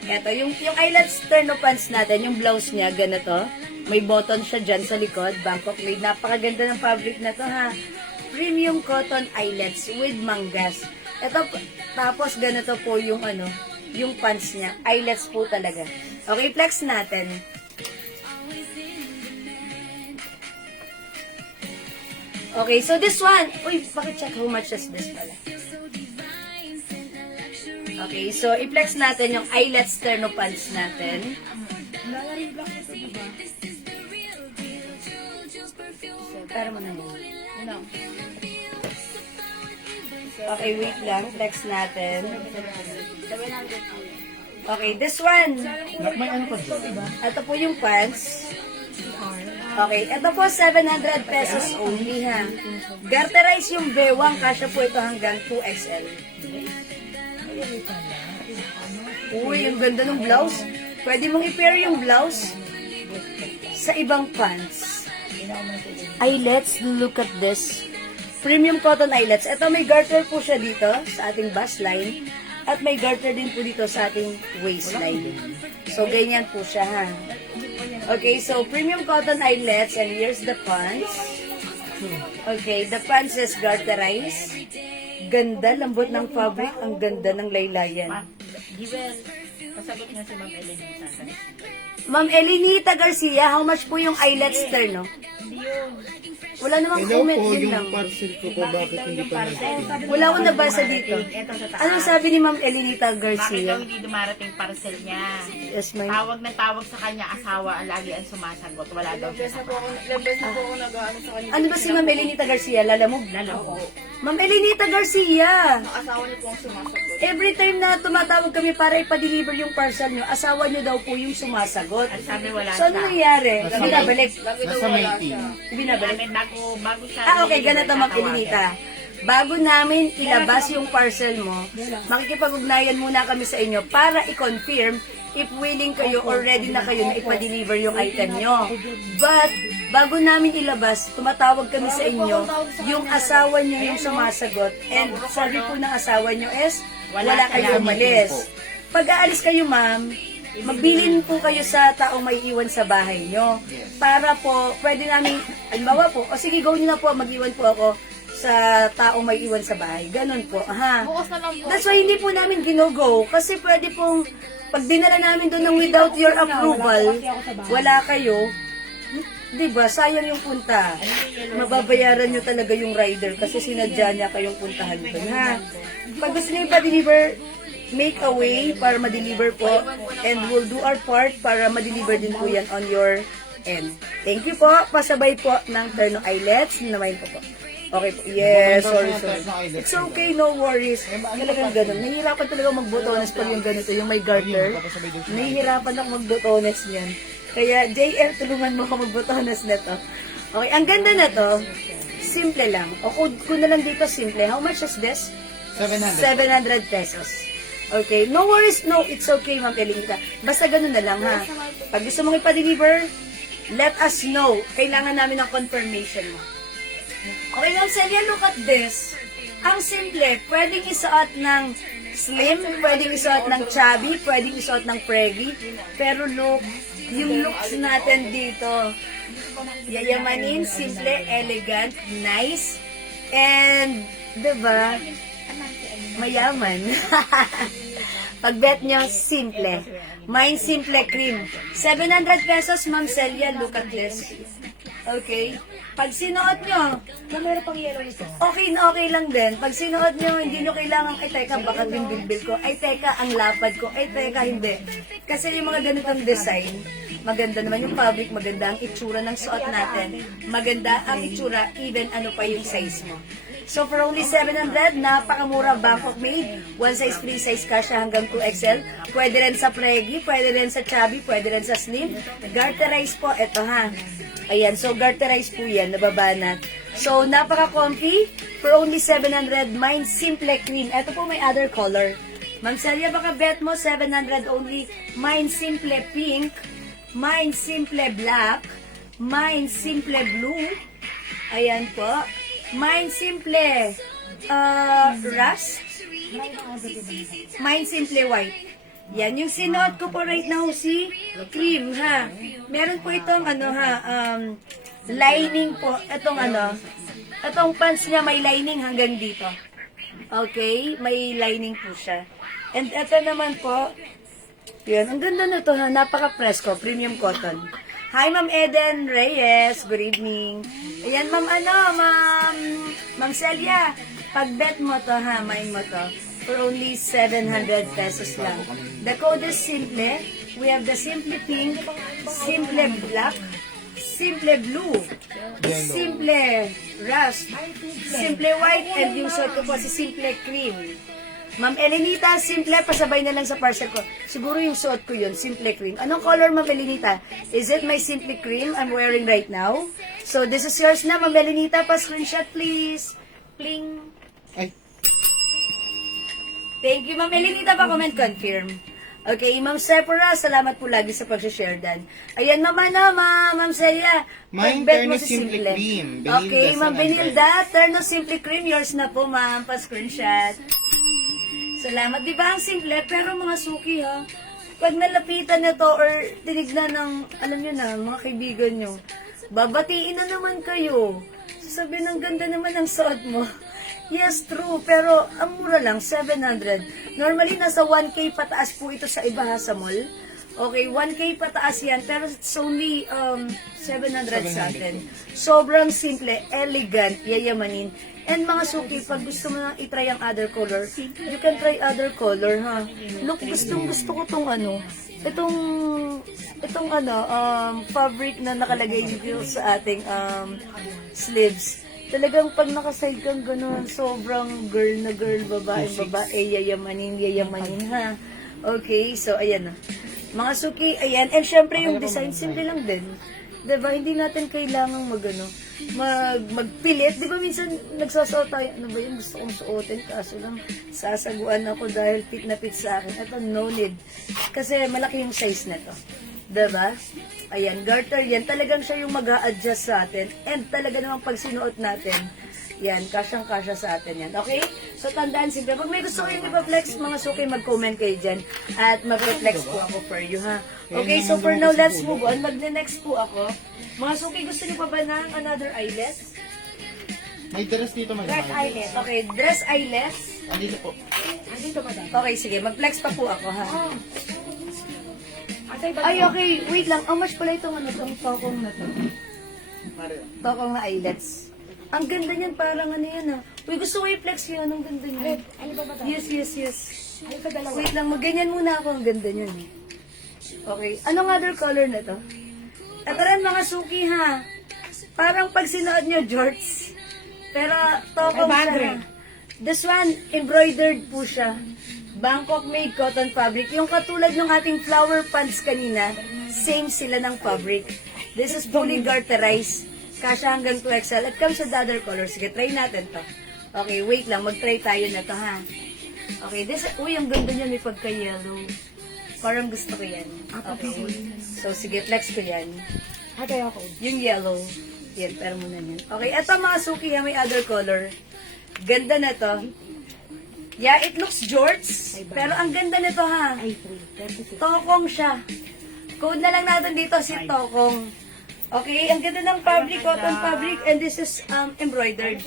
Ito, yung eyelets turn of pants natin, yung blouse niya, ganito. May button siya dyan sa likod. Bangkok made. Napakaganda ng fabric na to, ha. Premium cotton eyelets with manggas. Ito, tapos ganito po yung yung pants niya. Eyelets po talaga. Okay, flex natin. Okay, so this one. Uy, pakicheck how much is this pala. Okay, so i-flex natin yung eyelets turn of pants natin. So, para mo na yun. Okay, wait lang. Flex natin. Okay, this one. May ano pa dyan? Ito po yung pants. Okay, ito po 700 pesos only, ha. Garterize yung bewang. Kasya po ito hanggang 2XL. Uy, ang ganda ng blouse. Pwede mong i-pair yung blouse sa ibang pants. Eyelets, look at this. Premium cotton eyelets. Ito may garter po siya dito sa ating bust line. At may garter din po dito sa ating waistline. So, ganyan po siya, ha. Okay, so premium cotton eyelets. And here's the pants. Okay, the pants is garterized. Ganda, lambot ng fabric. Ang ganda ng laylayan. Given, pasagot niya si Ma'am Elenita. Ma'am Elenita Garcia, how much po yung eyelets turn, no? Hindi yun. Wala namang Hello comment po, din yung lang. parcel ko po, bakit hindi pa nag-deliver? Wala akong nabasa dito. Ito sa taas. Anong sabi ni Ma'am Elenita Bakit Garcia? daw hindi dumarating parcel niya? Yes, ma'am. Tawag na tawag sa kanya, asawa, lagi ang sumasagot. Wala daw siya sa Ano ba si Ma'am Elenita Garcia? Lalamog? Lalo. Ma'am Elenita Garcia! Asawa niyo po ang sumasagot. every time na tumatawag kami para ipa-deliver yung parcel nyo, asawa nyo daw po yung sumasagot. At sabi wala So, ano nangyari? Nasa- Binabalik. Nasa meeting. Binabalik. Namin bago sa Okay, ganito Ma'am Bago namin ilabas yung parcel mo, makikipag-ugnayan muna kami sa inyo para i-confirm if willing kayo or ready na kayo na ipa-deliver yung item nyo. But, bago namin ilabas, tumatawag kami sa inyo, yung asawa nyo yung sumasagot, and sabi po ng asawa nyo is, wala kayo umalis. Pag aalis kayo, ma'am, magbilin po kayo sa taong may iwan sa bahay nyo. Para po, pwede namin, halimbawa po, o sige, go nyo na po, mag-iwan po ako sa taong may iwan sa bahay. Ganon po, ha? That's why hindi po namin gino-go. Kasi pwede pong, pag dinala namin doon ng without your approval, wala kayo, diba, sayang yung punta. Mababayaran nyo talaga yung rider kasi sinadya niya kayong puntahan doon, ha? Pag gusto nyo ipa-deliver, make a way para ma-deliver po and we'll do our part para ma-deliver din po yan on your end. Thank you po. Pasabay po ng Terno Eyelets. Namayin po po. Okay po. Yes, sorry. It's okay, no worries. Talagang ganun. Nahihirapan talaga magbotones pag yung ganito, yung may garter. Nahihirapan ako magbotones niyan. Kaya, JL, tulungan mo ako magbotones na to. Okay, ang ganda na to, simple lang. O kung na lang dito, simple. How much is this? 700 pesos. Okay, no worries, no, it's okay, Ma'am Elinita. Basta ganun na lang, ha? Pag gusto mong ipa-deliver, let us know. Kailangan namin ng confirmation mo. Okay, Ma'am Celia, look at this. Ang simple, pwedeng isuot ng slim, pwedeng isuot ng chubby, pwedeng isuot ng preggy. Pero look, yung looks natin dito, yayamanin, simple, elegant, nice, and, diba, mayaman. Pag-bet nyo, simple. Mine simple cream. 700 pesos, Ma'am Celia. Look at this. Okay? Pag sinuot nyo, Meron pang yellow ito. okay na okay lang din. Pag sinuot nyo, hindi nyo kailangan, ay teka, baka bimbilbil ko. Ay teka, ang lapad ko. Ay teka, hindi. Kasi yung mga ganitong design, maganda naman yung fabric, maganda ang itsura ng suot natin. Maganda ang itsura, even ano pa yung size mo. So for only 700, napakamura, Bangkok made. One size, free size kasha hanggang 2XL. Pwede rin sa preggy, pwede rin sa chubby, pwede rin sa slim. Garterize po, eto ha. Ayan, so garterize po yan, nababanat. So napaka-comfy, for only 700, mine simple cream. Eto po may other color. Ma'am Celia, baka bet mo 700 only. Mine simple pink, mine simple black, mine simple blue. Ayan po. Mine simple rust. Mine simple white. Yan, yung sinuot ko po right now, si cream, ha. Meron po itong, ano, ha, lining po. Itong pants niya may lining hanggang dito. Okay, may lining po siya. And ito naman po, yan, ang ganda na to, ha. Napaka-presko, premium cotton. Hi, Ma'am Eden Reyes. Good evening. Ayan, Ma'am Celia. Pag-bet mo to, ha, mine mo to. For only 700 pesos lang. The code is simple. We have the simple pink, simple black, simple blue, simple rust, simple white, and yung suot ko po si simple cream. Ma'am Elenita, simple, pasabay na lang sa parcel ko. Siguro yung suot ko yun, simple cream. Anong color, Ma'am Elenita? Is it my simple cream I'm wearing right now? So, this is yours na, Ma'am Elenita. Pa-screenshot, please. Pling. Ay, Thank you, Ma'am Elenita. Pa-comment confirm. Okay, Ma'am Sephora, salamat po lagi sa pag-share dan. Ayan naman na, Ma'am Celia. Mine, Pag-bet Terno mo si Simple Cream. Okay, Benilda Ma'am San Benilda, Terno Simple Cream. Yours na po, Ma'am. Pa-screenshot. Salamat. Di ba ang simple? Pero mga suki, ha? Pag nalapitan nito or tinignan ng, alam nyo na, mga kaibigan nyo, babatiin na naman kayo. Sasabihin, ang ganda naman ang suot mo. Yes, true. Pero ang mura lang, 700. Normally, nasa 1K pataas po ito sa iba, ha, sa mall. Okay, 1K pataas yan, pero it's only 700 sa atin. Sobrang simple, elegant, yayamanin. And mga suki, pag gusto mo nang itry ang other color, you can try other color, ha. Look, gusto ko tong fabric na nakalagay dito sa ating sleeves. Talagang pag nakaside kang gano'n, sobrang girl na girl, babae, yayamanin ha. Okay, so ayan na. Mga suki, ayan. And syempre yung design, simple lang din. Diba? Hindi natin kailangang magpilit. Diba minsan nagsasuot tayo, ano ba yun, gusto kong suotin, kaso lang sasaguan ako dahil fit na fit sa akin. Ito, no need. Kasi malaki yung size na to. Diba? Ayan, garter yan. Talagang siya yung mag-a-adjust sa atin. And talaga namang pag sinuot natin, yan, kasyang-kasya sa atin yan. Okay? So, tandaan simple. Pag may gusto kayong ipa-flex, mga suki, mag-comment kayo dyan. At mag-reflex po ako for you, ha? Okay, so for now, let's move on. Magne-next po ako. Mga suki, gusto niyo pa ba ng another eyelet? May dress dito, madam. Dress eyelet. Okay, dress eyelet. Andito po. Andito ba dahil? Okay, sige. Mag-flex pa po ako, ha? Atay ba? Ay, okay. Wait lang. How much pala itong ano, itong tokong na to? Mario. Tokong na eyelets. Ang ganda niyan, parang ano yan, ha? Uy, gusto ko i-flex yun. Ang ganda niyan. Ano ba ba dahil? Yes, yes, yes. Ano sa dalawa? Wait lang, magganyan muna ako. Ang ganda niyan, eh. Okay. Anong other color na to? Ito rin, mga suki, ha? Parang pag sinuot nyo, jorts. Pero, tokong siya. This one, embroidered po siya. Bangkok made cotton fabric. Yung katulad ng ating flower pants kanina, same sila ng fabric. This is fully garterized. Kasha hanggang 2XL. At comes with other colors. Sige, try natin to. Okay, wait lang. Mag-try tayo na to, ha? Okay, this, uy, ang ganda niya. May pagka-yellow. Parang gusto ko yan. Okay. So, sige, flex ko yan. Atay ako. Yung yellow. Yan, pero muna yan. Okay, eto mga suki, ha, may other color. Ganda na to. Yeah, it looks jorts. Pero ang ganda nito, ha? Ay, 3. 36. Tokong siya. Code na lang natin dito si Tokong. Okay, ang ganda ng fabric, cotton fabric, and this is embroidered.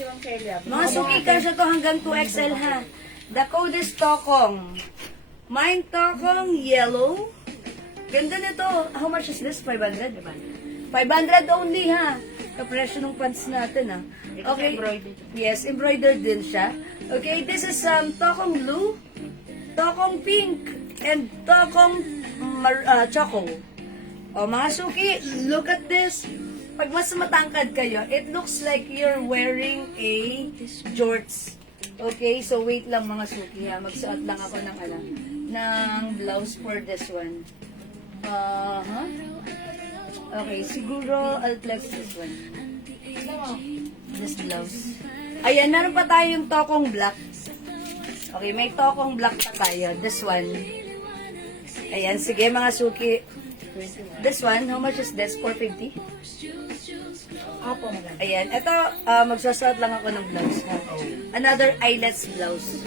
Mga suki ka siya to hanggang 2XL, ha? The code is Tokong. Mine Tokong yellow. Ganda nito. How much is this? 500? 500 only, ha? Kapresyo ng pants natin, ha? Okay. Yes, embroidered din siya. Okay, this is Tokong blue, Tokong pink, and Tokong choco. O mga suki, look at this. Pag mas matangkad kayo, it looks like you're wearing a jorts. Okay, so wait lang mga suki, ha. Magsuot lang ako ng ng blouse for this one. Okay, siguro I'll flex this one. This blouse. Ayan, meron pa tayong tokong black. Okay, may tokong black pa tayo. This one. Ayan, sige mga suki. This one, how much is this? 450? Apo, madam. Ayan, ito, magsasuot lang ako ng blouse, ha? Another eyelets blouse.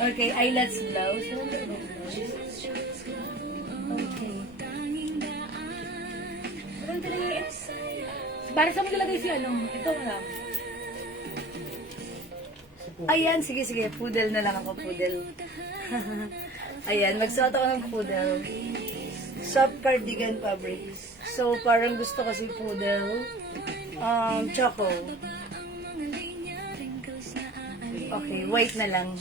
Okay, eyelets blouse. Okay. Para sa mo nilagay si ano? Ito na. Ayan, sige, poodle na lang ako, poodle. Ayan, magsuot ako ng poodle. Soft cardigan fabric. So, parang gusto ko si poodle. Choco. Okay, white na lang.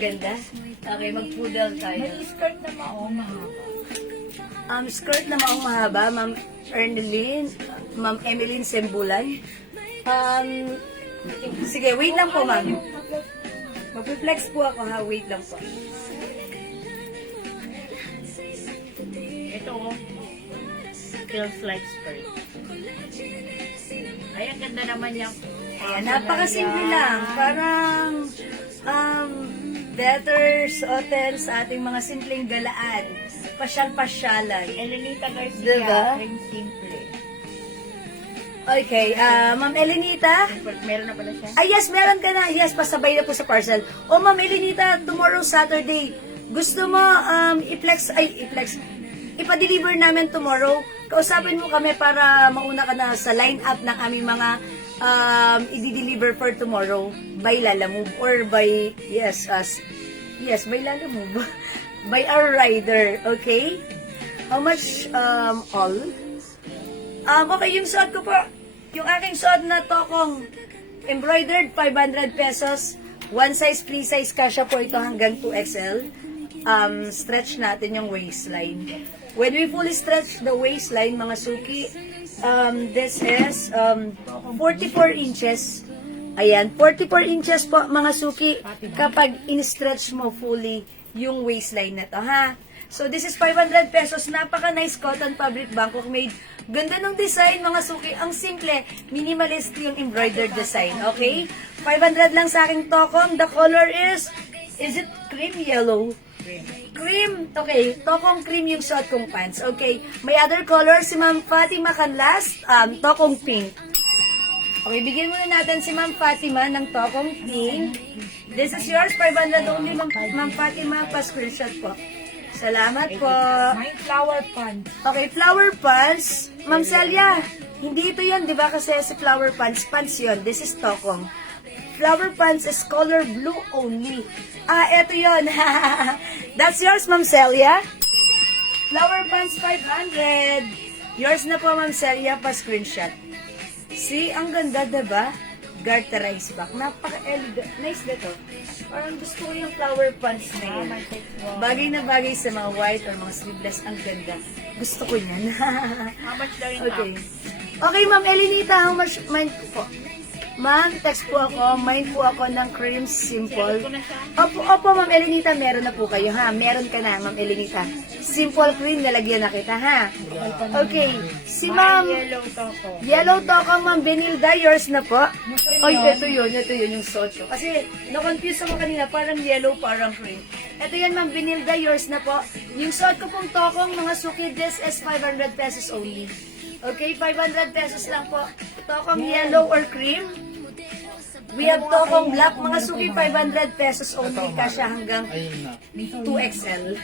Ganda. Okay, mag-poodle tayo. May skirt na maong mahaba. Skirt na maong mahaba, Ma'am Emeline Sembulan. Sige, wait lang po, ma'am. Mag-flex po ako, ha? Wait lang po. Ito, feels like skirt. Ay, ang ganda naman yung... Ayan, napakasimple lang. Parang, better suotin sa ating mga simpleng galaan. Pasyal-pasyalan. Elenita Garcia, Diba? Ring Simple. Okay, Ma'am Elenita. Meron na pala siya? Ay, yes, meron ka na. Yes, pasabay na po sa parcel. O, Ma'am Elenita, tomorrow Saturday, gusto mo ipa-deliver namin tomorrow. Kausapin mo kami para mauna ka na sa line-up ng aming mga i-deliver for tomorrow by Lala Move or by, by Lala Move. By our rider, okay? How much all? Okay, yung suot ko po, yung aking suot na tokong embroidered, 500 pesos. One size, free size, kasha po ito hanggang 2XL. stretch natin yung waistline. When we fully stretch the waistline, mga suki, this is 44 inches. Ayan, 44 inches po, mga suki, kapag in-stretch mo fully yung waistline na to, ha? So, this is 500 pesos. Napaka-nice cotton fabric Bangkok made. Ganda ng design, mga suki. Ang simple, minimalist yung embroidered design, okay? 500 lang sa aking tokom. The color is it cream yellow? Cream. Okay, tokong cream yung suot kong pants. Okay, may other color, si Ma'am Fatima Canlas, tokong pink. Okay, bigyan muna natin si Ma'am Fatima ng tokong pink. This is yours, 500 only, Ma'am Fatima, pa-screenshot po. Salamat po. May flower pants. Okay, flower pants. Ma'am Celia, hindi ito yun, di ba? Kasi si flower pants yun. This is tokong. Flower pants is color blue only. Eto yun. That's yours, Ma'am Celia. Flower pants, 500. Yours na po, Ma'am Celia, pa-screenshot. See, ang ganda, diba? Garterized back. Napaka-elegant. Nice na to. Parang gusto ko yung flower pants na yan. Bagay na bagay sa mga white or mga sleeveless. Ang ganda. Gusto ko yan. How much daw yung Okay. Okay, Ma'am Elinita, how much mind po? Ma'am, text po ako. Mind po ako ng cream simple. ko na siya? Opo, Ma'am Elinita, meron na po kayo, ha? Meron ka na, Ma'am Elinita. Simple cream, nalagyan na kita, ha? Okay. Si Ma'am, Yellow toko. yellow toko, Ma'am Benilda, yours na po. Ay, ito yun yung suot ko. Kasi, na-confuse ako kanina, parang yellow, parang cream. Ito yan, Ma'am Benilda, yours na po. Yung suot ko pong tokong, mga suki, this is 500 pesos only. Okay, 500 pesos lang po. Tokong yellow or cream. We have tokong black, mga suki, 500 pesos only, kasya hanggang Ayun na. 2XL.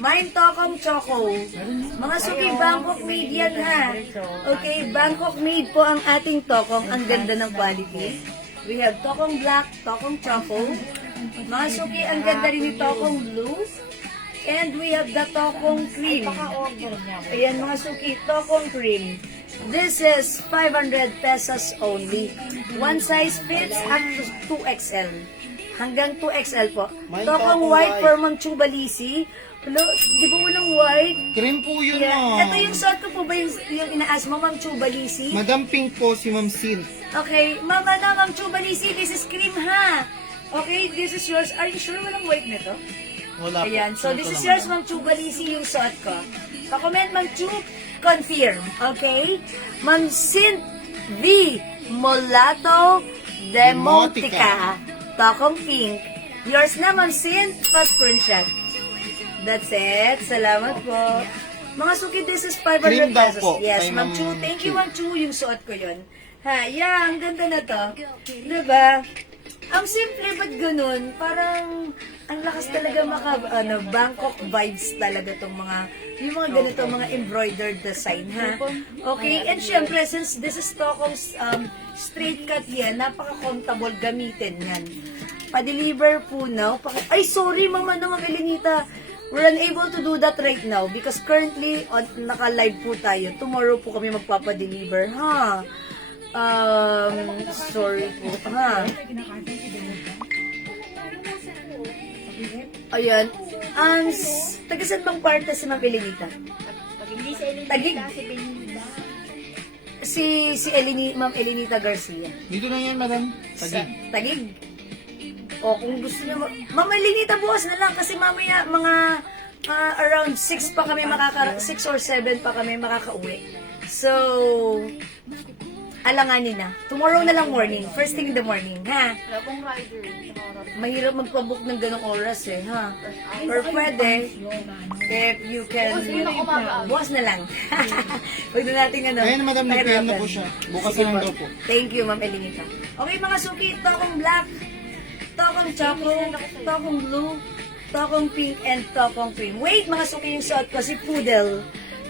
Mine tokong choco. Mga suki, Bangkok made yan, ha? Okay, Bangkok made po ang ating tokong. Ang ganda ng quality. We have tokong black, tokong choco. Mga suki, ang ganda rin ni tokong blue. And we have the tokong cream. Ayan, mga suki, tokong cream. This is 500 pesos only. One size fits up to 2XL. Hanggang 2XL po. May Tokong tokong white white. for Ma'am Chubalisi. Hello, di ba walang white? Cream po yun, Yeah. ma'am. Ito yung suot ko po ba yung inaas mo, Ma'am Chubalisi? Madam Pink po si Ma'am Sil. Okay, Ma'am Chubalisi, this is cream, ha? Okay, this is yours. Are you sure walang white nito? Wala po. Ayan, so this Ito is lang, yours, madam. Ma'am Chubalisi, yung suot ko. Pa-comment, Ma'am Chu, confirm, okay? Ma'am Sint V. Molato Demotica. Tokong pink. Yours na, Ma'am Sint, pa-screenshot. That's it. Salamat po. Mga suki, this is 500 Cream daw pesos. po, Yes, kay Ma'am Ma'am Chu. Thank you, Chu. Ma'am Chu, yung suot ko yun. Ha, yeah, ang ganda na to. Diba? Ang simple, ba't ganun? Parang, ang lakas talaga Bangkok vibes talaga tong yung mga ganito, mga embroidered design, ha? Okay, and syempre, since this is Tokong straight cut yan, napaka-comfortable gamitin yan. Pa-deliver po now. Ay, sorry, Mama Elenita. We're unable to do that right now because currently, naka-live po tayo. Tomorrow po kami magpapadeliver, ha? Sorry po, ha? Ayan. Taga saan bang parte si Ma'am Elenita? Pag hindi sa ilang Tagig. si Benida. Ma'am Elenita Garcia. Dito na yan, madam. Sa Tagi. Tagig. O kung gusto niyo, Ma'am Elenita, bukas na lang kasi mamaya mga around 6 pa kami 6 or 7 pa kami makakauwi. So, alanganin na. Tomorrow na lang morning. First thing in the morning, ha? Wala pong rider. Mahirap magpabook ng ganong oras eh, ha? Or pwede, if you can, bukas na lang. Huwag na natin Ayun, madam, nag-PM na po siya. Bukas na lang daw po. Thank you, Ma'am Elenita. Okay, mga suki, tokong black, tokong choco, tokong blue, tokong pink, and tokong cream. Wait, mga suki, yung suot ko, si Poodle.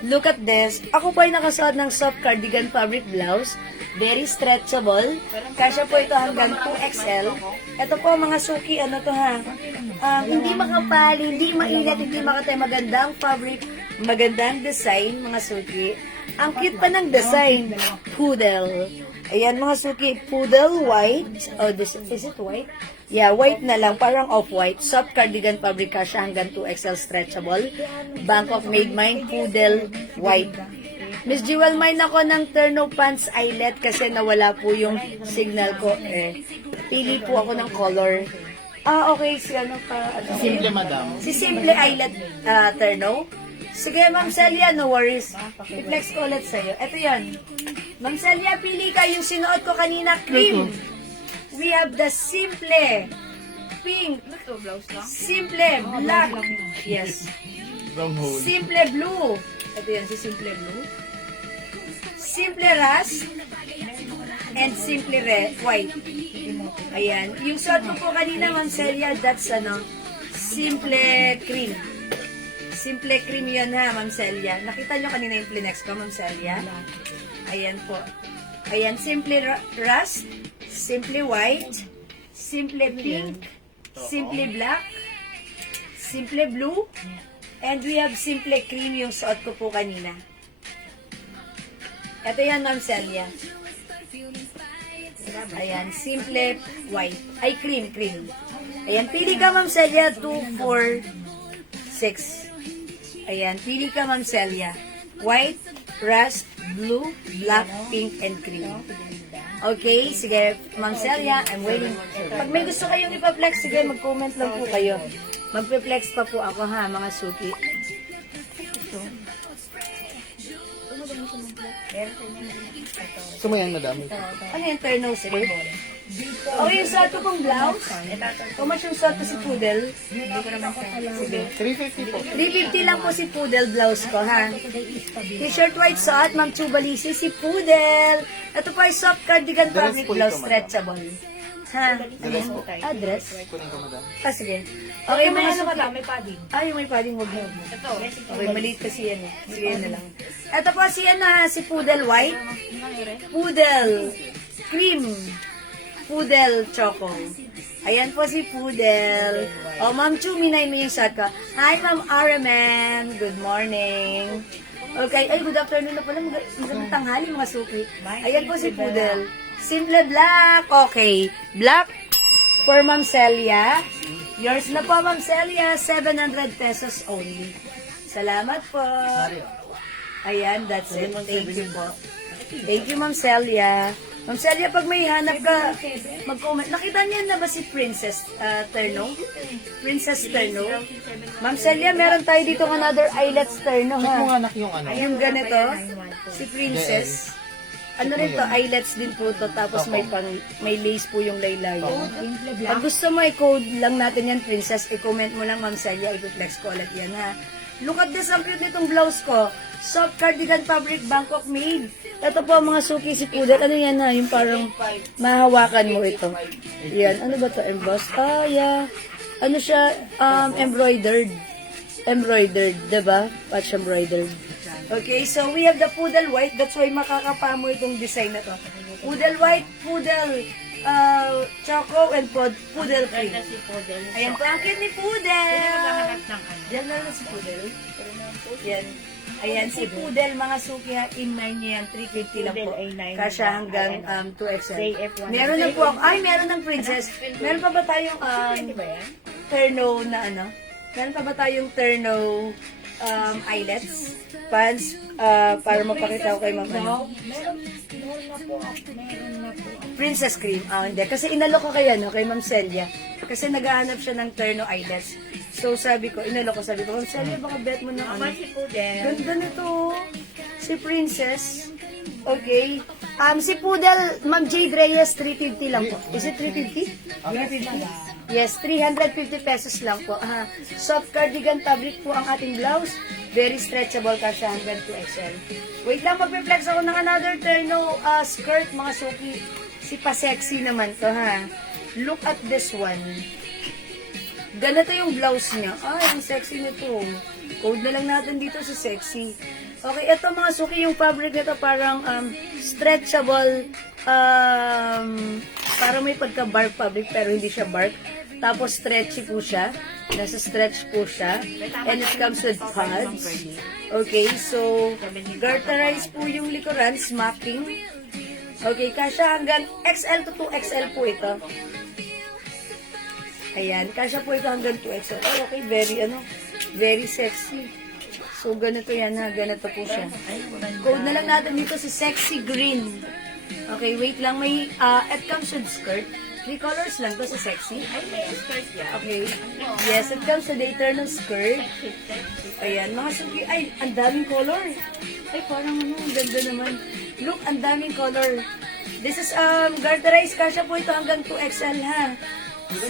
Look at this. Ako po ay nakasuot ng soft cardigan fabric blouse. Very stretchable. Kasya po ito hanggang 2XL. Ito po mga suki, ano to ha? Hindi makapal, hindi maingat, hindi makatay. Magandang fabric, Magandang design, mga suki. Ang cute pa ng design. Poodle. Ayan, mga suki. Poodle, white. Oh, is it white? Yeah, white na lang. Parang off-white. Soft cardigan fabric siya hanggang 2XL stretchable. Bangkok made mine. Poodle, white. Miss Jewel, mine ako ng Terno Pants Eyelet kasi nawala po yung signal ko. Pili po ako ng color. Okay. Si ano pa? Ano? Simple, madam. Si Simple Eyelet Terno. Sige, Ma'am Celia, no worries. I-flex ko ulit sa'yo. Ito yan. Ma'am Celia, pili ka yung sinuot ko kanina, cream. We have the Simple Pink. Ito, blouse lang. Simple Black. Yes. Wrong hole. Simple Blue. Ito yan, si Simple Blue. Simple Rust. And Simple White. Ayan. Yung suot ko po kanina, Ma'am Celia, that's Simple Cream. Simple cream yun ha, Ma'am Celia. Nakita nyo kanina yung Plinex ko, Ma'am Celia? Ayan po. Ayan, Simple Rust, Simple White, Simple Pink, Simple Black, Simple Blue, and we have Simple Cream yung suot ko po kanina. Ito yan, Ma'am Celia. Ayan, Simple White. Ay, cream. Ayan, pili ka, Ma'am Celia, 2, 4, 6. Ayan, pili ka, Ma'am Celia. White, rust, blue, black, pink, and cream. Okay, sige, Ma'am Celia, I'm waiting. Pag may gusto kayong ipa-flex, sige, mag-comment lang po kayo. Magpe-flex pa po ako ha, mga suki. Sumayan, madam. Ano yung Terno strip? Okay, yung suot ko pong blouse. How much yung suot ko si Poodle? Sige. 350 po. 350 lang po si Poodle blouse ko, ha? T-shirt white suot, Ma'am Chubalisi, si Poodle. Ito po ay soft cardigan Dress fabric po ito, blouse, madam. stretchable. Ha? Dress po. Dress? Kunin ko, madam. Sige. Okay, May mga ano ba suki. lang? May padding. Yung may padding wag mo. Ito. Okay, maliit kasi yan eh. Sige na lang. Ito po si si Poodle white. Poodle cream. Poodle choco. Ayan po si Poodle. Ma'am Chu, minay mo yung shot ko. Hi, Ma'am Araman. Good morning. Okay, good afternoon na pala. Magandang tanghali, mga suki. Ayan po si Poodle. Simple black. Okay. Black for Ma'am Celia. Yours na po, Ma'am Celia. 700 pesos only. Salamat po. Ayan, that's it. Thank you po. Thank you, Ma'am Celia. Ma'am Celia, pag may hanap ka, mag-comment. Nakita niyo na ba si Princess Terno? Princess Terno? Ma'am Celia, meron tayo dito another eyelets Terno, Check mo ha? nga, nak, yung ano. Yung ganito, si Princess. Ano rin to, eyelets din po to, tapos may lace po yung laylayan. Pag gusto mo, i-code lang natin yan, Princess. I-comment mo lang, Ma'am Celia, i-flex ko ulit yan, ha? Look at this, ang cute nitong blouse ko. Soft cardigan fabric, Bangkok made. Ito po, mga suki si Poodle. Ano yan, ha? Yung parang mahawakan mo ito. Yan, ano ba to? Embossed? Yeah. Ano siya? Embroidered. Embroidered, diba? Patch embroidered. Okay, so we have the Poodle white. That's why makakapa mo itong design na to. Poodle white, Poodle choco, and Poodle cream. Si Poodle. Ayan po, ang cute ni Poodle. Naghahanap ng ano. Diyan na lang si Poodle. Yan. Ayan, si Poodle, mga suki ha, in line niya yan, 350 lang po. Poodle A9. Kasya hanggang 2XL. JF1. Meron na po ako, meron ng Princess. Meron pa ba tayong ba yan? Terno na ano? Meron pa ba tayong Terno eyelets? Pants, para mapakita ko kay Ma'am. Meron na po. Princess cream. Hindi. Kasi inalok ko kay Ma'am Celia. Kasi naghahanap siya ng Terno eyelets. So sabi ko, sabi ko, Ma'am Celia, baka bet mo na ano. Si Poodle. Ganda nito. Si Princess. Okay. Si Poodle, Ma'am Jade Reyes, 350 lang po. Is it 350? 350? Yes, 350 pesos lang po. Soft cardigan fabric po ang ating blouse. Very stretchable kasi hanggang 2XL. Wait lang, magpe-flex ako ng another Terno skirt, mga suki. Si pa-sexy naman to, ha. Look at this one. Ganito yung blouse niya. Ang sexy nito. Code na lang natin dito sa sexy. Okay, ito mga suki, yung fabric nito parang stretchable, parang may pagka-bark fabric pero hindi siya bark. Tapos stretchy po siya. Nasa stretch po siya. And it comes with pads. Okay, so garterize po yung likuran, smacking. Okay, kasya hanggang XL to 2XL po ito. Ayan, kasya po ito hanggang 2XL. Oh, okay, very sexy. So, ganito yan ha, ganito po siya. Code na lang natin dito si Sexy Green. Okay, wait lang, may, it comes with skirt. 3 colors lang to sa Sexy. Ay, may skirt yan. Okay. Yes, it comes with the eternal skirt. Ayan, mga suki. Ay, ang daming color. Ay, parang ano, ang ganda naman. Look, ang daming color. This is, garterized kasya po ito hanggang 2XL ha.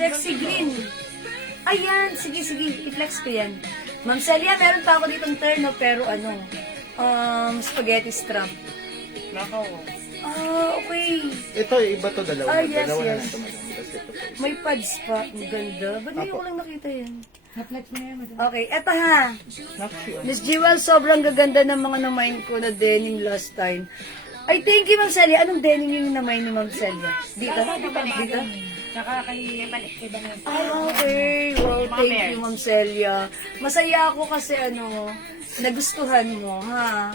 Sexy green. Ayan, sige, i-flex ko yan. Ma'am Celia, meron pa ako ditong terno, pero ano, spaghetti strap. Nako. Okay. Ito, iba to, dalawa. Yes, Dalawa na yes. lang ito, madam. Tapos ito po. May pads pa. Ang ganda. Ba't hindi Apo. ko lang nakita yan? Na-flex mo na yan, madam. Okay, eto ha. Naku, Miss Jewel, sobrang gaganda ng mga namain ko na denim last time. Ay, thank you, Ma'am Celia. Anong denim yung namain ni Ma'am Celia? Dito? Dito? Tsaka kay iba na. Okay. Well, thank you, Ma'am Celia. Masaya ako kasi nagustuhan mo, ha?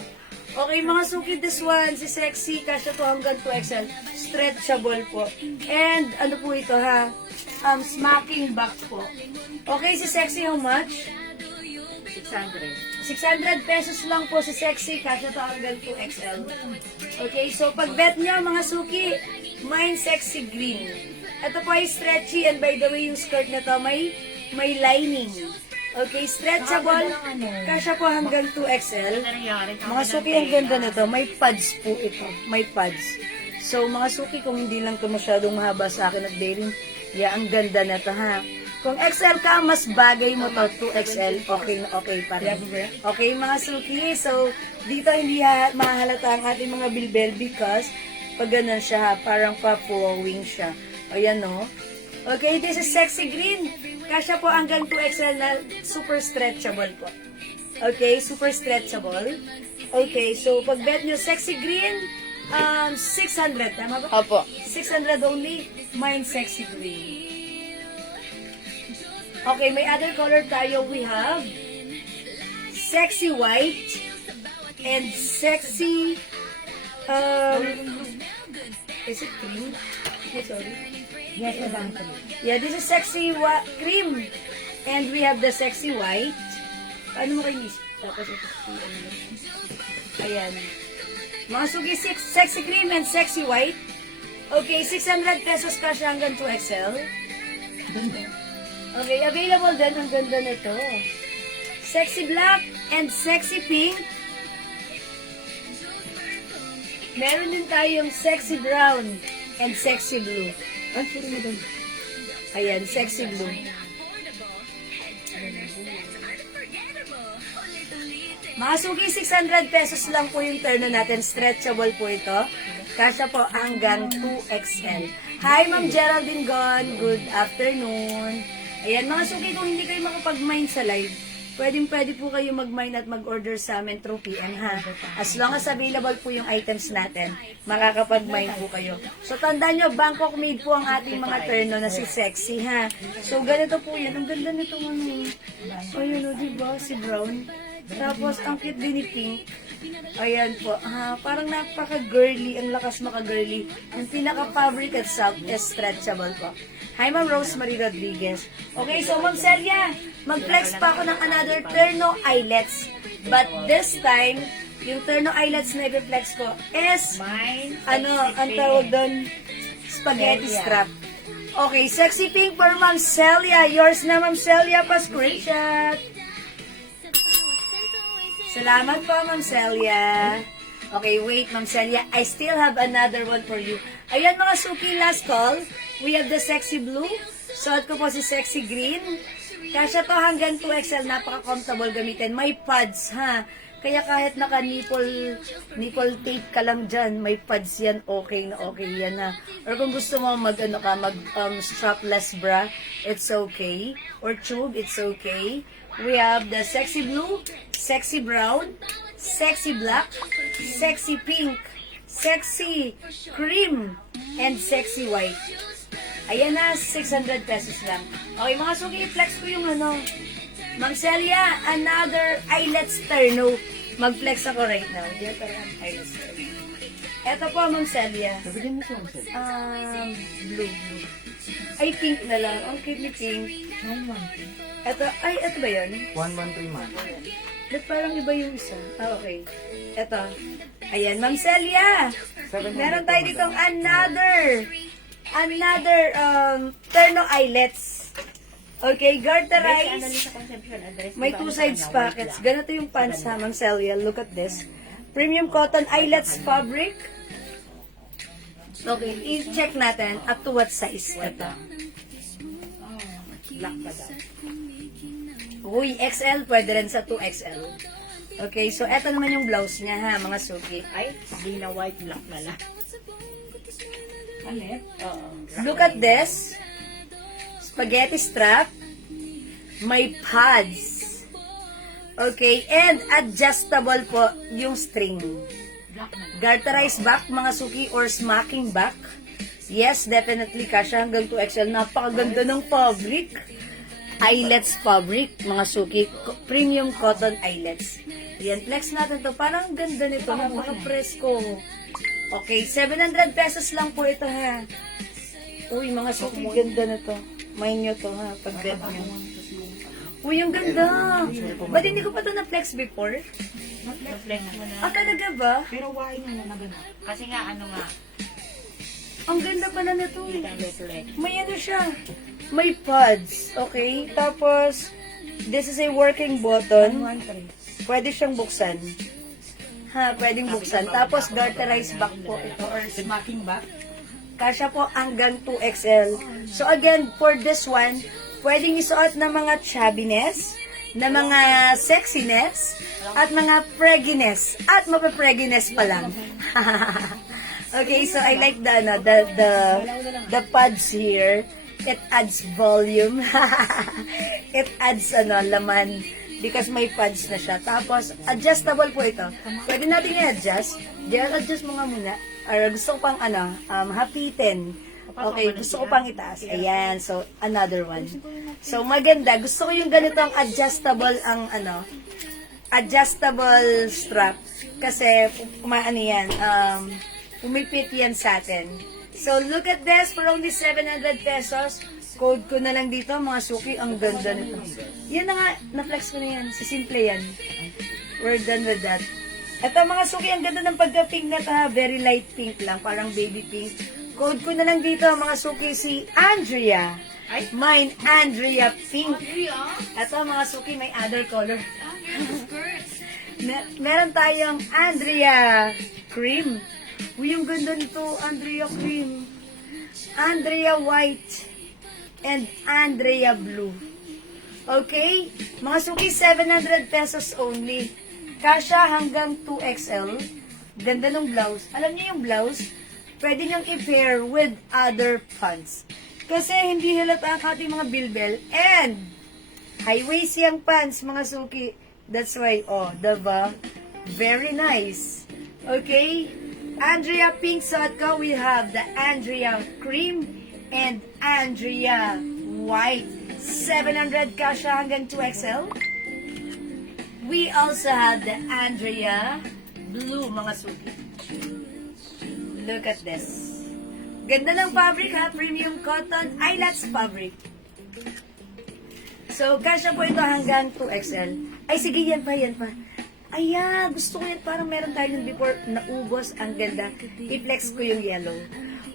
Okay, mga suki, this one, si Sexy, kasya to hanggang 2XL. Stretchable po. And, ano po ito, ha? Smacking back po. Okay, si Sexy, how much? 600. 600 pesos lang po si Sexy, kasya to hanggang 2XL. Okay, so pag bet nyo, mga suki, mine Sexy Green. Ito po ay stretchy, and by the way, yung skirt na to may lining. Okay, stretchable, kasya po hanggang 2XL. Mga suki, ang ganda na to. May pads po ito. May pads. So, mga suki, kung hindi lang to masyadong mahaba sa akin at daring, ang ganda na to, ha? Kung XL ka, mas bagay mo to 2XL. Okay na okay pa rin. Okay, mga suki. So, dito hindi mahalata ang ating mga bilbel because pag ganun siya, ha, parang pa-flowing siya. Ayan, no? Okay, this is Sexy Green. Kasya po hanggang 2XL na super stretchable po. Okay, super stretchable. Okay, so pag bet nyo Sexy Green, 600, tama ba? Opo. 600 only, mine Sexy Green. Okay, may other color tayo. We have Sexy White and Sexy, is it cream? Oh, sorry. Yes, madam. Yeah, this is Sexy Cream. And we have the Sexy White. Paano mo kayo miss? Tapos ito. Ayan. Mga sugi, Sexy Cream and Sexy White. Okay, 600 pesos cash hanggang 2XL. Okay, available din. Ang ganda nito. Sexy Black and Sexy Pink. Meron din tayong Sexy Brown and Sexy Blue. sorry, madam. Ayan, Sexy Blue. Mga suki, 600 pesos lang po yung terno natin. Stretchable po ito. Kasya po hanggang 2XL. Hi, Ma'am Geraldine Gon. Good afternoon. Ayan, mga suki, kung hindi kayo makapag-mine sa live, pwede po kayo mag-mine at mag-order sa amin through PM, ha? As long as available po yung items natin, makakapag-mine po kayo. So, tandaan nyo, Bangkok made po ang ating mga terno na si Sexy, ha? So, ganito po yan. Ang ganda nito, ano. Ayun, o, diba? Si Brown. Tapos, ang cute din ni Pink. Ayan po. Ha? Parang napaka-girly. Ang lakas maka-girly. Ang pinaka-fabric at soft is stretchable po. Hi, Ma'am Rosemary Rodriguez. Okay, so Ma'am Celia, mag-flex pa ako ng another terno eyelets. But this time, yung terno eyelets na i-flex ko is, Mine. ang tawag doon, spaghetti strap. Okay, Sexy Pink for Ma'am Celia. Yours na, Ma'am Celia, pa-screenshot. Salamat po, Ma'am Celia. Okay, wait, Ma'am Celia. I still have another one for you. Ayan, mga suki, last call. We have the Sexy Blue. Suot ko po si Sexy Green. Kasya to hanggang 2XL. Napaka-comfortable gamitin. May pads, ha? Kaya kahit nipple tape ka lang dyan, may pads yan. Okay na okay yan, ha? Or kung gusto mo strapless bra, it's okay. Or tube, it's okay. We have the Sexy Blue, Sexy Brown, Sexy Black, Sexy Pink, Sexy Cream, and Sexy White. Ayan na, 600 pesos lang. Okay, mga suki, i-flex ko yung ano. Ma'am Celia, another eyelets terno. Mag-flex ako right now. Diyan pa rin, eyelets terno. Ito po, Ma'am Celia. Nabigyan mo siya, sir. Blue. Ay, pink na lang. Ang cute ni pink. Ito ba yun? 1 month, 3 months. Ba't parang iba yung isa? Okay. Ito. Ayan, Ma'am Celia. 700 Meron tayo po, ditong madam. another terno eyelets. Okay, garterized. Sa conception address. May two sides pockets. Ganito yung pants ha, Ma'am Celia. Look at this. Premium cotton eyelets fabric. Okay, i-check natin up to what size ito. Black pa daw. Uy, XL, pwede rin sa 2XL. Okay, so eto naman yung blouse niya ha, mga suki. Ay, di na white, black na lang. Alit? Oo. Look at this. Spaghetti strap. May pads. Okay, and adjustable po yung string. Garterized back, mga suki, or smacking back. Yes, definitely, kasha hanggang 2XL. Napakaganda ng fabric. Eyelets fabric, mga suki. Premium cotton eyelets. Yan, flex natin to. Parang ganda nito. Napaka-presko. Okay, 700 pesos lang po ito ha. Uy, mga suki, ganda nito. May nyo to ha, pag-bet nyo. Uy, yung ganda. Ba't hindi ko pa ito na-flex before? Na-flex mo na. Ah, talaga ba? Pero why na naganap? Kasi nga, ano nga, Ang ganda pala nito. flex. May ano siya. May pads. Okay? Tapos, this is a working button. Pwede siyang buksan. Ha, pwedeng buksan. Tapos, garterized back po ito or smacking back. Kasya po hanggang 2XL. So, again, for this one, pwedeng isuot ng mga chubbiness, na mga sexiness, at mga pregginess. At mapapreginess pa lang. Okay, so I like the pads here. It adds volume. It adds laman because may pads na siya. Tapos adjustable po ito. Pwede natin i-adjust. I-adjust mo nga muna. Or gusto ko pang hapitin. Okay, gusto ko pang itaas. Ayan, so another one. So maganda. Gusto ko yung ganitong adjustable adjustable strap. Kasi yan, pumipit yan sa atin. So, look at this for only 700 pesos. Code ko na lang dito, mga suki. Ang ganda nito. Yan na nga, na-flex ko na yan. Simple yan. We're done with that. Ito, mga suki, ang ganda ng pagka-pink na ta. Very light pink lang, parang baby pink. Code ko na lang dito, mga suki, si Andrea. Mine, Andrea Pink. Ito, mga suki, may other color. Meron tayong Andrea Cream. Uy, yung ganda nito, Andrea Cream. Andrea White. And Andrea Blue. Okay? Mga suki, 700 pesos only. Kasha hanggang 2XL. Ganda ng blouse. Alam niyo yung blouse? Pwede niyong i-pair with other pants. Kasi hindi halata ang ating mga bilbel. And, high waist yung pants, mga suki. That's why, diba? Very nice. Okay? Andrea Pink suot ko. We have the Andrea Cream and Andrea White. 700 kasha hanggang 2XL. We also have the Andrea Blue, mga suki. Look at this. Ganda ng fabric ha. Premium cotton eyelets fabric. So, kasha po ito hanggang 2XL. Ay, sige, yan pa. Ayan, gusto ko yan. Parang meron tayo yung before naubos. Ang ganda. I-flex ko yung yellow.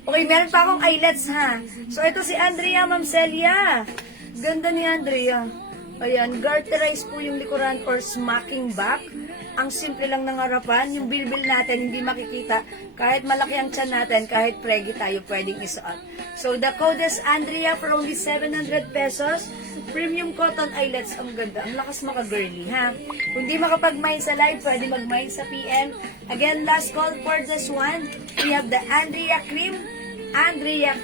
Okay, meron pa akong eyelets ha. So, ito si Andrea, Ma'am Celia. Ganda ni Andrea. Ayan, garterized po yung likuran or smacking back. Ang simple lang ng harapan. Yung bilbil natin, hindi makikita. Kahit malaki ang tiyan natin, kahit preggy tayo, pwedeng isuot. So, the code is Andrea for only 700 pesos. Premium cotton eyelets. Ang ganda. Ang lakas maka-girly, ha? Kung di makapag-mine sa live, pwede mag-mine sa PM. Again, last call for this one. We have the Andrea Cream, Andrea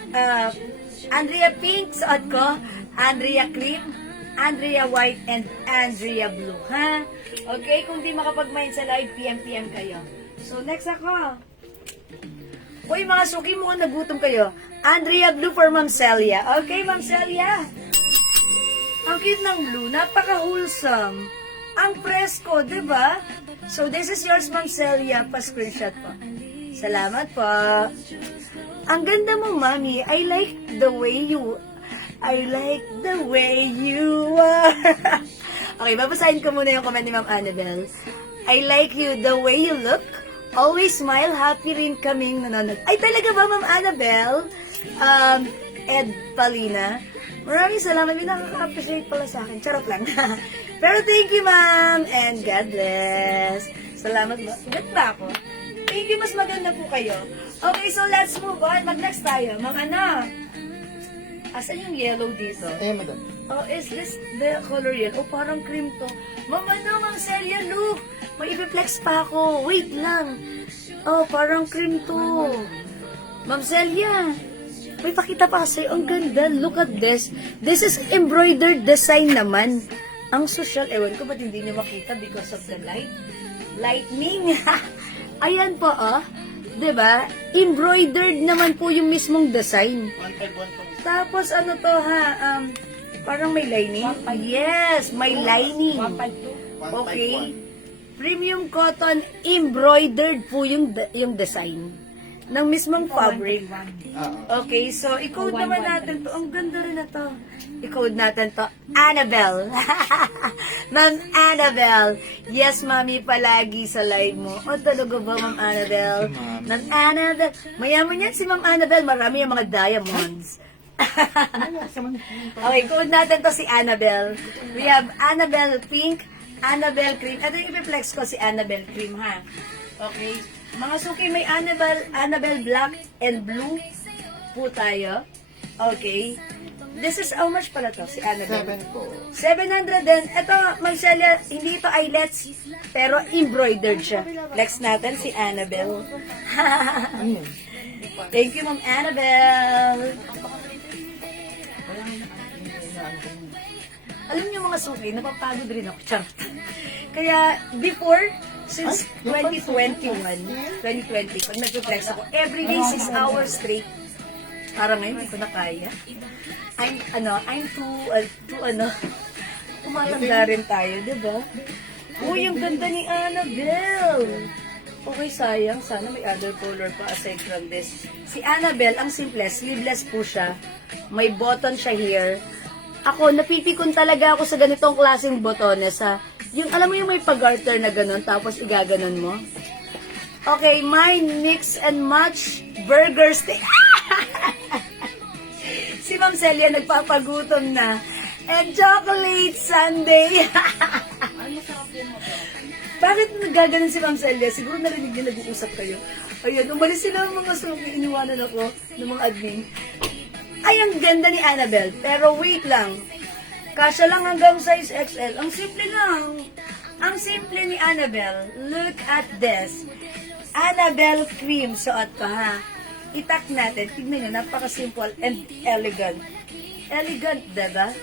Pink, suot ko, Andrea Cream, Andrea White, and Andrea Blue, ha? Okay, kung di makapag-mine sa live, PM kayo. So, next ako. Uy, mga suki, mukhang nagutom kayo. Andrea Blue for Ma'am Celia. Okay, Ma'am Celia. Ang cute ng blue, napaka-wholesome. Ang presko, di ba? So, this is yours, Ma'am Celia. Pa-screenshot po. Salamat po. Ang ganda mo, Mami. I like the way you are. Okay, babasahin ko muna yung comment ni Ma'am Annabelle. I like you the way you look. Always smile, happy rin kaming nanonood. Ay, talaga ba, Ma'am Annabelle? Ed Palina. Maraming salamat. May nakaka-appreciate pala sa akin. Charot lang. Pero thank you, Ma'am. And God bless. Salamat ba? Ganda ako. Thank you. Mas maganda po kayo. Okay, so let's move on. Mag-next tayo. Mga anak. Asan yung yellow dito? Ayan, madam. Oh, is this the color yellow? Oh, parang cream to. Mama na, Ma'am Celia, look. May ipiplex pa ako. Wait lang. Oh, parang cream to. Ma'am Celia, may pakita pa sa'yo. Ang ganda. Look at this. This is embroidered design naman. Ang social, ewan ko ba't hindi niyo makita because of the light? Lightning. Ayan po, oh. Diba? Embroidered naman po yung mismong design. 151 Tapos ano to ha, parang may lining? Yes, may lining. 152. Okay. Premium cotton embroidered po yung design ng mismong fabric. Okay, so i-code naman natin to. Ang ganda rin na to. I-code natin to. Annabelle. Ma'am Annabelle. Yes, Mami, palagi sa live mo. O, talaga ba, Ma'am Annabelle? Ma'am Annabelle. Mayaman yan si Ma'am Annabelle. Marami yung mga diamonds. Okay, code natin to si Annabelle. We have Annabelle Pink, Annabelle Cream. Ito yung ipiplex ko si Annabelle Cream, ha? Okay. Mga suki, may Annabelle Black and Blue po tayo. Okay. This is how much pala to, si Annabelle? 7 po. 700 din. Ito, Ma'am Celia, hindi ito eyelets, pero embroidered siya. Flex natin si Annabelle. Ano yun? Thank you, Ma'am Annabelle. Alam niyo mga suki, napapagod rin ako. Charot. Kaya, before, since 2020, pag nag-flex ako, everyday 6 hours straight. Parang ngayon, hindi ko na kaya. I'm too umatanda rin tayo, di ba? Uy, ang ganda ni Annabelle! Okay, sayang. Sana may other color pa aside from this. Si Annabelle, ang simple, sleeveless po siya. May button siya here. Ako, napipikon talaga ako sa ganitong klaseng botones, ha? Yung, alam mo yung may pag-garter na ganun, tapos igaganon mo? Okay, mine, mix and match, burger steak. Si Ma'am Celia nagpapagutom na. And chocolate sundae. Bakit nagaganon si Ma'am Celia? Siguro narinig niya nag-uusap kayo. Ayun, umalis sila ng mga suki, iniwanan ako ng mga admin. Ay, ang ganda ni Annabelle. Pero wait lang. Kasya lang hanggang size XL. Ang simple lang. Ang simple ni Annabelle. Look at this. Annabelle cream. Suot ko, ha? Itak natin. Tignan nyo. Napaka-simple and elegant. Elegant, diba?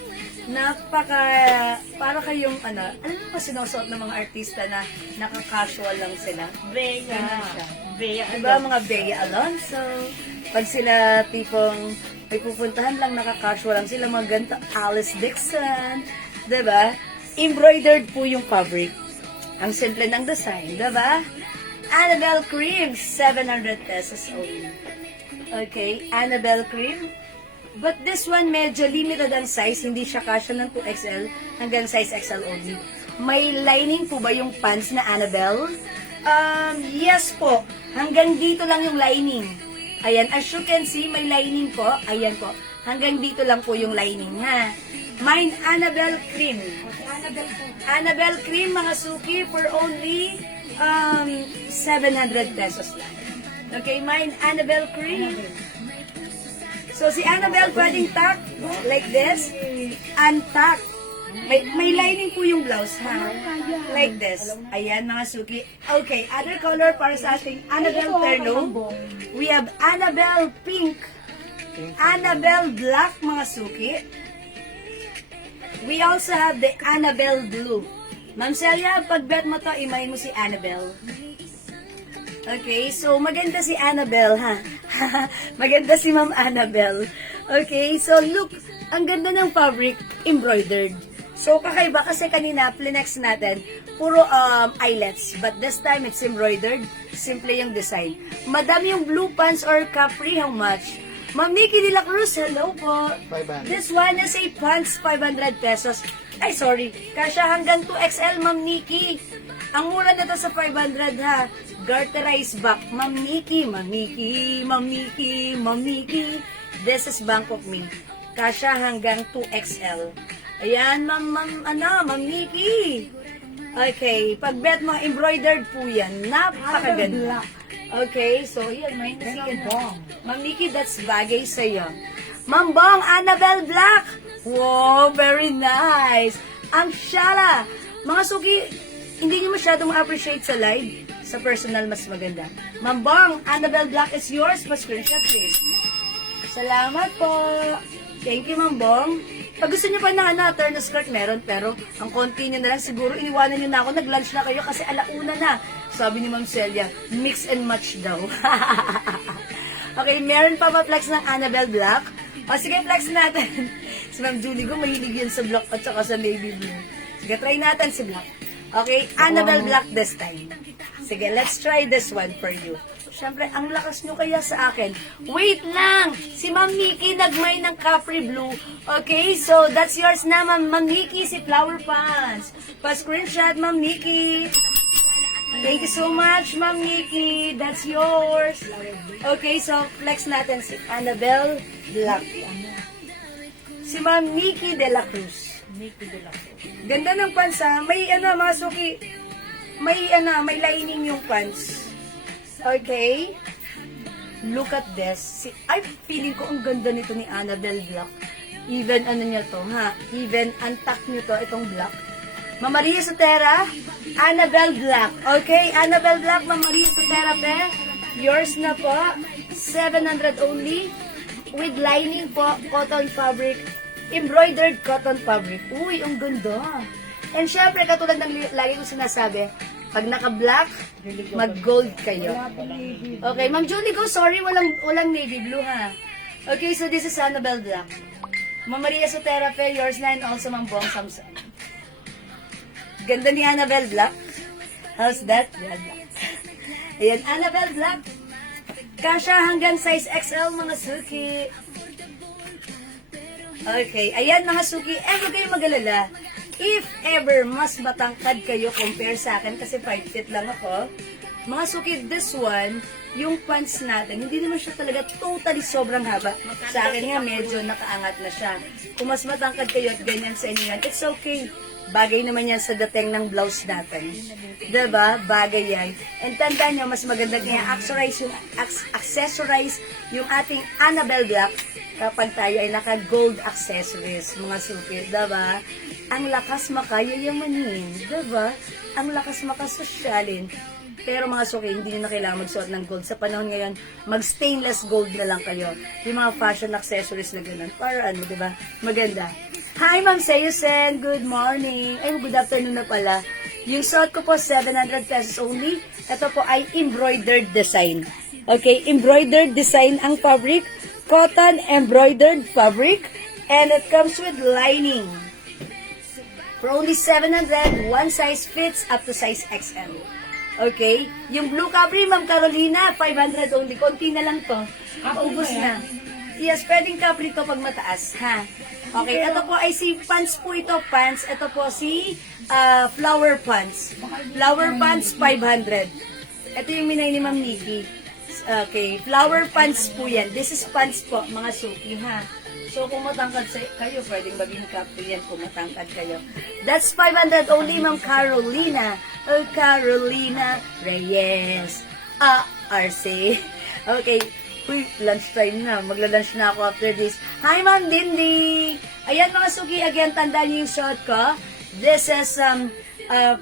Para kayong, alam mo ba sinusuot ng mga artista na naka-casual lang sila? Bea. Bea. Diba, mga Bea Alonso? Pag sila tipong may pupuntahan lang, naka-casual lang sila, mga ganito, Alice Dixon, diba? Embroidered po yung fabric. Ang simple ng design, diba? Annabelle Cream, 700 pesos only. Okay, Annabelle Cream. But this one, medyo limited ang size, hindi siya kasya ng 2XL, hanggang size XL only. May lining po ba yung pants na Annabelle? Yes po. Hanggang dito lang yung lining. Ayan, as you can see, may lining po. Ayan po. Hanggang dito lang po yung lining, ha? Mine, Annabelle Cream. Annabelle Cream, mga suki, for only 700 pesos lang. Okay, mine, Annabelle Cream. So, si Annabelle pwedeng tuck, like this, and tuck. May lining po yung blouse, ha? Like this. Ayan, mga suki. Okay, other color para sa ating Annabelle Terno. We have Annabelle Pink, Annabelle Black, mga suki. We also have the Annabelle Blue. Ma'am Celia, pag-bet mo to, imayin mo si Annabelle. Okay, so maganda si Annabelle, ha? Maganda si Ma'am Annabelle. Okay, so look, ang ganda ng fabric, embroidered. So, kakaiba kasi kanina, plinex natin, puro eyelets. But this time, it's embroidered. Simple yung design. Madam, yung blue pants or capri, how much? Ma'am Nikki de la Cruz, hello po. 500. This one is a pants, 500 pesos. Ay, sorry. Kasya hanggang 2XL, Ma'am Nikki. Ang mura na to sa 500 ha. Garterized back. Ma'am Nikki, Ma'am Nikki, Ma'am Nikki, Ma'am Nikki. This is Bangkok Mint. Kasya hanggang 2XL. Ayan, Ma'am Nikki. Okay, pag bet mo, embroidered po yan. Napakaganda. Okay, so yan, may nasiyan. Ma'am Nikki, that's bagay sa'yo. Ma'am Bong, Annabelle Black. Wow, very nice. Ang shala. Mga suki, hindi nyo masyadong ma-appreciate sa live. Sa personal, mas maganda. Ma'am Bong, Annabelle Black is yours. Pa-screenshot, please. Salamat po. Thank you, Ma'am Bong. Pag gusto niyo pa na turn na skirt, meron. Pero, ang konti niyo na lang, siguro iniwanan niyo na ako. Nag-lunch na kayo kasi alauna na. Sabi ni Ma'am Celia, mix and match daw. Okay, meron pa flex ng Annabelle Black? O, sige, flex natin. Si Ma'am Julie ko, mahilig yan sa black at saka sa navy blue. Sige, try natin si Black. Okay, Annabelle Black this time. Sige, let's try this one for you. Siyempre, ang lakas nyo kaya sa akin. Wait lang! Si Ma'am Nikki nagmay ng Capri Blue. Okay, so that's yours na, Ma'am Nikki, si Flower Pants. Pa-screenshot, Ma'am Nikki. Thank you so much, Ma'am Nikki. That's yours. Okay, so flex natin si Annabelle Black. Si Ma'am Nikki de la Cruz. Ganda ng pants ha. May mga suki. May lining yung pants. Okay? Look at this. Ay, feeling ko ang ganda nito ni Annabelle Black. Even niya to, ha? Even untuck nyo to, itong black. Mama Maria Sotera, Annabelle Black. Okay, Annabelle Black, Mama Maria Sotera, pe. Yours na po. 700 only. With lining po, cotton fabric. Embroidered cotton fabric. Uy, ang ganda. And syempre, katulad ng lagi ko sinasabi, pag naka-black, mag-gold kayo. Okay, Ma'am Julie ko, sorry, walang navy blue, ha? Okay, so this is Annabelle Black. Ma'am Maria Sotera, pe, yours na, and also Ma'am Bong Samson. Ganda ni Annabelle Black. How's that? Yan. Ayan, Annabelle Black. Kasha hanggang size XL, mga suki. Okay, ayan mga suki, huwag kayong mag-alala. If ever mas matangkad kayo compare sa akin, kasi 5 feet lang ako, mga suki, this one, yung pants natin, hindi naman siya talaga totally sobrang haba. Sa akin nga, medyo nakaangat na siya. Kung mas matangkad kayo at ganyan sa inyo yan, it's okay. Bagay naman yan sa dating ng blouse natin. Diba? Bagay yan. And tandaan nyo, mas maganda kaya accessorize yung ating Annabelle Black kapag tayo ay naka-gold accessories, mga suki. Diba? Ang lakas makayayamanin. Diba? Ang lakas makasosyalin. Pero mga suki, hindi nyo na kailangan magsuot ng gold. Sa panahon ngayon, mag-stainless gold na lang kayo. Yung mga fashion accessories na ganun. Para ano, diba? Maganda. Hi, Ma'am Seyusen. Good morning. Ay, good afternoon na pala. Yung suot ko po, 700 pesos only. Ito po ay embroidered design. Okay, embroidered design ang fabric. Cotton embroidered fabric. And it comes with lining. For only 700, one size fits up to size XL. Okay? Yung blue capri, Ma'am Carolina, 500 only. Konti na lang to. Ubus na. Yes, pwedeng capri to pag mataas, ha? Okay, ito po ay si pants po ito, pants. Ito po si flower pants. Flower pants, 500. Ito yung minay ni Ma'am Nikki. Okay, flower pants po yan. This is pants po, mga suki, ha? So, kung matangkad kayo, pwedeng maging capri yan kung matangkad kayo. That's 500 only, Ma'am Carolina. Oh, Carolina Reyes. RC. Okay. Uy, lunchtime na. Magla-lunch na ako after this. Hi, Ma'am Dindy! Ayan mga suki, again, tandaan niyo yung shot ko. This is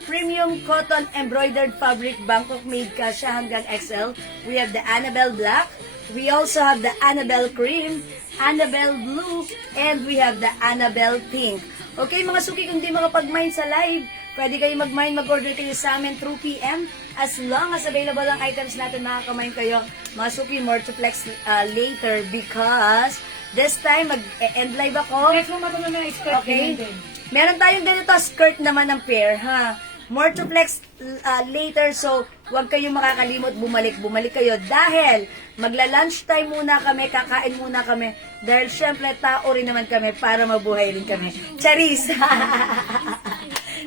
premium cotton embroidered fabric, Bangkok made kasha hanggang XL. We have the Annabelle Black. We also have the Annabelle Cream, Annabelle Blue, and we have the Annabelle Pink. Okay, mga suki, kung di makapag-mind sa live, Pwede kayo mag-order kayo sa amin through PM. As long as available ang items natin, makakamain kayo. Mga Suki, more to flex later because this time, mag-end live ako. Next mo matunan na expert Okay. din. Meron tayong ganito, skirt naman ng pair, ha? More to flex later, so huwag kayong makakalimot, bumalik kayo. Dahil magla-lunch time muna kami, kakain muna kami. Dahil syempre, tao rin naman kami para mabuhay rin kami. Charis!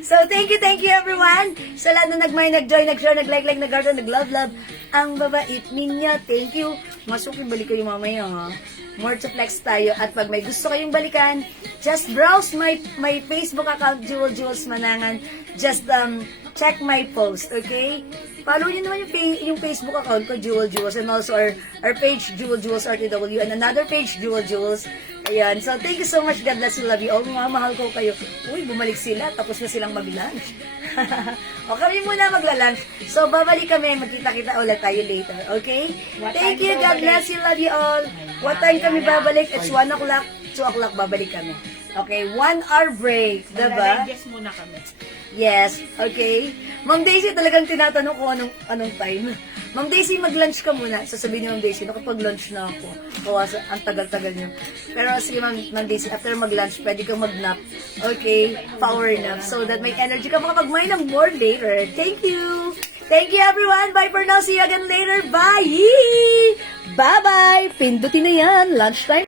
So, thank you everyone. Sa lahat na nag-join, nag-share, nag-like, nag-heart, nag-love. Ang babait ninyo. Thank you. Masuki, balik kayo mamaya, ha? More to flex tayo. At pag may gusto kayong balikan, just browse my Facebook account, Jules Manangan. Just check my post, okay? Follow nyo naman yung Facebook account ko, Jules, and also our page, Jules RTW, and another page, Jules. Ayan. So, thank you so much. God bless you. Love you all. Mga mahal ko kayo. Uy, bumalik sila. Tapos na silang mag-lunch. O, kami muna magla-lunch. So, babalik kami. Magkita-kita ulit tayo later. Okay? Thank you. God bless you. Love you all. What time kami babalik? It's 1 o'clock. 2 o'clock babalik kami. Okay? 1 hour break. Diba? Yes muna kami. Yes, okay. Ma'am Daisy, talagang tinatanong ko anong time. Ma'am Daisy, mag-lunch ka muna. Sasabihin ni Ma'am Daisy, nakapag-lunch na ako. Kawasan, ang tagal-tagal niyo. Pero sige, Ma'am Daisy, after mag-lunch, pwede kang mag-nap. Okay? Power nap. So that may energy ka makapag-mine ng more later. Thank you! Thank you, everyone! Bye for now. See you again later. Bye! Bye-bye! Pindutin na yan. Lunchtime.